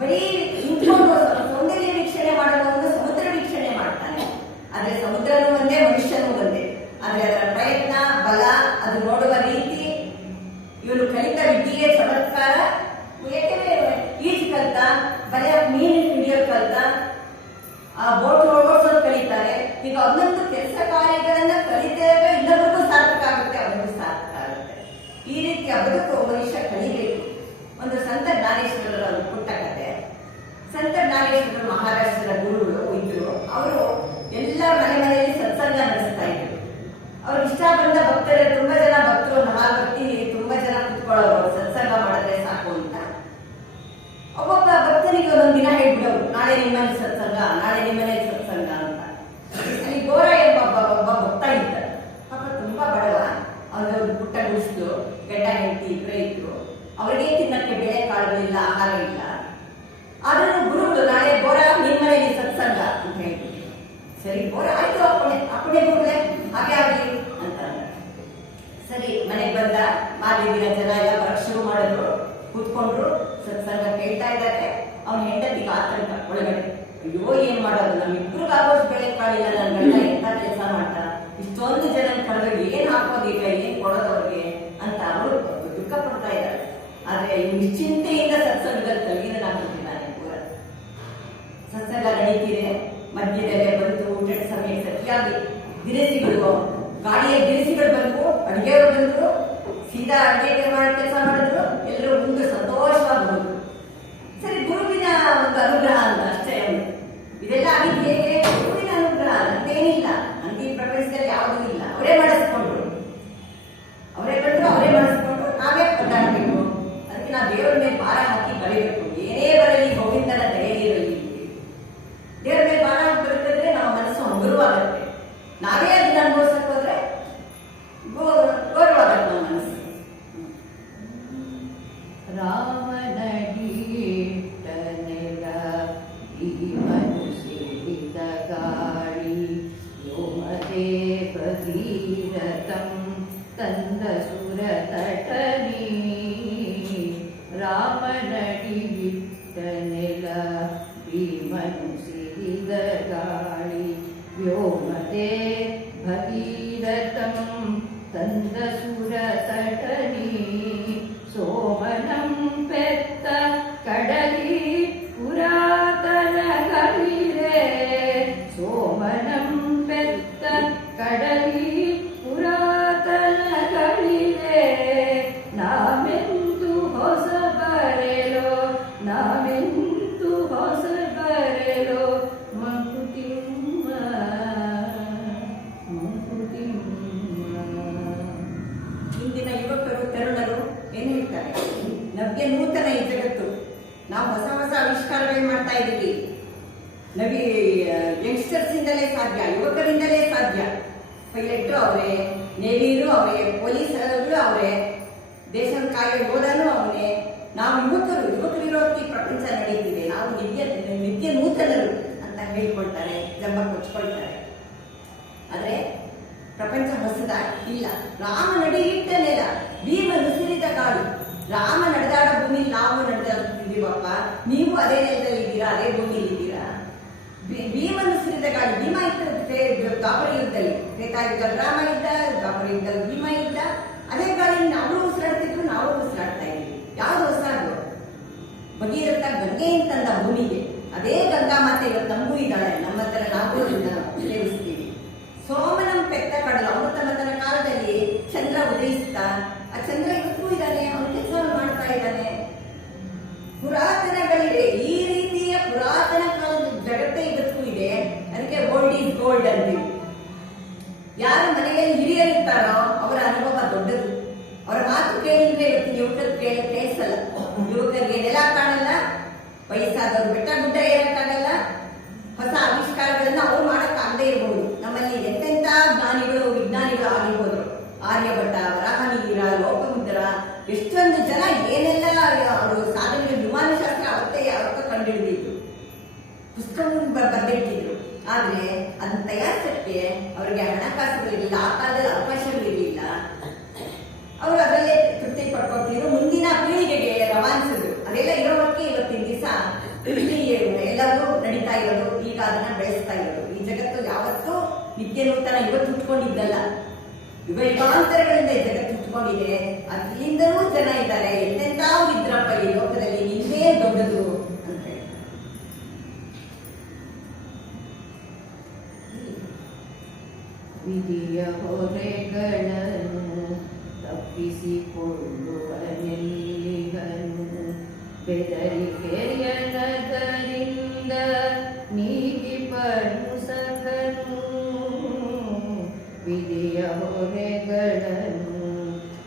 ಬರೀ ನಿಂತ್ಕೊಂಡು ಸೌಂದರ್ಯ ವೀಕ್ಷಣೆ ಮಾಡುವವನು ಸಮುದ್ರ ವೀಕ್ಷಣೆ ಮಾಡ್ತಾನೆ. ಆದ್ರೆ ಸಮುದ್ರನೂ ಒಂದೇ, ಮನುಷ್ಯನೂ ಒಂದೇ. ಆದ್ರೆ ಅದರ ಪ್ರಯತ್ನ, ಬಲ, ಅದು ನೋಡುವ ರೀತಿ, ಇವನು ಕಲಿತ ವಿದ್ಯೆ, ಚಮತ್ಕಾರ. ಯಾಕೆಂದ್ರೆ ಈಜು ಕಲಿತ, ಬಲೆ ಮೀನು ಹಿಡಿಯೋದು ಕಲಿತ, ಆ ಬೋಟ್ ಓಡಿಸೋದು ಕಲಿತಾರೆ. ಈಗ ಒಂದೊಂದು ಬದುಕು ಮನುಷ್ಯ ಕಲಿಬೇಕು. ಒಂದು ಸಂತ ಜ್ಞಾನೇಶ್ವರರ ಒಂದು ಪುಟ್ಟ ಕಥೆ. ಸಂತ ಜ್ಞಾನೇಶ್ವರ ಮಹಾರಾಷ್ಟ್ರದ ಗುರುಗಳು ಇದ್ರು. ಅವರು ಎಲ್ಲ ಮನೆಯಲ್ಲಿ ಸತ್ಸಂಗ ನಡೆಸ್ತಾ ಇದ್ರು. ಅವ್ರಿಗೆ ಇಷ್ಟ ಬಂದ ಭಕ್ತರು, ತುಂಬಾ ಜನ ಭಕ್ತರು, ಮಹಾಭಕ್ತಿ ತುಂಬಾ ಜನ ಕುತ್ಕೊಳ್ಳೋರು, ಸತ್ಸಂಗ ಮಾಡಿದ್ರೆ ಸಾಕು ಅಂತ. ಒಬ್ಬೊಬ್ಬ ಭಕ್ತನಿಗೆ ಒಂದೊಂದು ದಿನ ಹೇಳ್ಬಿಡೋರು, ನಾಳೆ ನಿಮ್ಮನೆ ಸತ್ಸಂಗ, ನಾಳೆ ನಿಮ್ಮನೆ ಸತ್ಸಂಗ ಅಂತ. ಅಲ್ಲಿ ಗೋರ ಎಂಬ ಒಬ್ಬ ಭಕ್ತ ಇದ್ದ. ಪಾಪ ತುಂಬಾ ಬಡವ. ಅವ್ರದ್ದು ಪುಟ್ಟ ಗುಡಿಸ್ಲು, ಗಂಡ ಹೆಂಡತಿ ಇಬ್ಬರೇ ಇದ್ರು. ಅವ್ರಿಗೆ ತಿನ್ನಕ್ಕೆ ಬೇಳೆ ಕಾಳುಗಳಿಲ್ಲ, ಆಹಾರ ಇಲ್ಲ. ಆದ್ರೂ ಗುರುಗಳು ನಾಳೆ ಗೋರ ನಿಮ್ಮನೆಯಲ್ಲಿ ಸತ್ಸಂಗ ಅಂತ ಹೇಳ್ಬಿಟ್ಟು, ಸರಿ ಗೋರ ಆಯ್ತು, ಅಪ್ಪಣೆ ಗುರುಗಳೇ, ಹಾಗೆ ಆಗ್ಲಿ ಅಂತ. ಸರಿ ಮನೆಗೆ ಬಂದ. ಮಾರನೇ ದಿನ ಜನ ಎಲ್ಲ ಬರಕ್ ಶುರು ಮಾಡಿದ್ರು. ಕೂತ್ಕೊಂಡ್ರು, ಸತ್ಸಂಗ ಕೇಳ್ತಾ ಇದ್ದಾರೆ. ಅವ್ನ ಹೆಂಡತಿಗೆ ಆತಂಕ ಒಳಗಡೆ, ಅಯ್ಯೋ ಏನ್ ಮಾಡೋದು, ನಮ್ಮಿಬ್ರಿಗಾಗೋಷ್ಟು ಬೆಳೆ ಕಾಳಿಲ್ಲ, ನನ್ನ ಗಂಡ ಎಂತ ಕೆಲಸ ಮಾಡ್ತಾ, ಇಷ್ಟೊಂದು ಜನ ಕಳೆದು ಏನ್ ಹಾಕೋದೀಗ, ಏನ್ ಕೊಡೋದು ಅವ್ರಿಗೆ ಅಂತ ಅವರು ದುಃಖ ಪಡ್ತಾ ಇದ್ದಾರೆ. ಆದ್ರೆ ನಿಶ್ಚಿಂತೆಯಿಂದ ಸತ್ಸಂಗದಲ್ಲಿ ತಲೀನನಾಗ್ಬಿಟ್ಟಿದ್ದಾನೆ ಪೂರ. ಸತ್ಸಂಗ ನಡೀತಿದೆ. ಮಧ್ಯದಲ್ಲೇ ಬಂತು ಊಟದ ಸಮಯ ಸರಿಯಾಗಿ ದಿನಸಿಗಳು, ಗಾಡಿಯ ದಿನಸಿಗಳು ಬಂದು, ಅಡಿಗೆಯವರು ಬಂದ್ರು, ಸೀದಾ ಅಡಿಗೆ ಮಾಡೋ ಕೆಲಸ ಮಾಡಿದ್ರು. ಎಲ್ಲರೂ ಮುಂದೆ ಸಂತೋಷವಾಗಬಹುದು. ಸರಿ, ಗುರುವಿನ ಒಂದು ಅನುಗ್ರಹ ಅಂತ ಅಷ್ಟೇ. ಇದೆಲ್ಲ ಆಗಿದ್ದು ಹೇಗೆ? ಗುರುವಿನ ಅನುಗ್ರಹ, ನಂದೇನಿಲ್ಲ, ನಂಗೆ ಈ ಪ್ರಪಂಚದಲ್ಲಿ ಯಾವುದೂ ಇಲ್ಲ. ಅವರೇ ಮಾಡಿಸ್ಕೊಂಡ್ರು, ಅವರೇ ಬಂದ್ರು, ಅವರೇ ಮಾಡಿಸ್ಕೊಂಡ್ರು. ನಾವೇ ಕೊಂಡಾಡಬೇಕು. ಅದಕ್ಕೆ ನಾವು ದೇವರ ಮೇಲೆ ಭಾರ ಹಾಕಿ ಬರೀಬೇಕು. ಏನೇ ಬರಲಿ ಗೋವಿಂದನ ದಯೆಯಿರಲಿ. ದೇವರ ಮೇಲೆ ಭಾರ ಹಾಕಿ ಬರೀತಿದ್ರೆ ನಮ್ಮ ಮನಸ್ಸು ಹಗುರವಾಗುತ್ತೆ. ನಾವೇ ಅದನ್ನ ಅನುಭವಿಸಕ್ ಹೋದ್ರೆ ಗೌರವಾಗತ್ತೆ ನಮ್ಮ ಮನಸ್ಸು. ರಾಮನಡಿಟ್ಟನೆಲ ಈ ಮನುಸಿದ ಗಾಳಿ ವ್ಯೋಮದೇವ ಭಗೀರಥಂ ತಂದ ಸುರತಟನಿ. ರಾಮನಡಿಟ್ಟನೆಲ ಈ ಮನುಸಿದ ಗಾಳಿ ವ್ಯೋಮದೇವ ಭಗೀರಥಂ ತಂದ ಸುರತಟನಿ. ಸೋಮನಂ ಪೆತ್ತ ಕಡಲಿ ಪುರಾತನಗಳಿರೆ. ಸೋಮನಂ ಪೆತ್ತ ಕಡಲಿ ಪುರಾತನಗಳಿರೆ. ನಾವೆಂದು ಹೊಸ ಬರೆಲೋ, ನಾವೆಂದು ಹೊಸ ಬರೆಲೋ ಮಂಕುತಿಮ್ಮ, ಮಂಕುತಿಮ್ಮ. ಇಂದಿನ ಯುವಕರು, ತರುಣರು ಏನ್ ಹೇಳ್ತಾರೆ? ನವ್ಯ ನೂತನ ಈ ಜಗತ್ತು, ನಾವು ಹೊಸ ಹೊಸ ಆವಿಷ್ಕಾರಗಳು ಮಾಡ್ತಾ ಇದ್ದೀವಿ. ಯಂಗ್ಸ್ಟರ್ಸ್ ಇಂದಲೇ ಸಾಧ್ಯ, ಯುವಕರಿಂದಲೇ ಸಾಧ್ಯ. ಪೈಲಟ್ರು ಅವರೇ, ನೇವಿರು ಅವರೇ, ಪೊಲೀಸರು ಅವರೇ, ದೇಶದ ಕಾಯೋ ಯೋಧನು ಅವನೇ. ನಾವು ಯುವಕರಿರೋದಕ್ಕೆ ಪ್ರಪಂಚ ನಡೀತಿದೆ. ನಾವು ನಿತ್ಯ ನೂತನರು ಅಂತ ಹೇಳ್ಕೊಳ್ತಾರೆ, ಜಂಬ ಕೊಚ್ಕೊಳ್ತಾರೆ. ಆದ್ರೆ ಪ್ರಪಂಚ ಹೊಸದ ಇಲ್ಲ. ರಾಮ ನಡಿಯಿಟ್ಟನೆಲ ಭೀಮ ನುಸಿರಿದ ಗಾಳಿ. ರಾಮ ನಡೆದಾಡ ಭೂಮಿ ನಾವು ನಡೆದಿದ್ದೀವಪ್ಪ. ನೀವು ಅದೇ ನೆಲದಲ್ಲಿ ಇದ್ದೀರಾ, ಅದೇ ಭೂಮಿಯಲ್ಲಿ ಇದ್ದೀರಾ. ಭೀಮ ನುಸಿರಿದ ಗಾಳಿ. ಭೀಮ ಇತ್ತು ದ್ವಾಪರ ಯುದ್ಧದಲ್ಲಿ, ತ್ರೇತಾಯುದ್ಧದಲ್ಲಿ ರಾಮ ಇದ್ದ, ದ್ವಾಪರ ಯುದ್ಧದಲ್ಲಿ ಭೀಮ ಇದ್ದ. ಅದೇ ಗಾಳಿಯಿಂದ ಅವರು ಉಸಿರಾಡ್ತಿದ್ರು, ನಾವು ಉಸಿರಾಡ್ತಾ ಇದ್ದೀವಿ. ಯಾವ್ದು ಹೊಸದು? ಭಗೀರಥ ಗಂಗೆಯಿಂದ ತಂದ ಭೂಮಿಗೆ. ಅದೇ ಗಂಗಾ ಮಾತೆ ಇವತ್ತು ನಮಗೂ ಇದ್ದಾಳೆ. ನಮ್ಮ ಹತ್ರ ನಾವು ಸೇವಿಸ್ತೀವಿ. ಸೋಮನಂ ಪೆತ್ತ ಕಡಲು. ಅಮೃತಮಂಥನ ಕಾಲದಲ್ಲಿ ಚಂದ್ರ ಉದಯಿಸ್ತಾ, ಆ ಚಂದ್ರ ಇವತ್ತು ಇದ್ದಾನೆ, ಅವನು ಕೆಲಸ ಮಾಡ್ತಾ ಇದ್ದಾನೆ. ಪುರಾತನಗಳಿವೆ. ಈ ರೀತಿಯ ಪುರಾತನ ಕಾಲದ ಜಗತ್ತೇ ಇವತ್ತು ಇದೆ. ಅದಕ್ಕೆ ಓಲ್ಡ್ ಈಸ್ ಗೋಲ್ಡ್ ಅಂತೀವಿ. ಯಾರು ಮನೆಯಲ್ಲಿ ಹಿರಿಯರಿರ್ತಾರೋ ಅವರ ಅನುಭವ ದೊಡ್ಡದು. ಅವರ ಮಾತು ಕೇಳಿದ್ರೆ ಇವತ್ತಿನ ಯುವಕರು ಕೇಳಿಸಲ್ಲ. ಯುವಕರಿಗೆ ನೆಲ ಕಾಣಲ್ಲ, ವಯಸ್ಸಾದವರು ಬೆಟ್ಟ ಗುಡ್ಡ ಏರಕ್ಕಾಗಲ್ಲ. ಹೊಸ ಆವಿಷ್ಕಾರಗಳನ್ನ ಅವ್ರು ಮಾಡಕ್ಕಾಗದೇ ಇರಬಹುದು. ನಮ್ಮಲ್ಲಿ ಎಂತೆಂತ ಜ್ಞಾನಿಗಳು, ವಿಜ್ಞಾನಿಗಳು ಆಗಿರ್ಬೋದು. ಆರ್ಯಭಟ್ಟ, ವರಾಹಮಿಹಿರ, ಲೋಕಮುದ್ರ, ಎಷ್ಟೊಂದು ಜನ ಏನೆಲ್ಲ ಅವರು ಸಾಧನೆಗಳು, ವಿಮಾನಶಾಸ್ತ್ರ ಅವತ್ತ ಕಂಡುಹಿಡಿದಿದ್ರು, ಪುಸ್ತಕವನ್ನು ಬರೆದಿಟ್ಟಿದ್ರು. ಆದ್ರೆ ಅದನ್ನ ತಯಾರಿಸಕ್ಕೆ ಅವರಿಗೆ ಹಣಕಾಸುಗಳಿರಲಿಲ್ಲ. ಆ ಕಾಲದಲ್ಲಿ ಅವಕಾಶಗಳಿರಲಿಲ್ಲ. ಅವರು ಅದರಲ್ಲೇ ತೃಪ್ತಿ ಪಡ್ಕೊಳ್ತಿದ್ರು. ಮುಂದಿನ ಪೀಳಿಗೆಗೆ ರವಾನಿಸಿದ್ರು. ಅದೆಲ್ಲ ಇರೋವಕ್ಕೆ ಇವತ್ತಿನ ದಿವಸ ಎಲ್ಲವೂ ನಡೀತಾ ಇರೋದು. ಈಗ ಅದನ್ನ ಬೆಳೆಸ್ತಾ ಇರೋದು. ಈ ಜಗತ್ತು ಯಾವತ್ತೂ ನಿತ್ಯ ನೂತನ ಇವತ್ತು ಹುಟ್ಕೊಂಡಿದ್ದಲ್ಲ. ಯುಗಾಂತರಗಳಿಂದ ಈ ಜಗತ್ತು ಹುಟ್ಕೊಂಡಿದೆ. ಅಲ್ಲಿಂದಲೂ ಜನ ಇದ್ದಾರೆ. ಎಂತೆಂತಾವ್ ಇದ್ರಪ್ಪ ಈ ಲೋಕದಲ್ಲಿ, ನಿಂದೇ ದೊಡ್ಡದು ಅಂತ ಹೇಳಿ. ವಿಧಿಯ ಹೊರೆಗಳನ್ನು ತಪ್ಪಿಸಿಕೊಳ್ಳುವನೆಲ್ಲಿಗನು ಬೆದರಿಕೆಯ ನಗರಿಂದ ನೀಗಿಪನು ಸಖನು ವಿಧಿಯ ಹೊರೆಗಳನ್ನು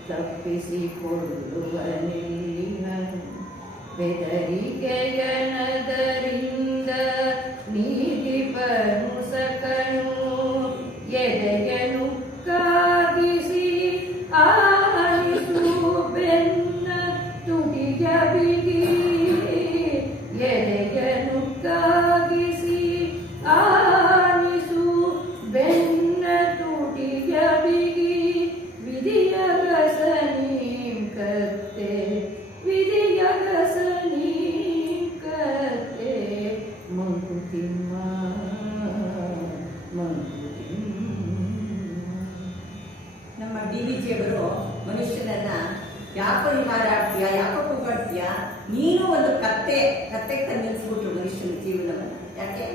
ತಪ್ಪಿಸಿಕೊಳ್ಳುವನೆಲ್ಲಿಗನು ಬೆದರಿಕೆಯ ನಗರಿಂದ ನೀಗಿಪನು ಸಖನು ಎದೆಯನು ಕಾಗಿಸಿ ಆಲಿಸು ಬೆನ್ನ ತುಟಿಯ ಬಿಗಿ ಎದೆಯನು ಕಾಗಿಸಿ ಆಲಿಸು ಬೆನ್ನ ತುಟಿಯ ಬಿಗಿ ವಿಧಿಯ ಗಸನೀಂ ಕತ್ತೆ ವಿಧಿಯ ಗಸನೀಂ ಕತ್ತೆ ಮಂಕುತಿಮ್ಮ ನಮ್ಮ DVG ಅವರು ಮನುಷ್ಯನನ್ನ ಯಾಕೋ ಹಾರಾಡ್ತೀಯ, ಯಾಕೋ ಕೂಗಾಡ್ತೀಯ, ನೀನು ಒಂದು ಕತ್ತೆ ತಂದು ನಿಲ್ಲಿಸ್ಬಿಟ್ರು ಮನುಷ್ಯನ ಜೀವನವನ್ನ. ಯಾಕೆ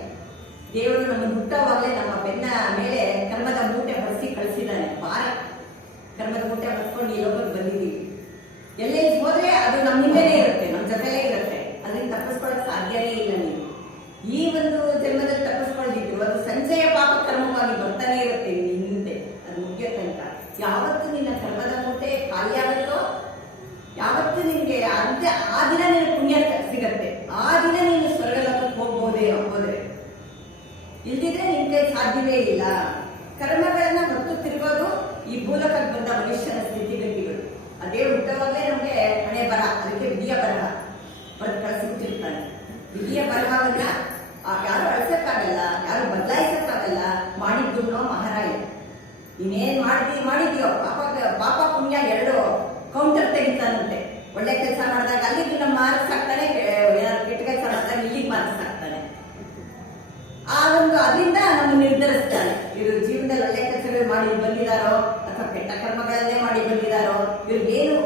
ದೇವರು ನಮ್ಮನ್ನು ಹುಟ್ಟುವಾಗಲೇ ನಮ್ಮ ಬೆನ್ನ ಮೇಲೆ ಕರ್ಮದ ಮೂಟೆ ಹೊರಿಸಿ ಕಳಿಸಿದ್ದಾನೆ. ಭಾರ ಕರ್ಮದ ಮೂಟೆ ಹೊತ್ಕೊಂಡು ಈ ಲೋಕಕ್ಕೆ ಬಂದಿದ್ದೀವಿ. ಎಲ್ಲೆಲ್ಲಿ ಹೋದ್ರೆ ಅದು ನಮ್ಮ ಹಿಂದೆನೇ ಇರುತ್ತೆ, ನಮ್ಮ ಜೊತೆಲೇ ಇರುತ್ತೆ. ಅದನ್ನ ತಪ್ಪಿಸ್ಕೊಳ್ಳೋಕೆ ಸಾಧ್ಯನೇ ಇಲ್ಲ. ನೀವು ಈ ಒಂದು ಜನ್ಮದಲ್ಲಿ ತಪ್ಪಿಸ್ಕೊಂಡಿದ್ರು ಅದು ಸಂಚಯ ಪಾಪ ಕರ್ಮವಾಗಿ ಬರ್ತಾನೆ ಇರುತ್ತೆ ನಿನ್ನ ಹಿಂದೆ. ಅದು ಮುಖ್ಯ ತನಕ ಯಾವತ್ತು ನಿನ್ನ ಕರ್ಮದ ಮೂಟೆ ಖಾಲಿಯಾಗುತ್ತೋ ಯಾವತ್ತು ನಿನ್ಗೆ ಅಂತೆ ಆ ದಿನ ನಿನ್ನ ಪುಣ್ಯ ಸಿಗತ್ತೆ. ಆ ದಿನ ನೀನು ಸ್ವರ್ಗಲೋಕಕ್ಕೆ ಹೋದ್ರೆ ಇಲ್ದಿದ್ರೆ ನಿನ್ ಕೈ ಸಾಧ್ಯವೇ ಇಲ್ಲ. ಕರ್ಮಗಳನ್ನ ಹೊತ್ತು ತಿರುಗೋದು ಈ ಭೂಲೋಕಕ್ಕೆ ಬಂದ ಮನುಷ್ಯನ ಸ್ಥಿತಿಗತಿಗಳು. ಅದೇ ಹುಟ್ಟವಾಗಲೇ ನಮ್ಗೆ ಹಣೆ ಬರ, ಅದಕ್ಕೆ ವಿಧಿಯ ಬರಹ ಬರೆದು ಕಳಿಸ್ಬಿಟ್ಟಿರ್ತಾನೆ. ವಿಧಿಯ ಬರಹವನ್ನ ಯಾರು ಅಳಿಸಕ್ಕಾಗಲ್ಲ, ಯಾರು ಬದಲಾಯಿಸಕ್ಕಾಗಲ್ಲ. ಮಾಡಿದ್ದು ಮಹಾರಾಯ. ನೀನೇನ್ ಮಾಡಿದ್ಯೋ ಪಾಪ ಪುಣ್ಯ ಎರಡು ಕೌಂಟರ್ ತೆಗಿತಾನಂತೆ. ಒಳ್ಳೆ ಕೆಲಸ ಮಾಡಿದಾಗ ಅಲ್ಲಿಗೆ ನಮ್ಮ ಮಾರ್ಕ್ಸ್ ಹಾಕ್ತಾನೆ, ಕೆಟ್ಟ ಕೆಲಸ ಮಾಡಿದಾಗ ಇಲ್ಲಿಗೆ ಮಾರ್ಕ್ಸ್ ಹಾಕ್ತಾನೆ. ಆ ಒಂದು ಅದರಿಂದ ನಮ್ಮ ನಿರ್ಧರಿಸ್ತಾನೆ. ಇವರು ಜೀವನದಲ್ಲಿ ಒಳ್ಳೆ ಕೆಲಸಗಳು ಮಾಡಿ ಬಂದಿದಾರೋ ಅಥವಾ ಕೆಟ್ಟ ಕರ್ಮಗಳನ್ನೇ ಮಾಡಿ ಬಂದಿದಾರೋ, ಇವ್ರಿಗೇನು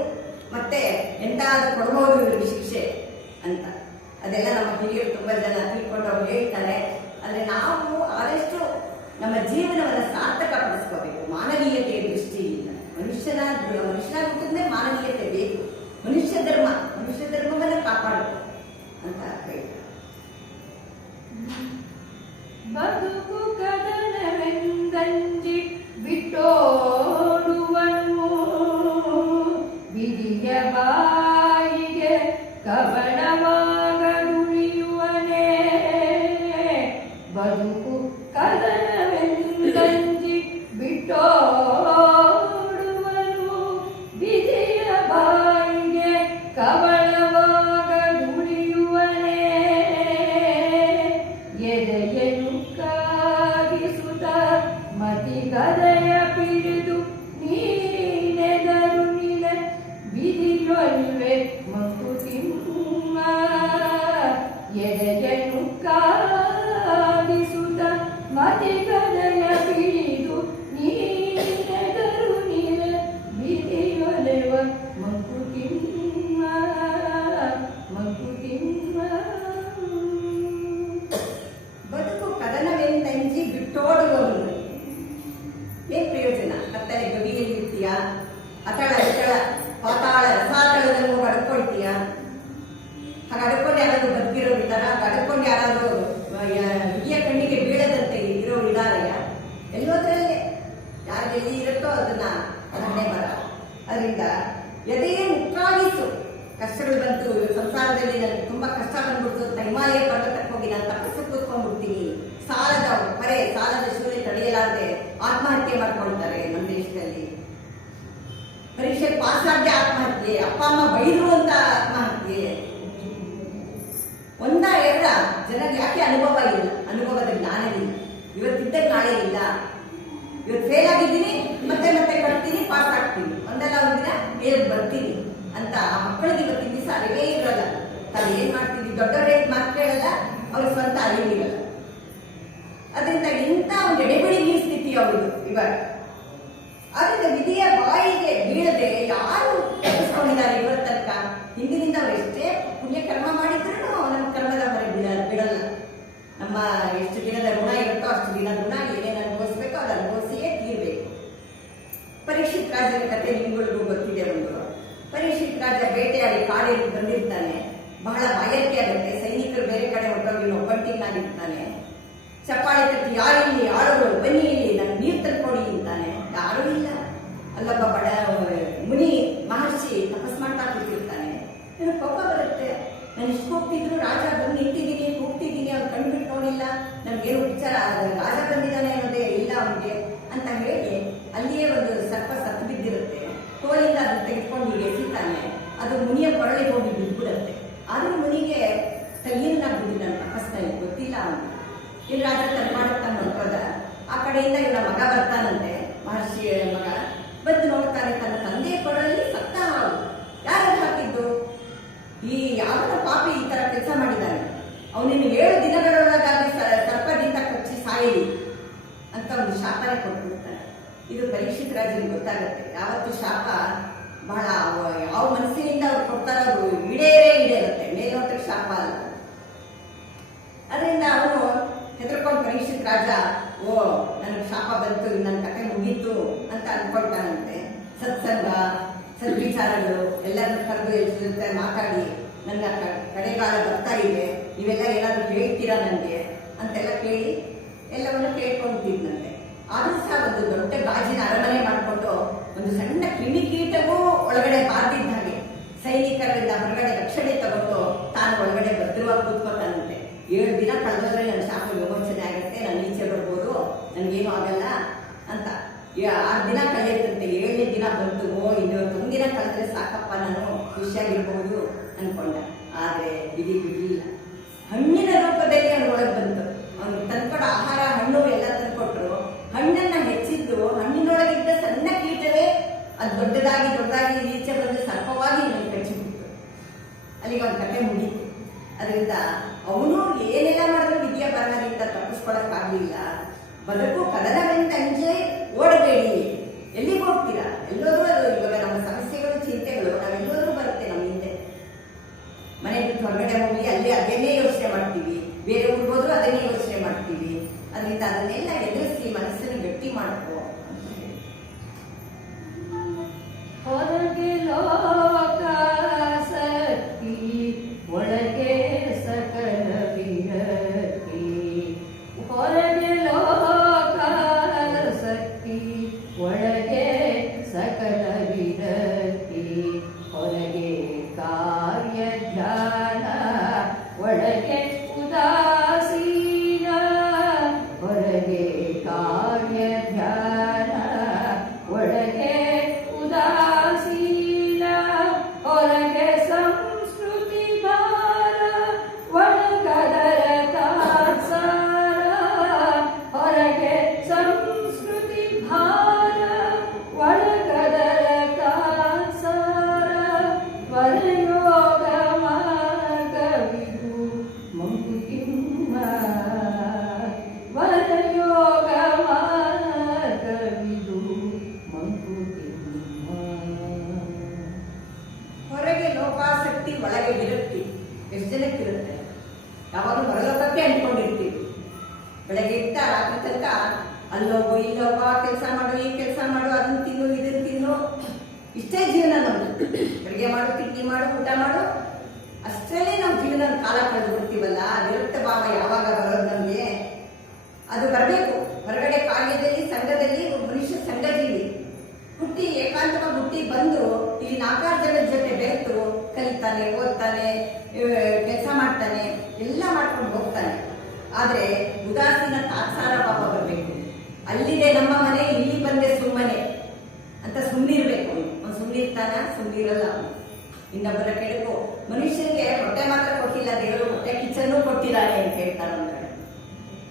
ಮತ್ತೆ ಎಂತಾದ್ರೂ ಕೊಡಬಹುದು ಇವ್ರಿಗೆ ಶಿಕ್ಷೆ ಅಂತ. ಅದೆಲ್ಲ ನಮ್ಮ ಹಿರಿಯರು ತುಂಬಾ ಜನ ತಿಳ್ಕೊಂಡು ಅವ್ರು ಹೇಳ್ತಾರೆ. ಅಂದ್ರೆ ನಾವು ಆದಷ್ಟು ನಮ್ಮ ಜೀವನವನ್ನು ಸಾರ್ಥಕ ಪಡಿಸ್ಕೋಬೇಕು ಮಾನವೀಯತೆಯ ದೃಷ್ಟಿಯಿಂದ. ಮನುಷ್ಯನಾಗುತ್ತಂದ್ರೆ ಮಾನವೀಯತೆ ಬೇಕು. ಮನುಷ್ಯ ಧರ್ಮವನ್ನು ಕಾಪಾಡಬೇಕು ಅಂತ ಹೇಳ್ತಾರೆ. ಬದುಕು ಕದನವೆಂದಂಜಿ ಬಿಟ್ಟೋಡುವನು ವಿಧಿಯ ಬಾಯಿಗೆ ಕವನವಾಗದುಳಿಯುವನೇ. ಬದುಕು ಕದನವೆಂದಂಜಿ ಬಿಟ್ಟೋಡುವನು ವಿಧಿಯ ಬಾಯಿಗೆ ಕವನವಾಗದುಳಿಯುವನೇ. ಎದೆಯನ್ನು ಕಾಗಿಸುತ್ತ ಮತಿ ಗದೆಯ ಪಿಡಿದು ನೀನೆದರು ನಿಲ ಬಿದಿಯೊಲ್ವೆ ಮಂಕುತಿಮ್ಮ. ಎದೆಯನ್ನು ಕಾಗಿಸುತ್ತ ಮತಿ ಗದೆಯ ಪಿಡಿದು ನೀನೆದರು ನಿಲ ಬಿದಿಯೊಲೆವ ಮಂಕುತಿಮ್ಮ ಮಂಕುತಿಮ್ಮ. ಬದುಕು ಕದನವೆಂದಂಜಿ ಬಿಟ್ಟೋಡುವವನು ಏನ್ ಪ್ರಯೋಜನ? ಕತ್ತಲೆ ಗವಿಯಲ್ಲಿ ಇರ್ತೀಯ, ಅತಳ ವಿತಳ ಪಾತಾಳ ರಸಾತಳದಲ್ಲಿ ಹೋಗಿ ಅಡ್ಕೊಳ್ತೀಯ. ಹಾಗೆ ಅಡ್ಕೊಂಡು ಯಾರಾದ್ರೂ ಬದುಕಿರೋರು ಇದ್ದಾರ? ಅಡ್ಕೊಂಡು ಯಾರಾದ್ರೂ ವಿಧಿಯ ಕಣ್ಣಿಗೆ ಬೀಳದಂತೆ ಇರೋರು ಇದಾರೆಯ? ಎಲ್ಲೋದ್ರಲ್ಲೇ ಯಾರಿಗೆ ಎಲ್ಲಿ ಇರುತ್ತೋ ಅದನ್ನ ಹಣೆ ಬರ. ಅದರಿಂದ ಎದೆಯೇ ಮುಕ್ಕಾಗಿಸು. ಕಷ್ಟಗಳು ಬಂತು ಸಂಸಾರದಲ್ಲಿ, ನನಗೆ ತುಂಬಾ ಕಷ್ಟ ಬಂದ್ಬಿಡ್ತು ಅಂತ ಹಿಮಾಲಯ ಪರ್ವತಕ್ಕೆ ಹೋಗಿ ನಾನು ತಪಸ್ಸು ಕೂತ್ಕೊಂಡ್ಬಿಡ್ತೀನಿ. ಸಾಲದ ಶೂಲೆ ತಡೆಯಲಾರದೆ ಆತ್ಮಹತ್ಯೆ ಮಾಡ್ಕೊಳ್ತಾರೆ ನಮ್ಮ ದೇಶದಲ್ಲಿ. ಪರೀಕ್ಷೆ ಪಾಸ್ ಆಗದೆ ಆತ್ಮಹತ್ಯೆ, ಅಪ್ಪ ಅಮ್ಮ ಬೈದ್ರು ಅಂತ ಆತ್ಮಹತ್ಯೆ. ಒಂದ ಎರಡ ಜನಕ್ಕೆ ಯಾಕೆ ಅನುಭವ ಇಲ್ಲ? ಅನುಭವದ ಜ್ಞಾನವಿಲ್ಲ. ಇವತ್ತಿದ್ದ ನಾಳೆ ಇಲ್ಲ. ಇವತ್ತು ಫೇಲ್ ಆಗಿದ್ದೀನಿ, ಮತ್ತೆ ಕಟ್ತೀನಿ, ಪಾಸ್ ಆಗ್ತೀನಿ, ಒಂದಲ್ಲ ಒಂದಿನ ಮೇಲ್ ಬರ್ತೀನಿ ಅಂತ ಆ ಮಕ್ಕಳಿಗೆ ಇವತ್ತಿನ ದಿವಸ ಅರಿವೇ ಇರೋಲ್ಲ. ತಾವು ಏನ್ ಮಾಡ್ತಿದ್ವಿ? ದೊಡ್ಡವರೇ ಮಾತು ಕೇಳಲ್ಲ, ಅವ್ರಿಗೆ ಸ್ವಂತ ಅರಿವಿರಲ್ಲ. ಅದರಿಂದ ಇಂಥ ಒಂದು ಎಡೆಬಿಡಿಗೆ ಸ್ಥಿತಿ ಅವ್ರದ್ದು ಇವಾಗ. ಅದರಿಂದ ವಿಧಿಯ ಬಾಯಿಗೆ ಬೀಳದೆ ಯಾರು ತಪ್ಪಿಸ್ಕೊಂಡಿದ್ದಾರೆ ಇವರ ತನಕ? ಹಿಂದಿನಿಂದ ಅವ್ರು ಎಷ್ಟೇ ಪುಣ್ಯ ಕರ್ಮ ಮಾಡಿದ್ರು ನಮ್ಮ ಕರ್ಮದ ಹೊರ ಬಿಡಲ್ಲ. ನಮ್ಮ ಎಷ್ಟು ದಿನದ ಋಣ ಇರುತ್ತೋ ಅಷ್ಟು ದಿನ ಋಣ ಏನೇನು ಅನುಭವಿಸ್ಬೇಕೋ ಅದು ಅನುಭವಿಸಿಯೇ ತೀರ್ಬೇಕು. ಪರೀಕ್ಷಿತ್ ರಾಜನ ಕಥೆ ನಿಮ್ಗಳಿಗೂ ಒಬ್ಬಂಟಿನಾಗಿರ್ತಾನೆ. ಚಪ್ಪಾಳೆ ತಟ್ಟಿ ಯಾರಿಲ್ಲಿ ಆಳುಗಳು ಬನ್ನಿ ಇಲ್ಲಿ ನಂಗೆ ನೀರು ತಂದ್ಕೊಡಿ ಅಂತಾನೆ. ಯಾರೂ ಇಲ್ಲ. ಅಲ್ಲೊಬ್ಬ ಬಡ ಮುನಿ ಮಹರ್ಷಿ ತಪಸ್ ಮಾಡ್ತಾ ಕೂತಿರ್ತಾನೆ. ನನಗೆ ಕೋಪ ಬರುತ್ತೆ. ನಾನು ಇಷ್ಟು ಹೋಗ್ತಿದ್ರು ರಾಜ ಬಂದು ನಿಂತಿದ್ದೀನಿ ಕೂಗ್ತಿದ್ದೀನಿ, ಅವ್ರು ಕಂಡುಬಿಟ್ಟು ನೋಡಿಲ್ಲ, ನನ್ಗೇನು ವಿಚಾರ ರಾಜ ಬಂದಿದ್ದಾನೆ ಅನ್ನೋದೇ ಇಲ್ಲ ಅವನಿಗೆ ಅಂತ ಹೇಳಿ ಅಲ್ಲಿಯೇ ಒಂದು ಸರ್ಪ ಸತ್ತು ಬಿದ್ದಿರುತ್ತೆ. ತೋಲಿಂದ ಅದನ್ನು ತೆಗೆದುಕೊಂಡು ಈಗ ಎಸಿತಾನೆ. ಅದು ಮುನಿಯ ಕೊರಳಿಗೆ ಹೋಗಿ ಬಿದ್ದುಬಿಡುತ್ತೆ. ಆದ್ರೂ ಮುನಿಗೆ ತಲೆಯನ್ನಾಗ್ಬಿಟ್ಟಿದ್ದಾನೆ ತಪಸ್ನಲ್ಲಿ, ಗೊತ್ತಿಲ್ಲ ಅವನು. ಇಲ್ಲಿ ರಾಜ ತಲೆ ಮಾಡುತ್ತಾನೆ ನೋಡ್ಕೋದ. ಆ ಕಡೆಯಿಂದ ಇವನ ಮಗ ಬರ್ತಾನಂತೆ, ಮಹರ್ಷಿ ಮಗ ಬಂದು ನೋಡ್ತಾನೆ ತನ್ನ ತಂದೆಯ ಕೊರಳಲ್ಲಿ ಸತ್ತ ಹಾವು. ಯಾರು ಹಾಕಿದ್ದು? ಈ ಯಾವ ಪಾಪಿ ಈ ತರ ಕೆಲಸ ಮಾಡಿದ್ದಾನೆ, ಅವನಿನ್ನು 7 ದಿನಗಳೊಳಗಾಗಿ ಸರ್ಪದಿಂದ ಕಚ್ಚಿ ಸಾಯಲಿ ಅಂತ ಒಂದು ಶಾಪನೆ ಕೊಟ್ಬಿಡ್ತಾನೆ. ಇದು ಪರೀಕ್ಷಿತ ರಾಜನಿಗೆ ಗೊತ್ತಾಗುತ್ತೆ. ಯಾವತ್ತು ಶಾಪ ಬಹಳ ಯಾವ ಮನಸ್ಸಿನಿಂದ ಅವ್ರು ಕೊಡ್ತಾರೋ ಅದು ಈಡೇರುತ್ತೆ, ಮೇಲ್ನೋಟಕ್ಕೆ ಶಾಪ ಅಲ್ಲ. ಅದರಿಂದ ಅವನು ಹೆದರ್ಕೊಂಡು ಪರೀಕ್ಷಿತ ರಾಜ, ಓ ನನಗೆ ಶಾಪ ಬಂತು, ನನ್ನ ಕತೆ ಮುಗೀತು ಅಂತ ಅನ್ಕೊಳ್ತಾನಂತೆ. ಸತ್ಸಂಗ ಸದ್ವಿಚಾರಗಳು ಎಲ್ಲರನ್ನು ಕರೆದು ಜೊತೆ ಮಾತಾಡಿ ನನ್ನ ಕಡೆಗಾಲ ಬರ್ತಾ ಇದೆ, ನೀವೆಲ್ಲ ಏನಾದರೂ ಹೇಳ್ತೀರಾ ನನಗೆ ಅಂತೆಲ್ಲ ಕೇಳಿ ಎಲ್ಲವನ್ನು ಕೇಳ್ಕೊಂಡಿದ್ದಂತೆ. ಆದ್ರೂ ಸಹ ಒಂದು ದೊಡ್ಡ ಗಾಜಿನ ಅರಮನೆ ಮಾಡಿಕೊಂಡು ಒಂದು ಸಣ್ಣ ಕ್ರಿಮಿಕೀಟವೂ ಒಳಗಡೆ ಬಾರ್ದಿದ್ದ ಹಾಗೆ ಸೈನಿಕರಿಂದ ಹೊರಗಡೆ ರಕ್ಷಣೆ ತಗೊಂಡು ತಾನು ಒಳಗಡೆ ಭದ್ರವಾಗಿ ಕೂತ್ಕೊತಾನಂತೆ. 7 ದಿನ ಕಳೆದ್ರೆ ನನ್ನ ಶಾಪ ವಿಮೋಚನೆ ಆಗುತ್ತೆ, ನಾನು ಈಚೆ ಬರ್ಬೋದು, ನನಗೇನು ಆಗಲ್ಲ ಅಂತ. 6 ದಿನ ಕಳೆಯುತ್ತಂತೆ. 7ನೇ ದಿನ ಬಂತು. ಇನ್ನೊಂದು ದಿನ ಕಳೆದ್ರೆ ಸಾಕಪ್ಪ, ನಾನು ಖುಷಿಯಾಗಿರ್ಬಹುದು ಅನ್ಕೊಂಡ. ಆದ್ರೆ ವಿಧಿ ಬಿಡ್ಲಿಲ್ಲ. ಹಣ್ಣಿನ ರೂಪದಲ್ಲಿ ಅವನು ಒಳಗೆ ಬಂತು. ಅವನು ತಂದ್ಕೊಡೋ ಆಹಾರ ಹಣ್ಣು ಎಲ್ಲ ತಂದ್ಕೊಟ್ರು. ಹಣ್ಣನ್ನ ಹೆಚ್ಚಿದ್ದು ಹಣ್ಣಿನೊಳಗಿದ್ದ ಸಣ್ಣ ಕೀಟವೇ ಅದು ದೊಡ್ಡದಾಗಿ ಈಚೆ ಬಂದು ಸರ್ಪವಾಗಿ ನನಗೆ ಕಚ್ಚಿಬಿಟ್ಟು ಅಲ್ಲಿಗೆ ಅವನ ಕತೆ ಮುಗೀತು. ಅದರಿಂದ ಅವನು ಏನೆಲ್ಲ ಮಾಡಿದ್ರು ವಿಧಿಯ ಬರಹದಿಂದ ತಪ್ಪಿಸ್ಕೊಳಕ್ಕಾಗಲಿಲ್ಲ. ಬದುಕು ಕದನವೆಂದಂಜೆ ಓಡಬೇಡಿ. ಎಲ್ಲಿಗೆ ಹೋಗ್ತೀರಾ? ಎಲ್ಲೋದ್ರೂ ಅದು ಇವಾಗ ನಮ್ಮ ಸಮಸ್ಯೆಗಳು ಚಿಂತೆಗಳು ನಾವೆಲ್ಲೋದ್ರೂ ಬರುತ್ತೆ ನಮ್ಮ ಹಿಂದೆ. ಮನೆ ಬಿಟ್ಟು ಹೊರಗಡೆ ಹೋಗಿ ಅಲ್ಲಿ ಅದನ್ನೇ ಯೋಚನೆ ಮಾಡ್ತೀವಿ, ಬೇರೆ ಊರಿಗೆ ಹೋದ್ರೂ ಅದನ್ನೇ ಯೋಚನೆ ಮಾಡ್ತೀವಿ. ಅದರಿಂದ ಅದನ್ನೆಲ್ಲ ಎದುರಿಸಿ ಮನಸ್ಸನ್ನು ಗಟ್ಟಿ ಮಾಡ್ಕೋ ಅಂತ ಹೇಳಿ. ಹೊರಗೆ ಲೋಕ ಸತ್ತಿ ಒಳಗೆ ಸಕಲ ವಿರಕ್ತಿ. ಹೊರಗೆ ಲೋಕ ಸತ್ತಿ ಒಳಗೆ ಸಕಲ ವಿರಕ್ತಿ. ಹೊರಗೆ ಕಾರ್ಯ ಧ್ಯಾನ ಒಳಗೆ ಉದಾಸೀನ. ಹೊರಗೆ ಕಾರ್ಯ ಧ್ಯಾನ ಒಳಗೆ ಉದಾಸೀನ. ಹೊರಗೆ ಸಂಸ್ಕೃತಿ ಭಾರ ಒಳಗದರ ತಾತ್ಸಾರ. ಹೊರಗೆ ಸಂಸ್ಕೃತಿ ಭಾರ ಒಳಗದರ ತಾತ್ಸಾರ. ವರಯೋಗ ಮಾರ್ಗವಿದು ಮಂಕುತಿಮ್ಮ. ವರಯೋಗ ಮಾರ್ಗವಿದು ಮಂಕುತಿಮ್ಮ. ಹೊರಗೆ ಲೋಕಾಸಕ್ತಿ, ಒಳಗೆ ವಿರಕ್ತಿ. ಎಷ್ಟು ಜನಕ್ಕಿರುತ್ತೆ? ಯಾವಾಗ ಹೊರಲೋಕಕ್ಕೆ ಅಂದ್ಕೊಂಡಿರ್ತೀವಿ. ಬೆಳಗ್ಗೆ ಇಟ್ಟ ರಾತ್ರಿ ತನಕ ಅಲ್ಲೋಗು ಇಲ್ಲೋಗ, ಕೆಲಸ ಮಾಡು, ಈ ಕೆಲಸ ಮಾಡು, ಅದನ್ನ ತಿನ್ನು ಇದನ್ನ ತಿನ್ನು, ಇಷ್ಟೇ ಜೀವನ ನಮ್ದು. ಅಡುಗೆ ಮಾಡು, ತಿಂಡಿ ಮಾಡು, ಊಟ ಮಾಡು, ಅಷ್ಟರಲ್ಲೇ ನಾವು ಜೀವನ ಕಾಲ ಕಳೆದು ಬಿಡ್ತೀವಲ್ಲ. ವಿರಕ್ತ ಭಾವ ಯಾವಾಗ ಬರೋದು ನಮಗೆ? ಅದು ಬರಬೇಕು. ಹೊರಗಡೆ ಕಾರ್ಯದಲ್ಲಿ ಸಂಘದಲ್ಲಿ ಮನುಷ್ಯ ಸಂಘಜೀವಿ ಹುಟ್ಟಿ ಏಕಾಂತವಾಗಿ ಹುಟ್ಟಿ ಬಂದು ಇಲ್ಲಿ 4 ಜನದ ಜೊತೆ ಬೆರೆತು ಕಲಿತಾನೆ, ಓದ್ತಾನೆ, ಕೆಲಸ ಮಾಡ್ತಾನೆ, ಎಲ್ಲ ಮಾಡ್ಕೊಂಡು ಹೋಗ್ತಾನೆ. ಆದ್ರೆ ಉದಾಸೀನ ತಾತ್ಸಾರ ಭಾವ ಬರಬೇಕು. ಅಲ್ಲಿದೆ ನಮ್ಮ ಮನೆ, ಇಲ್ಲಿ ಬಂದೆ ಸುಮ್ಮನೆ ಅಂತ ಸುಮ್ಮನಿರ್ಬೇಕು. ಅವ್ನು ಸುಮ್ಮನಿರ್ತಾನ? ಸುಮ್ಮನಿರಲ್ಲ. ಇನ್ನೊಬ್ಬರ ಕೆಡಕು. ಮನುಷ್ಯನಿಗೆ ಹೊಟ್ಟೆ ಮಾತ್ರ ಕೊಟ್ಟಿಲ್ಲ ದೇವರು, ಹೊಟ್ಟೆ ಕಿಚ್ಚನ್ನು ಕೊಟ್ಟಿದ್ದಾರೆ ಅಂತ ಹೇಳ್ತಾರೆ ಒಂದು ಕಡೆ.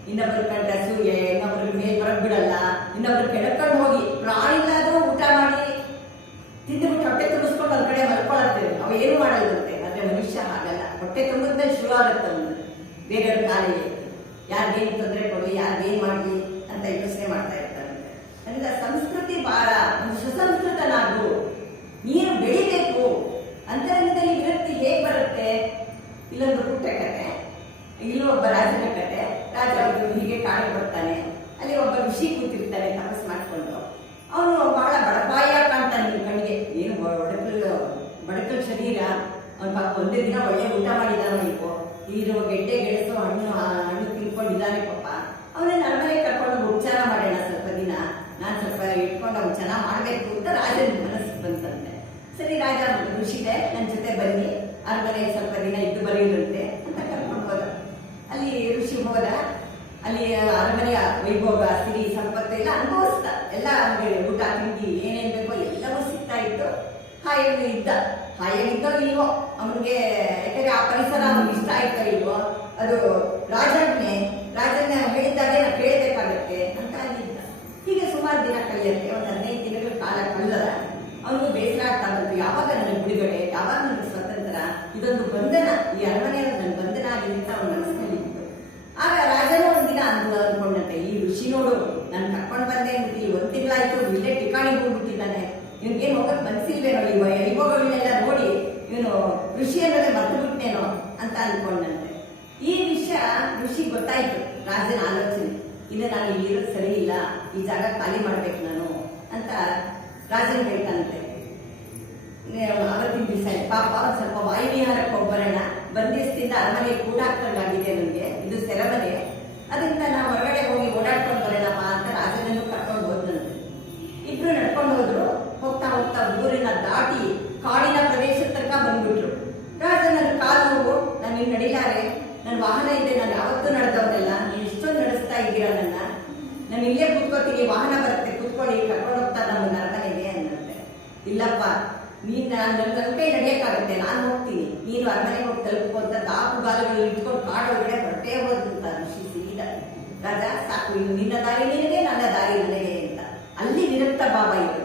ಇನ್ನೊಬ್ರು ಕಂಡ ಸೂರ್ಯ ಇನ್ನೊಬ್ರಿಗೆ ಮೇಲ್ ಬರಕ್ ಬಿಡಲ್ಲ. ಇನ್ನೊಬ್ರು ಕೆಡಕೊಂಡು ಹೋಗಿ ಪ್ರಾಣಿಲಾದ್ರೂ ಊಟ ಮಾಡಿ ತಿಂದ್ಬಿಟ್ಟು ಹೊಟ್ಟೆ ತುಂಬಿಸ್ಕೊಂಡು ಒಂದ್ ಕಡೆ ಮಲ್ಕೊಳತ್ತೇವೆ. ಅವ ಏನು ಮಾಡಲ್ವಂತೆ. ಆದ್ರೆ ಮನುಷ್ಯ ಹಾಗಲ್ಲ. ಹೊಟ್ಟೆ ತುಂಬಿದ್ಮೇಲೆ ಶುರು ಆಗುತ್ತೆ ಅವನು ಬೇರೆಯವ್ರ ಕಾಲಿಗೆ ಯಾರಿಗೇನು ತೊಂದರೆ ಕೊಡಿ, ಯಾರಿಗೇನು ಮಾಡಲಿ ಅಂತ ಯೋಚನೆ ಮಾಡ್ತಾ ಇರ್ತಾರಂತೆ. ಅದರಿಂದ ಸಂಸ್ಕೃತಿ ಭಾರ, ಒಂದು ಸುಸಂಸ್ಕೃತನಾಗು, ನೀನು ಬೆಳಿಬೇಕು. ಅಂತರಂಗದಲ್ಲಿ ವಿರಕ್ತಿ ಹೇಗೆ ಬರುತ್ತೆ? ಇಲ್ಲೊಂದು ಪುಟ್ಟ ಕತೆ. ಇಲ್ಲೂ ಒಬ್ಬ ರಾಜನ ಕತೆ. ರಾಜ ಹೀಗೆ ಕಾಡಿಗೆ ಬರ್ತಾನೆ. ಅಲ್ಲಿ ಒಬ್ಬ ಋಷಿ ಕೂತಿರ್ತಾನೆ ತಪಸ್ ಮಾಡ್ಕೊಂಡು. ಅವನು ಬಹಳ ಬಡಪಾಯ ಕಾಣ್ತಾನೆ ನಿಮ್ ಕಣ್ಣಿಗೆ. ಏನು ಬಡಕಲ್ ಶರೀರ. ಅವನ ಪಾಪ ಒಂದೇ ದಿನ ಒಳ್ಳೆ ಊಟ ಮಾಡಿದಾನೋ ನೀವು. ನೀರು ಗೆಡ್ಡೆ ಗೆಣಸು ಹಣ್ಣು ಸರಿ ರಾಜ ಋಷಿದೆ ನನ್ನ ಜೊತೆ ಬನ್ನಿ, ಅರಮನೆ ಸ್ವಲ್ಪ ದಿನ ಇದ್ದು ಬರೆಯುವಂತೆ ಅಂತ ಕರ್ಕೊಂಡು ಹೋದ. ಅಲ್ಲಿ ಋಷಿ ಹೋದ. ಅಲ್ಲಿ ಅರಮನೆಯ ವೈಭೋಗ, ಸಿರಿ ಸಂಪತ್ತು ಎಲ್ಲ ಅನುಭವಿಸ್ತಾ, ಎಲ್ಲ ಅವನಿಗೆ ಊಟ ತಿಂಡಿ ಏನೇನ್ ಬೇಕೋ ಎಲ್ಲವೂ ಸಿಗ್ತಾ ಇತ್ತು. ಹಾಯಾಗಿದ್ದೋ ಇಲ್ವೋ ಅವನಿಗೆ, ಯಾಕಂದ್ರೆ ಆ ಪರಿಸರ ಅವನಿಗೆ ಇಷ್ಟ ಆಯ್ತೋ ಇಲ್ವೋ, ಅದು ರಾಜನ ಹೇಳಿದ್ದಾಗೆ ನಾವು ಕೇಳಬೇಕಾಗತ್ತೆ ಅಂತ ಆಗಿದ್ದ. ಹೀಗೆ ಸುಮಾರು ದಿನ ಕಳೆಯುತ್ತೆ. ಒಂದು 15 ದಿನಗಳ ಕಾಲ ಕಳೆದ. ಅವನಿಗೂ ಬೇಸರ ಆಗ್ತಾ ಬಂತು, ಯಾವಾಗ ನನಗೆ ಬಿಡುಗಡೆ, ಯಾವಾಗ ನನಗೆ ಸ್ವತಂತ್ರ, ಇದೊಂದು ಬಂಧನ, ಈ ಅರಮನೆಯಲ್ಲಿ ನನ್ನ ಬಂಧನ ಆಗಿದೆ ಅಂತ ಅವನ ಮನಸ್ಸಿನಲ್ಲಿ ಇತ್ತು. ಆಗ ರಾಜನೂ ಒಂದಿನ ಅನ್ಕೊಂಡಂತೆ, ಈ ಋಷಿ ನೋಡು ನಾನು ಕರ್ಕೊಂಡು ಬಂದೆ ಅಂದ್ಬಿಟ್ಟು 1 ತಿಂಗಳಾಯ್ತು, ಇಲ್ಲೇ ಠಿಕಾಣಿಗೆ ಹೋಗ್ಬಿಟ್ಟಿದ್ದಾನೆ, ಇವನಿಗೇನು ಹೋಗಕ್ ಮನಸ್ಸಿಲ್ವೇನೋ, ಈ ವೈಭೋಗಗಳನ್ನೆಲ್ಲ ನೋಡಿ ಇವನು ಋಷಿ ಅನ್ನೋದೇ ಮರ್ತು ಬಿಟ್ಟೇನೋ ಅಂತ ಅನ್ಕೊಂಡಂತೆ. ಈ ವಿಷಯ ಋಷಿ ಗೊತ್ತಾಯ್ತು, ರಾಜನ ಆಲೋಚನೆ, ಇದು ನಾನು ಇಲ್ಲಿರೋದು ಸರಿ ಇಲ್ಲ, ಈ ಜಾಗ ಖಾಲಿ ಮಾಡ್ಬೇಕು ನಾನು ಅಂತ ರಾಜನ್ ಹೇಳ್ತಾನಂತೆ. ಅವತ್ತಿನ ದಿವಸ ಪಾಪ ಸ್ವಲ್ಪ ವಾಯುವಿಹಾರಕ್ಕೆ ಹೋಗ್ಬರೋಣ, ಬಂದಿಸ್ತಿಂದ ಅರಮನೆ ಕೂಡ ಹಾಕ್ದಂಗಾಗಿದೆ ನನಗೆ, ಇದು ಸೆರೆಮನೆ, ಅದರಿಂದ ನಾವು ಹೊರಗಡೆ ಹೋಗಿ ಓಡಾಡ್ಕೊಂಡು ಬರೋಣಪ್ಪ ಅಂತ ರಾಜನನ್ನು ಕರ್ಕೊಂಡು ಹೋದ್ನಂತೆ. ಇಬ್ರು ನಡ್ಕೊಂಡು ಹೋದ್ರು. ಹೋಗ್ತಾ ಹೋಗ್ತಾ ಊರಿನ ದಾಟಿ ಕಾಡಿನ ಪ್ರದೇಶದ ತನಕ ಬಂದ್ಬಿಟ್ರು. ರಾಜ ನನ್ನ ಕಾಲು ನೋವು, ನಾನು ಇಲ್ಲಿ ನಡಿಲಾರೆ, ನನ್ನ ವಾಹನ ಇದೆ, ನಾನು ಯಾವತ್ತೂ ನಡೆದವನ್ನೆಲ್ಲ, ನೀವು ಇಷ್ಟೊಂದು ನಡೆಸ್ತಾ ಇದ್ದೀರಾ ನನ್ನ, ನಾನು ಇಲ್ಲೇ ಕೂತ್ಕೋತೀನಿ, ವಾಹನ ಬರುತ್ತೆ ಕೂತ್ಕೊಳ್ಳಿ, ಕರ್ಕೊಂಡು ಹೋಗ್ತಾ ನಮ್ಮ ಅರಮನೆಗೆ ಅನ್ನಂತೆ. ಇಲ್ಲಪ್ಪ, ನೀನ್ ನನ್ನ ಕೈ ನಡೆಯಕ್ಕಾಗತ್ತೆ, ನಾನು ಹೋಗ್ತೀನಿ, ನೀನು ಅರಮನೆಗೆ ಹೋಗಿ ತಲುಪು ಅಂತ ದಾಪುಗಾಲುಗಳು ಇಟ್ಕೊಂಡು ಕಾಡು ಒಳಗಡೆ ಹೊರಟೇ ಹೋದಂತ ಋಷಿ ಸೀದ. ರಾಜ ಸಾಕು, ಇನ್ನು ನಿನ್ನ ದಾರಿ ನಿನಗೆ, ನನ್ನ ದಾರಿ ನನಗೆ ಅಂತ. ಅಲ್ಲಿ ವಿರಕ್ತ ಭಾವ ಇತ್ತು.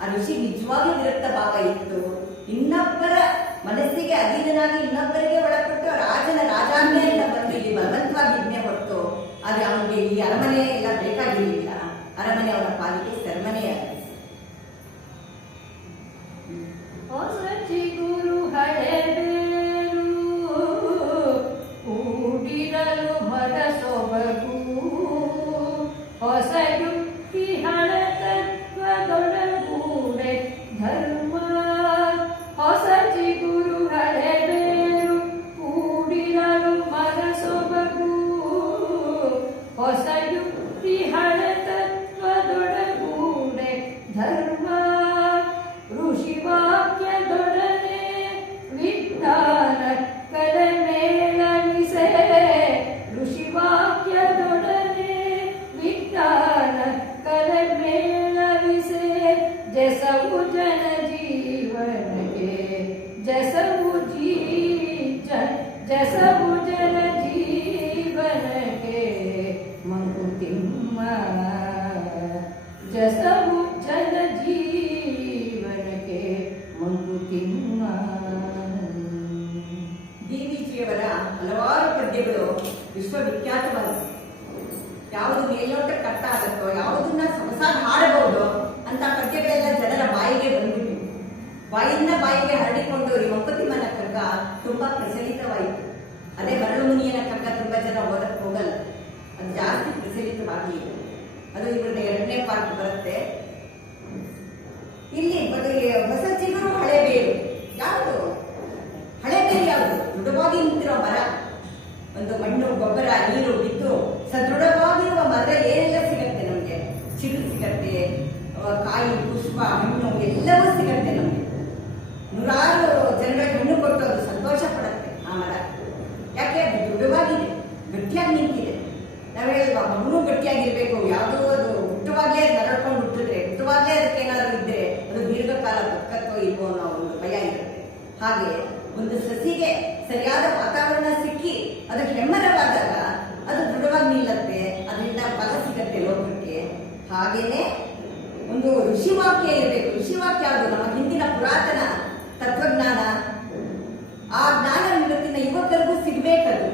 ಆ ಋಷಿ ನಿಜವಾಗಿ ವಿರಕ್ತ ಭಾವ ಇತ್ತು. ಇನ್ನೊಬ್ಬರ ಮನಸ್ಸಿಗೆ ಅಧೀನನಾಗಿ ಇನ್ನೊಬ್ಬರಿಗೆ ಒಳಪಟ್ಟು ರಾಜನ ರಾಜಾಜ್ಞೆಯಿಂದ ಬಂದು ಇಲ್ಲಿ ಬಲವಂತವಾಗಿ ಇದ್ನೇ ಹೊರತು ಆದ್ರೆ ಅವನಿಗೆ ಈ ಅರಮನೆ ಎಲ್ಲ ಬೇಕಾಗಿರಲಿಲ್ಲ. ಅರಮನೆ ಅವನ ಪಾಲಿಗೆ ಸೆರೆಮನೆಯಾಗಿದೆ. ಹೊಸಚಿ ಗುರು ಹಳೆಬೇರು ಕೂಡಿರಲು ಮದ ಸೊಬಗು, ಹೊಸ ಯುಕ್ತಿ ಹಳತತ್ವದೊಡಗೂಡೆ ಧರ್ಮ. ಹೊಸಚಿ ಗುರು ಹಳೆಬೇರು ಕೂಡಿರಲು ಮದ ಸೊಬಗು, ಹೊಸ ಯುಕ್ತಿ ಹಳತತ್ವದೊಡಗೂಡೆ ಧರ್ಮ. ಋಷಿವಾಕ್ಯದೊಡನೆ ವಿಜ್ಞಾನ ಕಲೆ ಮೇಳವಿಸೆ, ಋಷಿವಾಕ್ಯದೊಡನೆ ವಿಜ್ಞಾನ ಕಲೆ ಮೇಳವಿಸೆ. ಜಸವು ಜನ ಜೀವನಕ್ಕೆ, ಜಸವು ಜನ ಜೀವನಕ್ಕೆ ಮಂಕುತಿಮ್ಮ, ಜಸವು ಜನ ಜೀವನಕ್ಕೆ ಮಂಕುತಿಮ್ಮ. ಡಿವಿಜಿಯವರ ಹಲವಾರು ಪದ್ಯಗಳು ವಿಶ್ವವಿಖ್ಯಾತವಾದವು. ಯಾವುದು ಮೇಲ್ನೋಟಕ್ಕೆ ಅರ್ಥ ಆಗುತ್ತೋ, ಯಾವುದನ್ನ ಸೊಗಸಾಗಿ ಹಾಡಬಹುದು ಅಂತ ಪದ್ಯಗಳೆಲ್ಲ ಜನರ ಬಾಯಿಗೆ ಬಂದ್ಬಿಟ್ಟು ಬಾಯಿಂದ ಬಾಯಿಗೆ ಹರಡಿಕೊಂಡು ಈ ಮಂಕುತಿಮ್ಮನ ಕಗ್ಗ ತುಂಬಾ ಪ್ರಚಲಿತವಾಯಿತು. ಅದೇ ಮರಳು ಮುನಿಯನ ಕಗ್ಗ ತುಂಬಾ ಜನ ಓದಕ್ಕೆ ಹೋಗಲ್ಲ, ಅದು ಜಾಸ್ತಿ ಪ್ರಚಲಿತವಾಗಲಿ. ಅದು ಇವ್ರದ್ದು 2ನೇ ಪಾರ್ಟ್ ಬರುತ್ತೆ. ಇಲ್ಲಿ ಹೊಸ ಚಿಗುರು ಹಳೆ ಬೇರು. ಯಾವುದು ಹಳೆ ಬೇರು? ಯಾವುದು ದೃಢವಾಗಿ ನಿಂತಿರೋ ಮರ, ಒಂದು ಮಣ್ಣು ಗೊಬ್ಬರ ನೀರು ಬಿದ್ದು ಸದೃಢವಾಗಿರುವ ಮರ ಏನೆಲ್ಲ ಸಿಗತ್ತೆ ನಮ್ಗೆ, ಚಿಗುರು ಸಿಗತ್ತೆ, ಕಾಯಿ ಪುಷ್ಪ ಹಣ್ಣು ಎಲ್ಲವೂ ಸಿಗತ್ತೆ ನಮ್ಗೆ. ನೂರಾರು ಜನಗಳಿಗೆ ಹಣ್ಣು ಕೊಟ್ಟು ಅದು ಸಂತೋಷ ಪಡುತ್ತೆ ಆ ಮರ. ಯಾಕೆ? ಅದು ದೃಢವಾಗಿದೆ, ಗಟ್ಟಿಯಾಗಿ ನಿಂತಿದೆ. ನಾವು ಹೇಳಿಲ್ವಾ ಮಗುನು ಗಟ್ಟಿಯಾಗಿರ್ಬೇಕು, ಯಾವುದೋ ಅದು ಹುಟ್ಟುವಾಗಲೇ ನರಡ್ಕೊಂಡು ಹುಟ್ಟಿದ್ರೆ, ಹುಟ್ಟುವಾಗಲೇ ಅದಕ್ಕೆ ಏನಾದ್ರು ಇದ್ರೆ ಅದು ದೀರ್ಘಕಾಲ ಬದುಕತ್ತೋ ಇಲ್ವೋ ಅನ್ನೋ ಒಂದು ಭಯ ಇರುತ್ತೆ. ಹಾಗೆ ಒಂದು ಸಸಿಗೆ ಸರಿಯಾದ ವಾತಾವರಣ ಸಿಕ್ಕಿ ಅದು ಹೆಮ್ಮರವಾದಾಗ ಅದು ದೃಢವಾಗಿ ನಿಲ್ಲತ್ತೆ, ಅದರಿಂದ ಫಲ ಸಿಗತ್ತೆ ಲೋಕಕ್ಕೆ. ಹಾಗೇನೆ ಒಂದು ಋಷಿವಾಕ್ಯ ಇರಬೇಕು. ಋಷಿವಾಕ್ಯ ಯಾವುದು? ನಮ್ಮ ಹಿಂದಿನ ಪುರಾತನ ತತ್ವಜ್ಞಾನ, ಆ ಜ್ಞಾನ ಇವತ್ತಿನ ಯುವಕರಿಗೂ ಸಿಗ್ಬೇಕದು.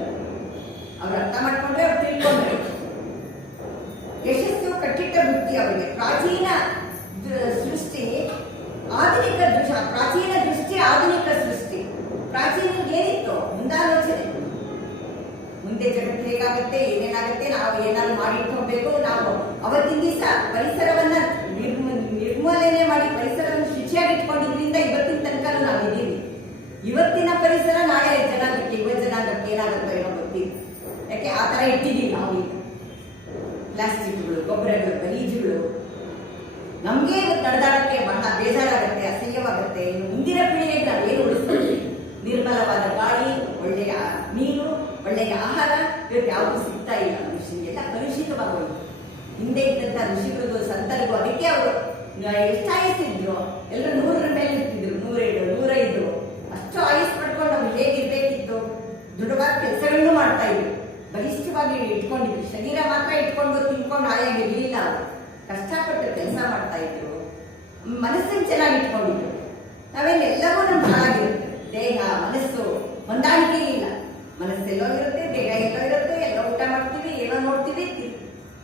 ಅವ್ರು ಅರ್ಥ ಮಾಡ್ಕೊಂಡ್ರೆ, ಅವ್ರು ತಿಳ್ಕೊಂಡ್ರೆ ಯಶಸ್ಸು ಕಟ್ಟಿಟ್ಟ ಬುದ್ಧಿ ಅವರಿಗೆ. ಪ್ರಾಚೀನ ಸೃಷ್ಟಿ ಆಧುನಿಕ ದೃಷ್ಟಿ, ಪ್ರಾಚೀನ ದೃಷ್ಟಿ ಆಧುನಿಕ ಸೃಷ್ಟಿ. ಪ್ರಾಚೀನ ಏನಿತ್ತು? ಮುಂದಾಲೋಚನೆ, ಮುಂದೆ ಜಗತ್ತು ಹೇಗಾಗುತ್ತೆ, ಏನೇನಾಗುತ್ತೆ, ನಾವು ಏನಾದ್ರು ಮಾಡಿಟ್ಕೋಬೇಕು. ನಾವು ಅವತ್ತಿನ ದಿವಸ ಪರಿಸರವನ್ನ ನಿರ್ಮೂಲನೆ ಮಾಡಿ ಪರಿಸರವನ್ನು ಶುಚಿಯಾಗಿ ಇಟ್ಕೊಂಡಿದ್ರಿಂದ ಇವತ್ತಿನ ತನಕ ನಾವಿದ್ದೀವಿ. ಇವತ್ತಿನ ಪರಿಸರ ನಾಳೆ ಜನಾಂಗಕ್ಕೆ, ಯುವ ಜನಾಂಗಕ್ಕೆ ಏನಾಗುತ್ತೋ ಏನೋ ಗೊತ್ತಿಲ್ಲ. ಯಾಕೆ ಆ ತರ ಇಟ್ಟಿದ್ದೀವಿ ನಾವು. ಈಗ ಪ್ಲಾಸ್ಟಿಕ್ಗಳು, ಗೊಬ್ಬರಗಳು, ಗಲೀಜುಗಳು, ನಮ್ಗೆ ನಡೆದಾಡಕ್ಕೆ ಬಹಳ ಬೇಜಾರಾಗುತ್ತೆ, ಅಸಹ್ಯವಾಗುತ್ತೆ. ಇನ್ನು ಮುಂದಿನ ಪೀಳಿಗೆಗೆ ನಾವೇನು ಉಳಿಸ್ತೀವಿ? ನಿರ್ಮಲವಾದ ಗಾಳಿ, ಒಳ್ಳೆಯ ನೀರು, ಒಳ್ಳೆಯ ಆಹಾರ ಇವತ್ತು ಯಾವುದು ಸಿಗ್ತಾ ಇಲ್ಲ. ಮನುಷ್ಯನಿಗೆಲ್ಲ ಕಲುಷಿತವಾಗೋಯ್ತು. ಹಿಂದೆ ಇದ್ದಂತ ಋಷಿಗಳಿಗೂ ಸಂತರಿಗೂ ಅದಕ್ಕೆ ಅವರು ಎಷ್ಟು ಆಯಸ್ಸಿದ್ರು, ಎಲ್ಲರೂ 100ರ ಮೇಲೆ ಇರ್ತಿದ್ರು, 102, 105 ಅಷ್ಟು ಆಯಸ್ ಪಡ್ಕೊಂಡು ಅವ್ರು ಹೇಗಿರ್ಬೇಕಿತ್ತು? ದೃಢವಾದ ಕೆಲಸಗಳನ್ನು ಮಾಡ್ತಾ ಇದ್ರು, ಬಲಿಷ್ಠವಾಗಿ ಇಟ್ಕೊಂಡಿದ್ರು. ಶರೀರ ಮಾತ್ರ ಇಟ್ಕೊಂಡು ತಿನ್ಕೊಂಡು ಆಯಾಗಿರ್ಲಿಲ್ಲ. ಅವರು ಕಷ್ಟಪಟ್ಟು ಕೆಲಸ ಮಾಡ್ತಾ ಇದ್ರು, ಮನಸ್ಸನ್ನು ಚೆನ್ನಾಗಿ ಇಟ್ಕೊಂಡಿದ್ರು. ನಾವೇನೆಲ್ಲವೂ ನಮ್ಗೆ ಹಾಳಾಗಿರುತ್ತೆ. ದೇಹ ಮನಸ್ಸು ಹೊಂದಾಣಿಕೆ ಇಲ್ಲ. ಮನಸ್ಸೆಲ್ಲೋ ಇರುತ್ತೆ, ದೇಹ ಎಲ್ಲೋ ಇರುತ್ತೆ, ಎಲ್ಲೋ ಊಟ ಮಾಡ್ತೀವಿ, ಏನೋ ನೋಡ್ತೀವಿ,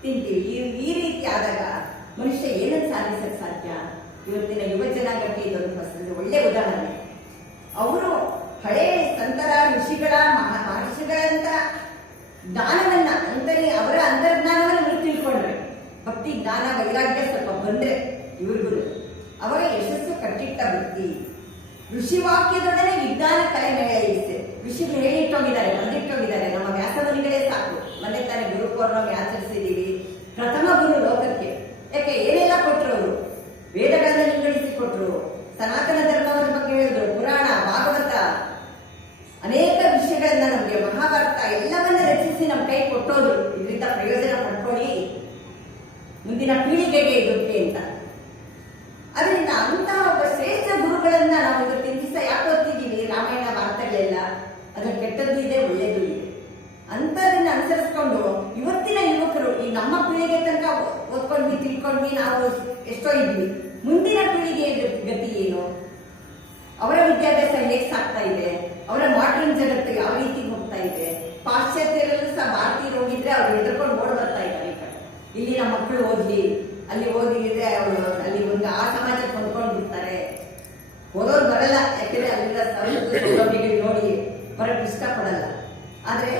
ತಿಂತೀವಿ. ಈ ರೀತಿ ಆದಾಗ ಮನುಷ್ಯ ಏನನ್ನು ಸಾಧಿಸಕ್ಕೆ ಸಾಧ್ಯ? ಇವತ್ತಿನ ಯುವ ಜನಾಂಗಕ್ಕೆ ಇದೊಂದು ಒಳ್ಳೆ ಉದಾಹರಣೆ. ಅವರು ಹಳೆ ಸಂತರ ಋಷಿಗಳ ಮಹರ್ಷಿಗಳಂತ ಜ್ಞಾನವನ್ನ ಅವರ ಅಂತರ್ಜ್ಞಾನವನ್ನು ಇವರು ತಿಳ್ಕೊಂಡ್ರೆ, ಭಕ್ತಿ ಜ್ಞಾನ ವೈರಾಗ್ಯ ಸ್ವಲ್ಪ ಬಂದ್ರೆ ಇವ್ರಿಗೂ ಅವರ ಯಶಸ್ಸು ಕಟ್ಟಿಟ್ಟ ವೃತ್ತಿ. ಋಷಿ ವಾಕ್ಯದೊಡನೆ ವಿಜ್ಞಾನ ಕಲೆ ಮೇಳೈಸಿದೆ. ಋಷಿಗಳು ಹೇಳಿಟ್ಟೋಗಿದ್ದಾರೆ, ಬಂದಿಟ್ಟೋಗಿದ್ದಾರೆ. ನಮ್ಮ ವ್ಯಾಸಮುನಿಗಳೇ ಸಾಕು. ಮೊನ್ನೆ ತಾನೇ ಗುರು ಪೌರ್ಣಮಿ ಆಚರಿಸಿದ್ದೀವಿ. ಪ್ರಥಮ ಗುರು ಲೋಕಕ್ಕೆ. ಯಾಕೆ ಏನೆಲ್ಲ ಕೊಟ್ಟರು ಅವರು? ವೇದಗಳನ್ನು ವಿಂಗಡಿಸಿಕೊಟ್ರು, ಸನಾತನ ಧರ್ಮದ ಬಗ್ಗೆ ಹೇಳಿದ್ರು, ಪುರಾಣ, ಭಾಗವತ, ಅನೇಕ ವಿಷಯಗಳನ್ನ ನಮಗೆ, ಮಹಾಭಾರತ ಎಲ್ಲವನ್ನ ರಚಿಸಿ ನಮ್ಮ ಕೈ ಕೊಟ್ಟೋದು. ಇದರಿಂದ ಪ್ರಯೋಜನ ಪಡ್ಕೊಳ್ಳಿ, ಮುಂದಿನ ಪೀಳಿಗೆಗೆ ಇದಕ್ಕೆ ಅಂತ. ಅದರಿಂದ ಅಂತ ಒಬ್ಬ ಶ್ರೇಷ್ಠ ಗುರುಗಳನ್ನ ನಾವು ಇವತ್ತಿನ ದಿವಸ ಯಾಕೆ ಓದ್ತಿದ್ದೀವಿ? ರಾಮಾಯಣ ಭಾರತಗಳೆಲ್ಲ ಅದ್ರ ಕೆಟ್ಟದ್ದು ಇದೆ, ಒಳ್ಳೇದು ಇದೆ. ಅಂತದನ್ನ ಅನುಸರಿಸ್ಕೊಂಡು ಇವತ್ತಿನ ಯುವಕರು ಈ ನಮ್ಮ ಪೀಳಿಗೆ ತನಕ ಓದ್ಕೊಂಡ್ವಿ, ತಿಳ್ಕೊಂಡ್ವಿ, ನಾವು ಎಷ್ಟೋ ಇದ್ವಿ. ಮುಂದಿನ ಪೀಳಿಗೆ ಗತಿ ಏನು? ಅವರ ವಿದ್ಯಾಭ್ಯಾಸ ಹೇಗೆ ಸಾಗ್ತಾ ಇದೆ? ಅವರ ಮಾಡ್ರನ್ ಜಗತ್ತು ಯಾವ ರೀತಿ ಹೋಗ್ತಾ ಇದೆ? ಪಾಶ್ಚಾತ್ಯರಲ್ಲೂ ಸಹ ಭಾರತೀಯರು ಹೋಗಿದ್ರೆ ಅವ್ರು ಎದುರ್ಕೊಂಡು ಓಡ್ ಬರ್ತಾ ಇದ್ದಾರೆ. ಈ ಕಡೆ ಇಲ್ಲಿ ನಮ್ಮ ಮಕ್ಕಳು ಓದ್ಲಿ, ಅಲ್ಲಿ ಓದಿದ್ರೆ ಅವರು ಅಲ್ಲಿ ಒಂದು ಆ ಸಮಾಜಕ್ಕೆ ಹೊಂದ್ಕೊಂಡು ಬಿಡ್ತಾರೆ. ಓದೋರು ಬರಲ್ಲ, ಯಾಕೆಂದ್ರೆ ಅಲ್ಲಿಂದ ಸೌಲಭ್ಯಗಳು ನೋಡಿ ಬರಕ್ಕೆ ಇಷ್ಟಪಡಲ್ಲ. ಆದ್ರೆ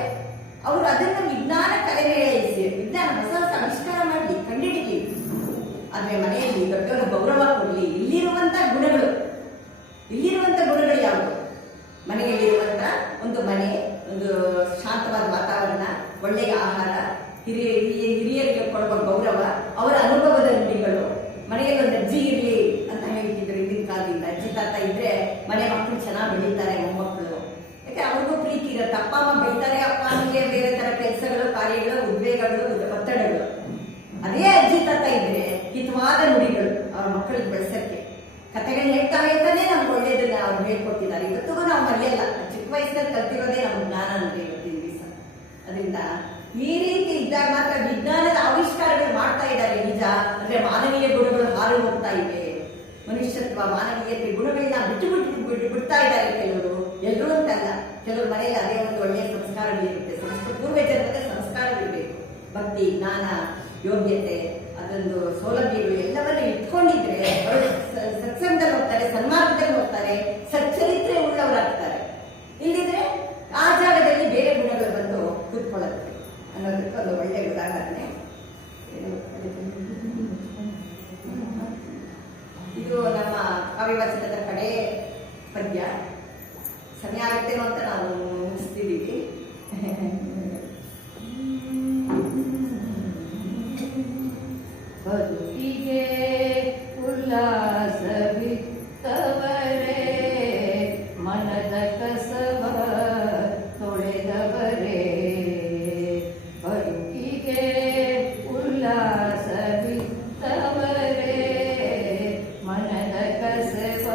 ಅವರು ಅದನ್ನ ವಿಜ್ಞಾನ ಕಲೆ ಮೇಳೈಸಿ, ವಿಜ್ಞಾನ ಹೊಸ ಹೊಸ ಆವಿಷ್ಕಾರ ಮಾಡಲಿ, ಕಂಡುಹಿಡಿಲಿ. ಆದ್ರೆ ಮನೆಯಲ್ಲಿ ದೊಡ್ಡವರ ಗೌರವ ಕೊಡ್ಲಿ. ಇಲ್ಲಿರುವಂತ ಗುಣಗಳು ಯಾವುದು? ಮನೆಯಲ್ಲಿರುವಂತ ಒಂದು ಮನೆ, ಒಂದು ಶಾಂತವಾದ ವಾತಾವರಣ, ಒಳ್ಳೆಯ ಆಹಾರ, ಹಿರಿಯರಿಗೆ ಕೊಡುವ ಗೌರವ, ಅವರ ಅನುಭವದ ನುಡಿಗಳು. ಮನೆಯಲ್ಲಿ ಒಂದು ಅಜ್ಜಿ ಇರ್ಲಿ ಅಂತ ಹೇಳ್ತಿದ್ರು ಹಿಂದಿನ ಕಾಲದಿಂದ. ಅಜ್ಜಿ ತಾತ ಇದ್ರೆ ಮನೆ ಮಕ್ಕಳು ಚೆನ್ನಾಗಿ ಬೆಳೀತಾರೆ, ಮೊಮ್ಮಕ್ಕಳು. ಯಾಕೆ ಅವ್ರಿಗೂ ಪ್ರೀತಿ ಇರುತ್ತೆ. ಅಪ್ಪ ಅಮ್ಮ ಬೈತಾರೆ, ಅಪ್ಪ ಅಮ್ಮಗೆ ಬೇರೆ ತರ ಕೆಲಸಗಳು, ಕಾರ್ಯಗಳು, ಉದ್ವೇಗಗಳು, ಒತ್ತಡಗಳು. ಅದೇ ಅಜ್ಜಿ ತಾತ ಇದ್ರೆ ಹಿತವಾದ ನುಡಿಗಳು ಅವ್ರ ಮಕ್ಕಳಿಗೆ ಬೆಳೆಸಕ್ಕೆ. ಕಥೆಗಳನ್ನ ಹೇಳ್ತಾನೆ ನಮ್ಗೆ ಒಳ್ಳೇದನ್ನ ಅವ್ರು ಹೇಳ್ಕೊಟ್ಟಿದ್ದಾರೆ. ಇವತ್ತಿಗೂ ನಾವು ಮರೆಯಲ್ಲ. ಚಿಕ್ಕ ವಯಸ್ಸಲ್ಲಿ ಕಲ್ತಿರೋದೇ ನಮ್ಗೆ ಜ್ಞಾನ ಅಂದ್ರೆ ಇವತ್ತಿನ ದಿವಸ. ಅದರಿಂದ ಈ ರೀತಿ ಇದ್ದಾಗ ಮಾತ್ರ ವಿಜ್ಞಾನದ ಆವಿಷ್ಕಾರಗಳು ಮಾಡ್ತಾ ಇದ್ದಾರೆ. ನಿಜ ಅಂದ್ರೆ ಮಾನವೀಯ ಗುಣಗಳು ಹಾರು ಹೋಗ್ತಾ ಇವೆ. ಮನುಷ್ಯತ್ವ, ಮಾನವೀಯತೆ ಗುಣಗಳನ್ನ ಬಿಡ್ತಾ ಇದ್ದಾರೆ ಕೆಲವರು. ಎಲ್ಲರೂ ಅಂತಲ್ಲ, ಕೆಲವರು ಮನೆಯಲ್ಲಿ ಅದೇ ಒಂದು ಒಳ್ಳೆಯ ಸಂಸ್ಕಾರಗಳಿರುತ್ತೆ. ಪೂರ್ವಜರ ಸಂಸ್ಕಾರಗಳಿರಬೇಕು. ಭಕ್ತಿ, ಜ್ಞಾನ, ಯೋಗ್ಯತೆ, ಅದೊಂದು ಸೌಲಭ್ಯಗಳು ಎಲ್ಲವನ್ನೂ ಇಟ್ಕೊಂಡಿದ್ರೆ ಅವರು ಸತ್ಸಂಗದಲ್ಲಿ ಹೋಗ್ತಾರೆ, ಸನ್ಮಾರ್ಗದಲ್ಲಿ ಹೋಗ್ತಾರೆ, ಸಚ್ಚರಿತ್ರೆ ಉಳ್ಳವರಾಗ್ತಾರೆ. ಇಲ್ಲಿದ್ರೆ ಆ ಜಾಗದಲ್ಲಿ ಬೇರೆ ಗುಣಗಳು ಬಂದು ಕೂತ್ಕೊಳ್ಳುತ್ತೆ ಅನ್ನೋದಕ್ಕೆ ಒಂದು ಒಳ್ಳೆಯ ಉದಾಹರಣೆ. ಇದು ನಮ್ಮ ಕಾವ್ಯವಾಚನದ ಕಡೆ ಪದ್ಯ. ಸಮಯ ಆಗುತ್ತೇನೋ ಅಂತ ನಾವು ಮುಗಿಸ್ತಿದ್ದೀವಿ. ಬದುಕಿಗೆ ಉಲ್ಲಾಸವಿತ್ತವರೇ ಮನದ ಕಸವ ತೊಳೆದವರೇ. ಬದುಕಿಗೆ ಉಲ್ಲಾಸವಿತ್ತವರೇ ಮನದ ಕಸವ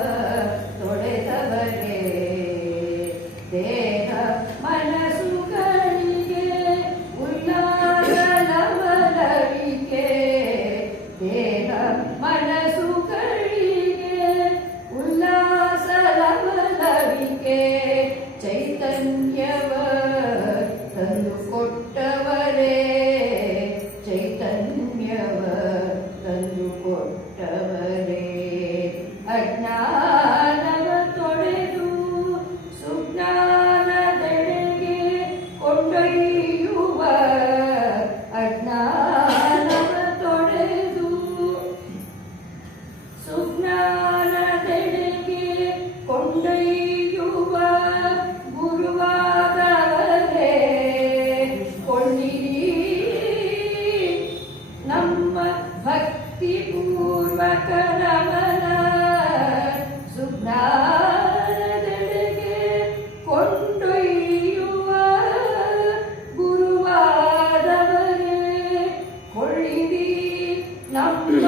ತೊಳೆದವರೇ. ದೇಹ ಮನಸ್ಸುಗಳಿಗೆ ಉಲ್ಲಾಸಲವಲವಿಕೆ. ದೇಹ ಮನಸ್ಸುಗಳಿಗೆ ಉಲ್ಲಾಸಲವಲವಿಕೆ. ಚೈತನ್ಯವ ತಂದು ಕೊಟ್ಟವರೇ. ಚೈತನ್ಯವ ತಂದು ಕೊಟ್ಟವರೇ. ಅಜ್ಞಾನವ ತೊಳೆದು ಸುಜ್ಞಾನದೆಡೆಗೆ ಕೊಂಡೊಯ್ಯುವ. ಅಜ್ಞಾನವ ತೊಳೆದು ಭಕ್ತಿಪೂರ್ವಕ ನಮನ ಸುಜ್ಞಾನದೆಡೆಗೆ ಕೊಂಡೊಯ್ಯುವ ಗುರುವಾದವರೇ ಕೊಳ್ಳಿರಿ ನಮ್ಮ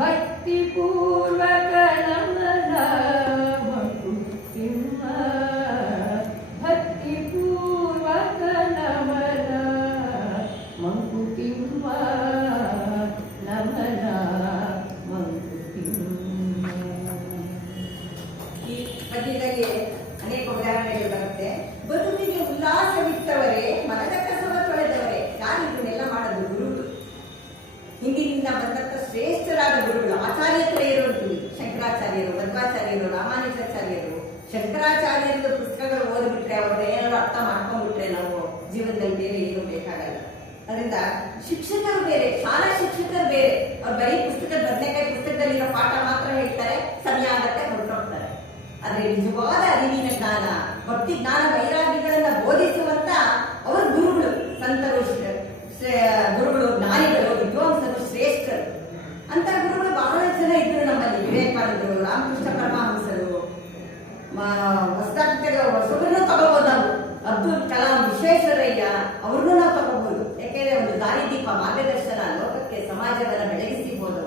ಭಕ್ತಿಪೂರ್ವಕ ನಮನ ಮಂಕುತಿಮ್ಮ ಭಕ್ತಿಪೂರ್ವಕ ನಮನ ಮಂಕುತಿಮ್ಮ ನಮನ ಮಂಕುತಿಮ್ಮ. ಈ ಪದ್ಯದಲ್ಲಿ ಅನೇಕ ಉದಾಹರಣೆಗಳು ಬರುತ್ತೆ. ಬದುಕಿಗೆ ಉಲ್ಲಾಸವಿತ್ತವರೇ, ಮನದ ಕಸವ ತೊಳೆದವರೇ. ಯಾರು ಇದನ್ನೆಲ್ಲ ಮಾಡೋದು? ಗುರುಗಳು. ಹಿಂದಿನಿಂದ ಬಂದಂತ ಶ್ರೇಷ್ಠರಾದ ಗುರುಗಳು, ಆಚಾರ್ಯತ್ರಯರು ಅಂತೀವಿ. ಶಂಕರಾಚಾರ್ಯರು, ಮಧ್ವಾಚಾರ್ಯರು, ರಾಮಾನುಜಾಚಾರ್ಯರು. ಶಂಕರಾಚಾರ್ಯರದ ಪುಸ್ತಕಗಳು ಓದ್ಬಿಟ್ರೆ, ಅವ್ರನ್ನ ಏನಾದ್ರು ಅರ್ಥ ಮಾಡ್ಕೊಂಡ್ಬಿಟ್ರೆ ನಾವು ಜೀವನದಲ್ಲಿ ಬೇರೆ ಏನು ಬೇಕಾಗಲ್ಲ. ಅದರಿಂದ ಶಿಕ್ಷಕರು ಬೇರೆ, ಶಾಲಾ ಶಿಕ್ಷಕರು ಬೇರೆ. ಅವ್ರು ಬರೀ ಪುಸ್ತಕದ ಬದನೆಕಾಯಿ ಪುಸ್ತಕದಲ್ಲಿರೋ ಪಾಠ ಮಾತ್ರ ಹೇಳ್ತಾರೆ, ಸಮಯ ಆಗತ್ತೆ ಹೊರಟೋಗ್ತಾರೆ. ಆದ್ರೆ ನಿಜವಾದ ಅರಿವಿನ ಜ್ಞಾನ, ಭಕ್ತಿ ಜ್ಞಾನ, ವೈರಾಗ್ಯಗಳನ್ನ ಬೋಧಿಸುವಂತ ಅವರು ಗುರುಗಳು, ಸಂತರು, ಗುರುಗಳು, ಜ್ಞಾನಿಗಳು, ವಿದ್ವಾಂಸರು, ಶ್ರೇಷ್ಠರು. ಅಂತ ಗುರುಗಳು ಬಹಳ ಜನ ಇದ್ರು ನಮ್ಮಲ್ಲಿ. ವಿವೇಕಾನಂದರು, ರಾಮಕೃಷ್ಣ ಪರಮಹಂಸರು, ಹೊಸಬರನ್ನು ತಗೋಬಹುದು ನಾವು. ಅಬ್ದುಲ್ ಕಲಾಂ, ವಿಶ್ವೇಶ್ವರಯ್ಯ ಅವ್ರನ್ನೂ ನಾವು ತಗೋಬಹುದು. ಯಾಕೆಂದ್ರೆ ಒಂದು ದಾರಿದೀಪ, ಮಾರ್ಗದರ್ಶನ, ಲೋಕಕ್ಕೆ ಸಮಾಜವನ್ನ ಬೆಳಗಿಸಿಬಹುದು.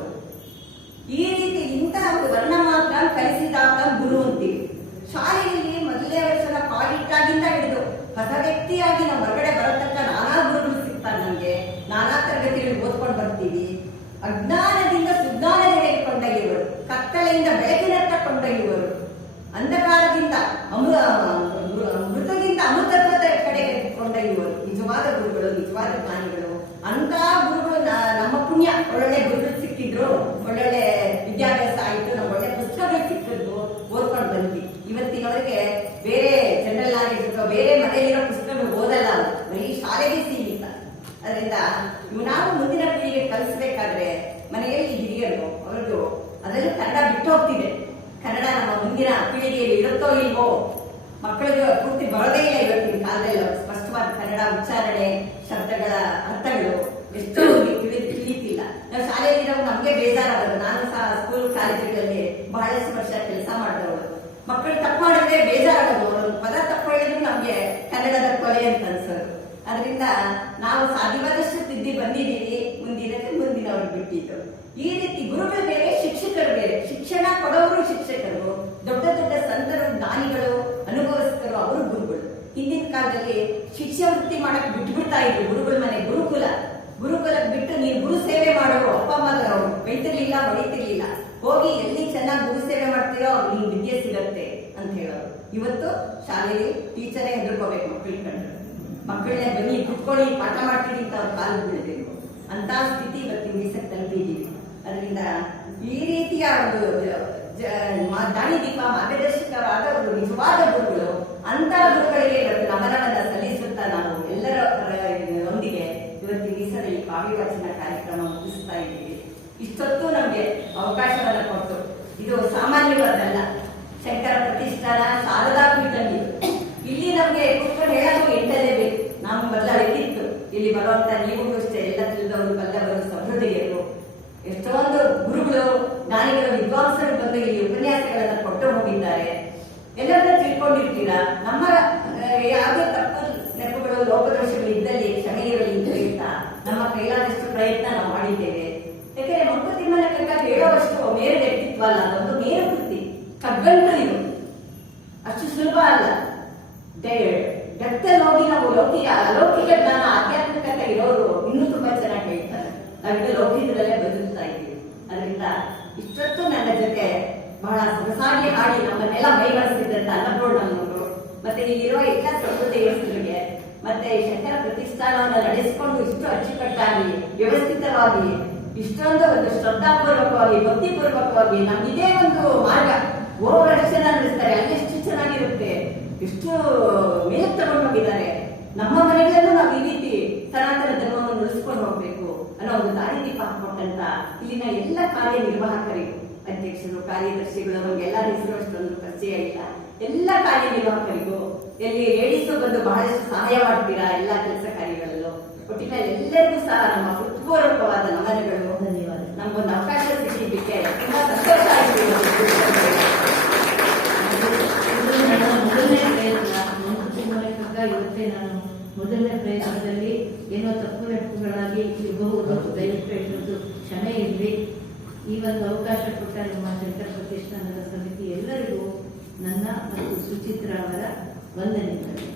ಈ ರೀತಿ ಇಂತಹ ಒಂದು ವರ್ಣಮಾತ್ರ ಕಲಿಸಿದಾಗ ಗುರು ಅಂತೀವಿ. ಶಾಲೆಯಲ್ಲಿ ಮೊದಲನೇ ವರ್ಷದ ಪಾಡಿಟ್ಟಾಗಿಂದ ಹಿಡಿದು ಹೊಸ ವ್ಯಕ್ತಿಯಾಗಿ ನಾವು ಹೊರಗಡೆ ಬರತಕ್ಕ ನಾನಾ ಗುರುಗಳು ಸಿಗ್ತಾರೆ ನಮ್ಗೆ. ನಾನಾ ತರಗತಿಗಳಿಗೆ ಓದ್ಕೊಂಡು ಬರ್ತೀವಿ. ಅಜ್ಞಾನದಿಂದ ಸುಜ್ಞಾನದೆಡೆಗೆ ಕೊಂಡೊಯ್ಯುವರು, ಕತ್ತಲೆಯಿಂದ ಬೆಳಕಿನತ್ತ ಕೊಂಡೊಯ್ಯುವರು, ಅಂಧಕಾರದಿಂದ ಮೃತದಿಂದ ಅಮೃತತ್ವದ ಕಡೆಗೆ ಕೊಂಡೊಯ್ಯುವರು. ನಿಜವಾದ ಗುರುಗಳು, ನಿಜವಾದ ಜ್ಞಾನಿಗಳು. ಅಂತ ಗುರುಗಳು ನಮ್ಮ ಪುಣ್ಯ. ಒಳ್ಳೊಳ್ಳೆ ಗುರುಗಳು ಸಿಕ್ಕಿದ್ರು, ಒಳ್ಳೊಳ್ಳೆ ವಿದ್ಯಾಭ್ಯಾಸ ಆಯಿತು, ನಮ್ಮ ಒಳ್ಳೆ ಪುಸ್ತಕಗಳು ಸಿಕ್ಕಿದ್ರು, ಓದ್ಕೊಂಡು ಬಂದ್ವಿ. ಇವತ್ತಿನವರೆಗೆ ಬೇರೆ ಜನರಲ್ ನಾಲೆಜ್ ಅಥವಾ ಬೇರೆ ಮನೆಯಲ್ಲಿರೋ ಪುಸ್ತಕಗಳು ಓದಲ್ಲ, ಬರೀ ಶಾಲೆಗೆ ಸೀಮಿತ. ಅದರಿಂದ ನಾವು ಮುಂದಿನ ಪೀಳಿಗೆ ಕಲಿಸ್ಬೇಕಾದ್ರೆ ಮನೆಯಲ್ಲಿ ಹಿರಿಯರು ಅವರದ್ದು ಅದರಲ್ಲೂ ಕನ್ನಡ ಬಿಟ್ಟು ಹೋಗ್ತಿದೆ. ಕನ್ನಡ ನಮ್ಮ ಮುಂದಿನ ಪೀಳಿಗೆಯಲ್ಲಿ ಇರುತ್ತೋ ಇಲ್ವೋ, ಮಕ್ಕಳಿಗೆ ಪೂರ್ತಿ ಬರೋದೇ ಇಲ್ಲ ಇವತ್ತಿನ ಕಾಲದಲ್ಲಿ. ಸ್ಪಷ್ಟವಾದ ಕನ್ನಡ ಉಚ್ಚಾರಣೆ, ಶಬ್ದಗಳ ಅರ್ಥಗಳು ಎಷ್ಟೋ ತಿಳಿತಿಲ್ಲ. ನಾವು ಶಾಲೆಯಲ್ಲಿರೋ ನಮ್ಗೆ ಬೇಜಾರಾಗೋದು. ನಾನು ಸಹ ಸ್ಕೂಲ್ ಕಾಲೇಜುಗಳಲ್ಲಿ ಬಹಳಷ್ಟು ವರ್ಷ ಕೆಲಸ ಮಾಡಿದವಳು. ಮಕ್ಕಳು ತಪ್ಪು ಮಾಡಿದ್ರೆ ಬೇಜಾರಾಗೋದು. ಅವರು ಪದ ತಪ್ಪು ಹೇಳಿದ್ರು ನಮ್ಗೆ ಕನ್ನಡದ ಕೊಲೆ ಅಂತ ಅನ್ಸೋದು. ಅದರಿಂದ ನಾವು ಸಾಧ್ಯವಾದಷ್ಟು ತಿದ್ದಿ ಬಂದಿದ್ದೀವಿ. ಮುಂದಿನವ್ರಿಗೆ ಬಿಟ್ಟಿದ್ದು. ಈ ರೀತಿ ಗುರುಗಳು ಬೇರೆ, ಶಿಕ್ಷಕರು ಬೇರೆ. ಶಿಕ್ಷಣ ಕೊಡೋರು ಶಿಕ್ಷಕರು, ದೊಡ್ಡ ದೊಡ್ಡ ಸಂತರು, ಜ್ಞಾನಿಗಳು, ಅನುಭವಸ್ಥರು, ಅವರು ಗುರುಗಳು. ಹಿಂದಿನ ಕಾಲದಲ್ಲಿ ಶಿಷ್ಯ ವೃತ್ತಿ ಮಾಡಕ್ ಬಿಟ್ಬಿಡ್ತಾ ಇದ್ರು. ಗುರುಗಳ ಮನೆ ಗುರುಕುಲಕ್ಕೆ ಬಿಟ್ಟು ನೀನು ಗುರು ಸೇವೆ ಮಾಡೋ ಅಪ್ಪ ಅಮ್ಮ ಬೈತಿರ್ಲಿಲ್ಲ, ಹೊಡಿತಿರ್ಲಿಲ್ಲ. ಹೋಗಿ ಎಲ್ಲಿ ಚೆನ್ನಾಗಿ ಗುರು ಸೇವೆ ಮಾಡ್ತೀರೋ ನಿಮ್ಗೆ ವಿದ್ಯೆ ಸಿಗತ್ತೆ ಅಂತ ಹೇಳೋರು. ಇವತ್ತು ಶಾಲೆಯಲ್ಲಿ ಟೀಚರೇ ಹೆದರ್ಕೋಬೇಕು ಮಕ್ಕಳ ಕಂಡ್ರೆ. ಮಕ್ಕಳನ್ನೇ ಬನ್ನಿ ಕುತ್ಕೊಳ್ಳಿ ಪಾಠ ಮಾಡ್ತೀವಿ ಅಂತ ಅವ್ರ ಕಾಲು ಬೀಳ್ಬೇಕು. ಅಂತ ಸ್ಥಿತಿ ಇವತ್ತಿನ ದಿವಸಕ್ಕೆ ತಲುಪಿದ್ದೀವಿ. ಅದರಿಂದ ಈ ರೀತಿಯ ಒಂದು ದಾರಿದೀಪ, ಮಾರ್ಗದರ್ಶಕರಾದ ಒಂದು ನಿಜವಾದ ಗುರುಗಳು, ಅಂತ ಗುರುಗಳಿಗೆ ಇವತ್ತು ನಮನವನ್ನ ಸಲ್ಲಿಸುತ್ತಾ ನಾವು ಎಲ್ಲರ ಒಂದಿಗೆ ಇವತ್ತಿನ ದಿವಸದ ಈ ಕಾವ್ಯವಾಚನ ಕಾರ್ಯಕ್ರಮ ಮುಗಿಸ್ತಾ ಇದ್ದೀವಿ. ಇಷ್ಟೊತ್ತು ನಮ್ಗೆ ಅವಕಾಶವನ್ನ ಕೊಟ್ಟು, ಇದು ಸಾಮಾನ್ಯವಾದಲ್ಲ. ಶಂಕರ ಪ್ರತಿಷ್ಠಾನ, ಶಾರದಾ ಪೀಠದಲ್ಲಿ ಇಲ್ಲಿ ನಮ್ಗೆ ಕೂತ್ಕೊಂಡು ಹೇಳೋದು ಎಂಟಲೇಬೇಕು. ನಾವು ಮೊದಲ ಇದ್ದಿತ್ತು ಇಲ್ಲಿ ಬರುವಂತ ನೀವು ಅಷ್ಟೇ ಎಲ್ಲ ತಿಳಿದವರು, ಬಲ್ಲವರು, ಸಮೃದ್ಧಿಯರು, ಎಷ್ಟೊಂದು ಗುರುಗಳು, ಜ್ಞಾನಿಗಳು, ವಿದ್ವಾಂಸರು ಬಂದು ಇಲ್ಲಿ ಉಪನ್ಯಾಸಗಳನ್ನ ಕೊಟ್ಟು ಹೋಗಿದ್ದಾರೆ. ಎಲ್ಲರನ್ನ ತಿಳ್ಕೊಂಡಿರ್ತೀರಾ. ನಮ್ಮ ಯಾವುದೇ ತಪ್ಪು ನೆನಪುಗಳು, ಲೋಪದೋಷಗಳು ಇದ್ದಲ್ಲಿ ಕ್ಷಮೆ ಇರಲಿ ಅಂತ ನಮ್ಮ ಕೈಲಾದಷ್ಟು ಪ್ರಯತ್ನ ನಾವು ಮಾಡಿದ್ದೇವೆ. ಯಾಕಂದ್ರೆ ಮಂಕುತಿಮ್ಮನ ಕಗ್ಗ ಹೇಳೋವಷ್ಟು ಮೇರು ವ್ಯಕ್ತಿತ್ವ ಅಲ್ಲ, ಅದೊಂದು ಮೇರು ಕೃತಿ, ಕಗ್ಗಂಟು ಇದು. ಅಷ್ಟು ಸುಲಭ ಅಲ್ಲ. ಡೆಪ್ತಲ್ಲಿ ಹೋಗಿ ನಾವು ಅಲೌಕಿಕ ಜ್ಞಾನ, ಆಧ್ಯಾತ್ಮಿಕತೆ ಇರೋರು ಇನ್ನೂ ತುಂಬಾ ಚೆನ್ನಾಗಿ ಹೇಳ್ತಾರೆ. ನಾವಿನ್ನು ಲೌಕಿಕದಲ್ಲೇ ಬದುಕ್ತಾ ಇದ್ದೀವಿ. ಅದರಿಂದ ಇಷ್ಟೊತ್ತು ನನ್ನ ಜೊತೆ ಬಹಳ ಸೊಗಸಾಗಿ ಹಾಡಿ ನಮ್ಮನ್ನೆಲ್ಲ ಮೈಮರೆಸಿದ್ದಂತ ಅನ್ನಪೂರ್ಣಮ್ಮನವರು, ಮತ್ತೆ ಇಲ್ಲಿರುವ ಎಲ್ಲ ಸಮೃದ್ಧಿಗಳಿಗೆ, ಮತ್ತೆ ಶಂಕರ ಪ್ರತಿಷ್ಠಾನವನ್ನು ನಡೆಸಿಕೊಂಡು ಇಷ್ಟು ಅಚ್ಚುಕಟ್ಟಾಗಿ ವ್ಯವಸ್ಥಿತವಾಗಿ ಇಷ್ಟೊಂದು ಒಂದು ಶ್ರದ್ಧಾಪೂರ್ವಕವಾಗಿ, ಭಕ್ತಿಪೂರ್ವಕವಾಗಿ ನಮ್ಗಿದೇ ಒಂದು ಮಾರ್ಗ ಓವರ್ಷನ್ ನಡೆಸ್ತಾರೆ. ಅಲ್ಲಿ ಎಷ್ಟು ಚೆನ್ನಾಗಿರುತ್ತೆ, ಎಷ್ಟು ಮೇಲೆ ತಗೊಂಡು ಹೋಗಿದ್ದಾರೆ. ನಮ್ಮ ಮನೆಗಳಲ್ಲೂ ನಾವು ಈ ರೀತಿ ಸನಾತನ ಧರ್ಮವನ್ನು ಉಳಿಸ್ಕೊಂಡು ಹೋಗ್ಬೇಕು ಅನ್ನೋ ಒಂದು ದಾರಿದೀಪ ಹಾಕೊಟ್ಟಂತ ಇಲ್ಲಿನ ಎಲ್ಲ ಕಾರ್ಯನಿರ್ವಾಹಕರಿಗೂ, ಅಧ್ಯಕ್ಷರು, ಕಾರ್ಯದರ್ಶಿಗಳು, ನಮ್ಗೆಲ್ಲ ಹೆಸರು ಅಷ್ಟೊಂದು ಪರಿಚಯ ಇಲ್ಲ, ಎಲ್ಲ ಕಾರ್ಯನಿರ್ವಾಹಕರಿಗೂ, ಎಲ್ಲಿ ಲೇಡೀಸು ಬಂದು ಬಹಳಷ್ಟು ಸಹಾಯ ಮಾಡ್ತೀರಾ ಎಲ್ಲ ಕೆಲಸ ಕಾರ್ಯಗಳಲ್ಲೂ. ಒಟ್ಟಿನಲ್ಲಿ ಎಲ್ಲರಿಗೂ ಸಹ ನಮ್ಮ ಹೃತ್ಪೂರ್ವಕವಾದ ನಮನಗಳು, ಧನ್ಯವಾದ. ನಮಗೊಂದು ಅವಕಾಶ ಸಿಕ್ಕಿದ್ದಕ್ಕೆ ತುಂಬಾ ಸಂತೋಷ ಆಯಿತು. ಇದು ನನ್ನ ಮೊದಲನೇ ಪ್ರಯತ್ನ. ನನ್ನ ಕುಟುಂಬಕ್ಕ ಇವತ್ತೇ ನಾನು ಮೊದಲನೇ ಪ್ರಯತ್ನದಲ್ಲಿ ಏನೋ ತಪ್ಪು ನೆನಪುಗಳಾಗಿ ಇರಬಹುದು, ದಯವಿಟ್ಟು ಎನ್ನುವುದು ಕ್ಷಮೆ ಇರಲಿ. ಈ ಒಂದು ಅವಕಾಶ ಕೊಟ್ಟ ನಮ್ಮ ಶಂಕರ ಪ್ರತಿಷ್ಠಾನದ ಸಮಿತಿ ಎಲ್ಲರಿಗೂ ನನ್ನ ಮತ್ತು ಸುಚಿತ್ರಾ ಅವರ ವಂದನೆಗಳು.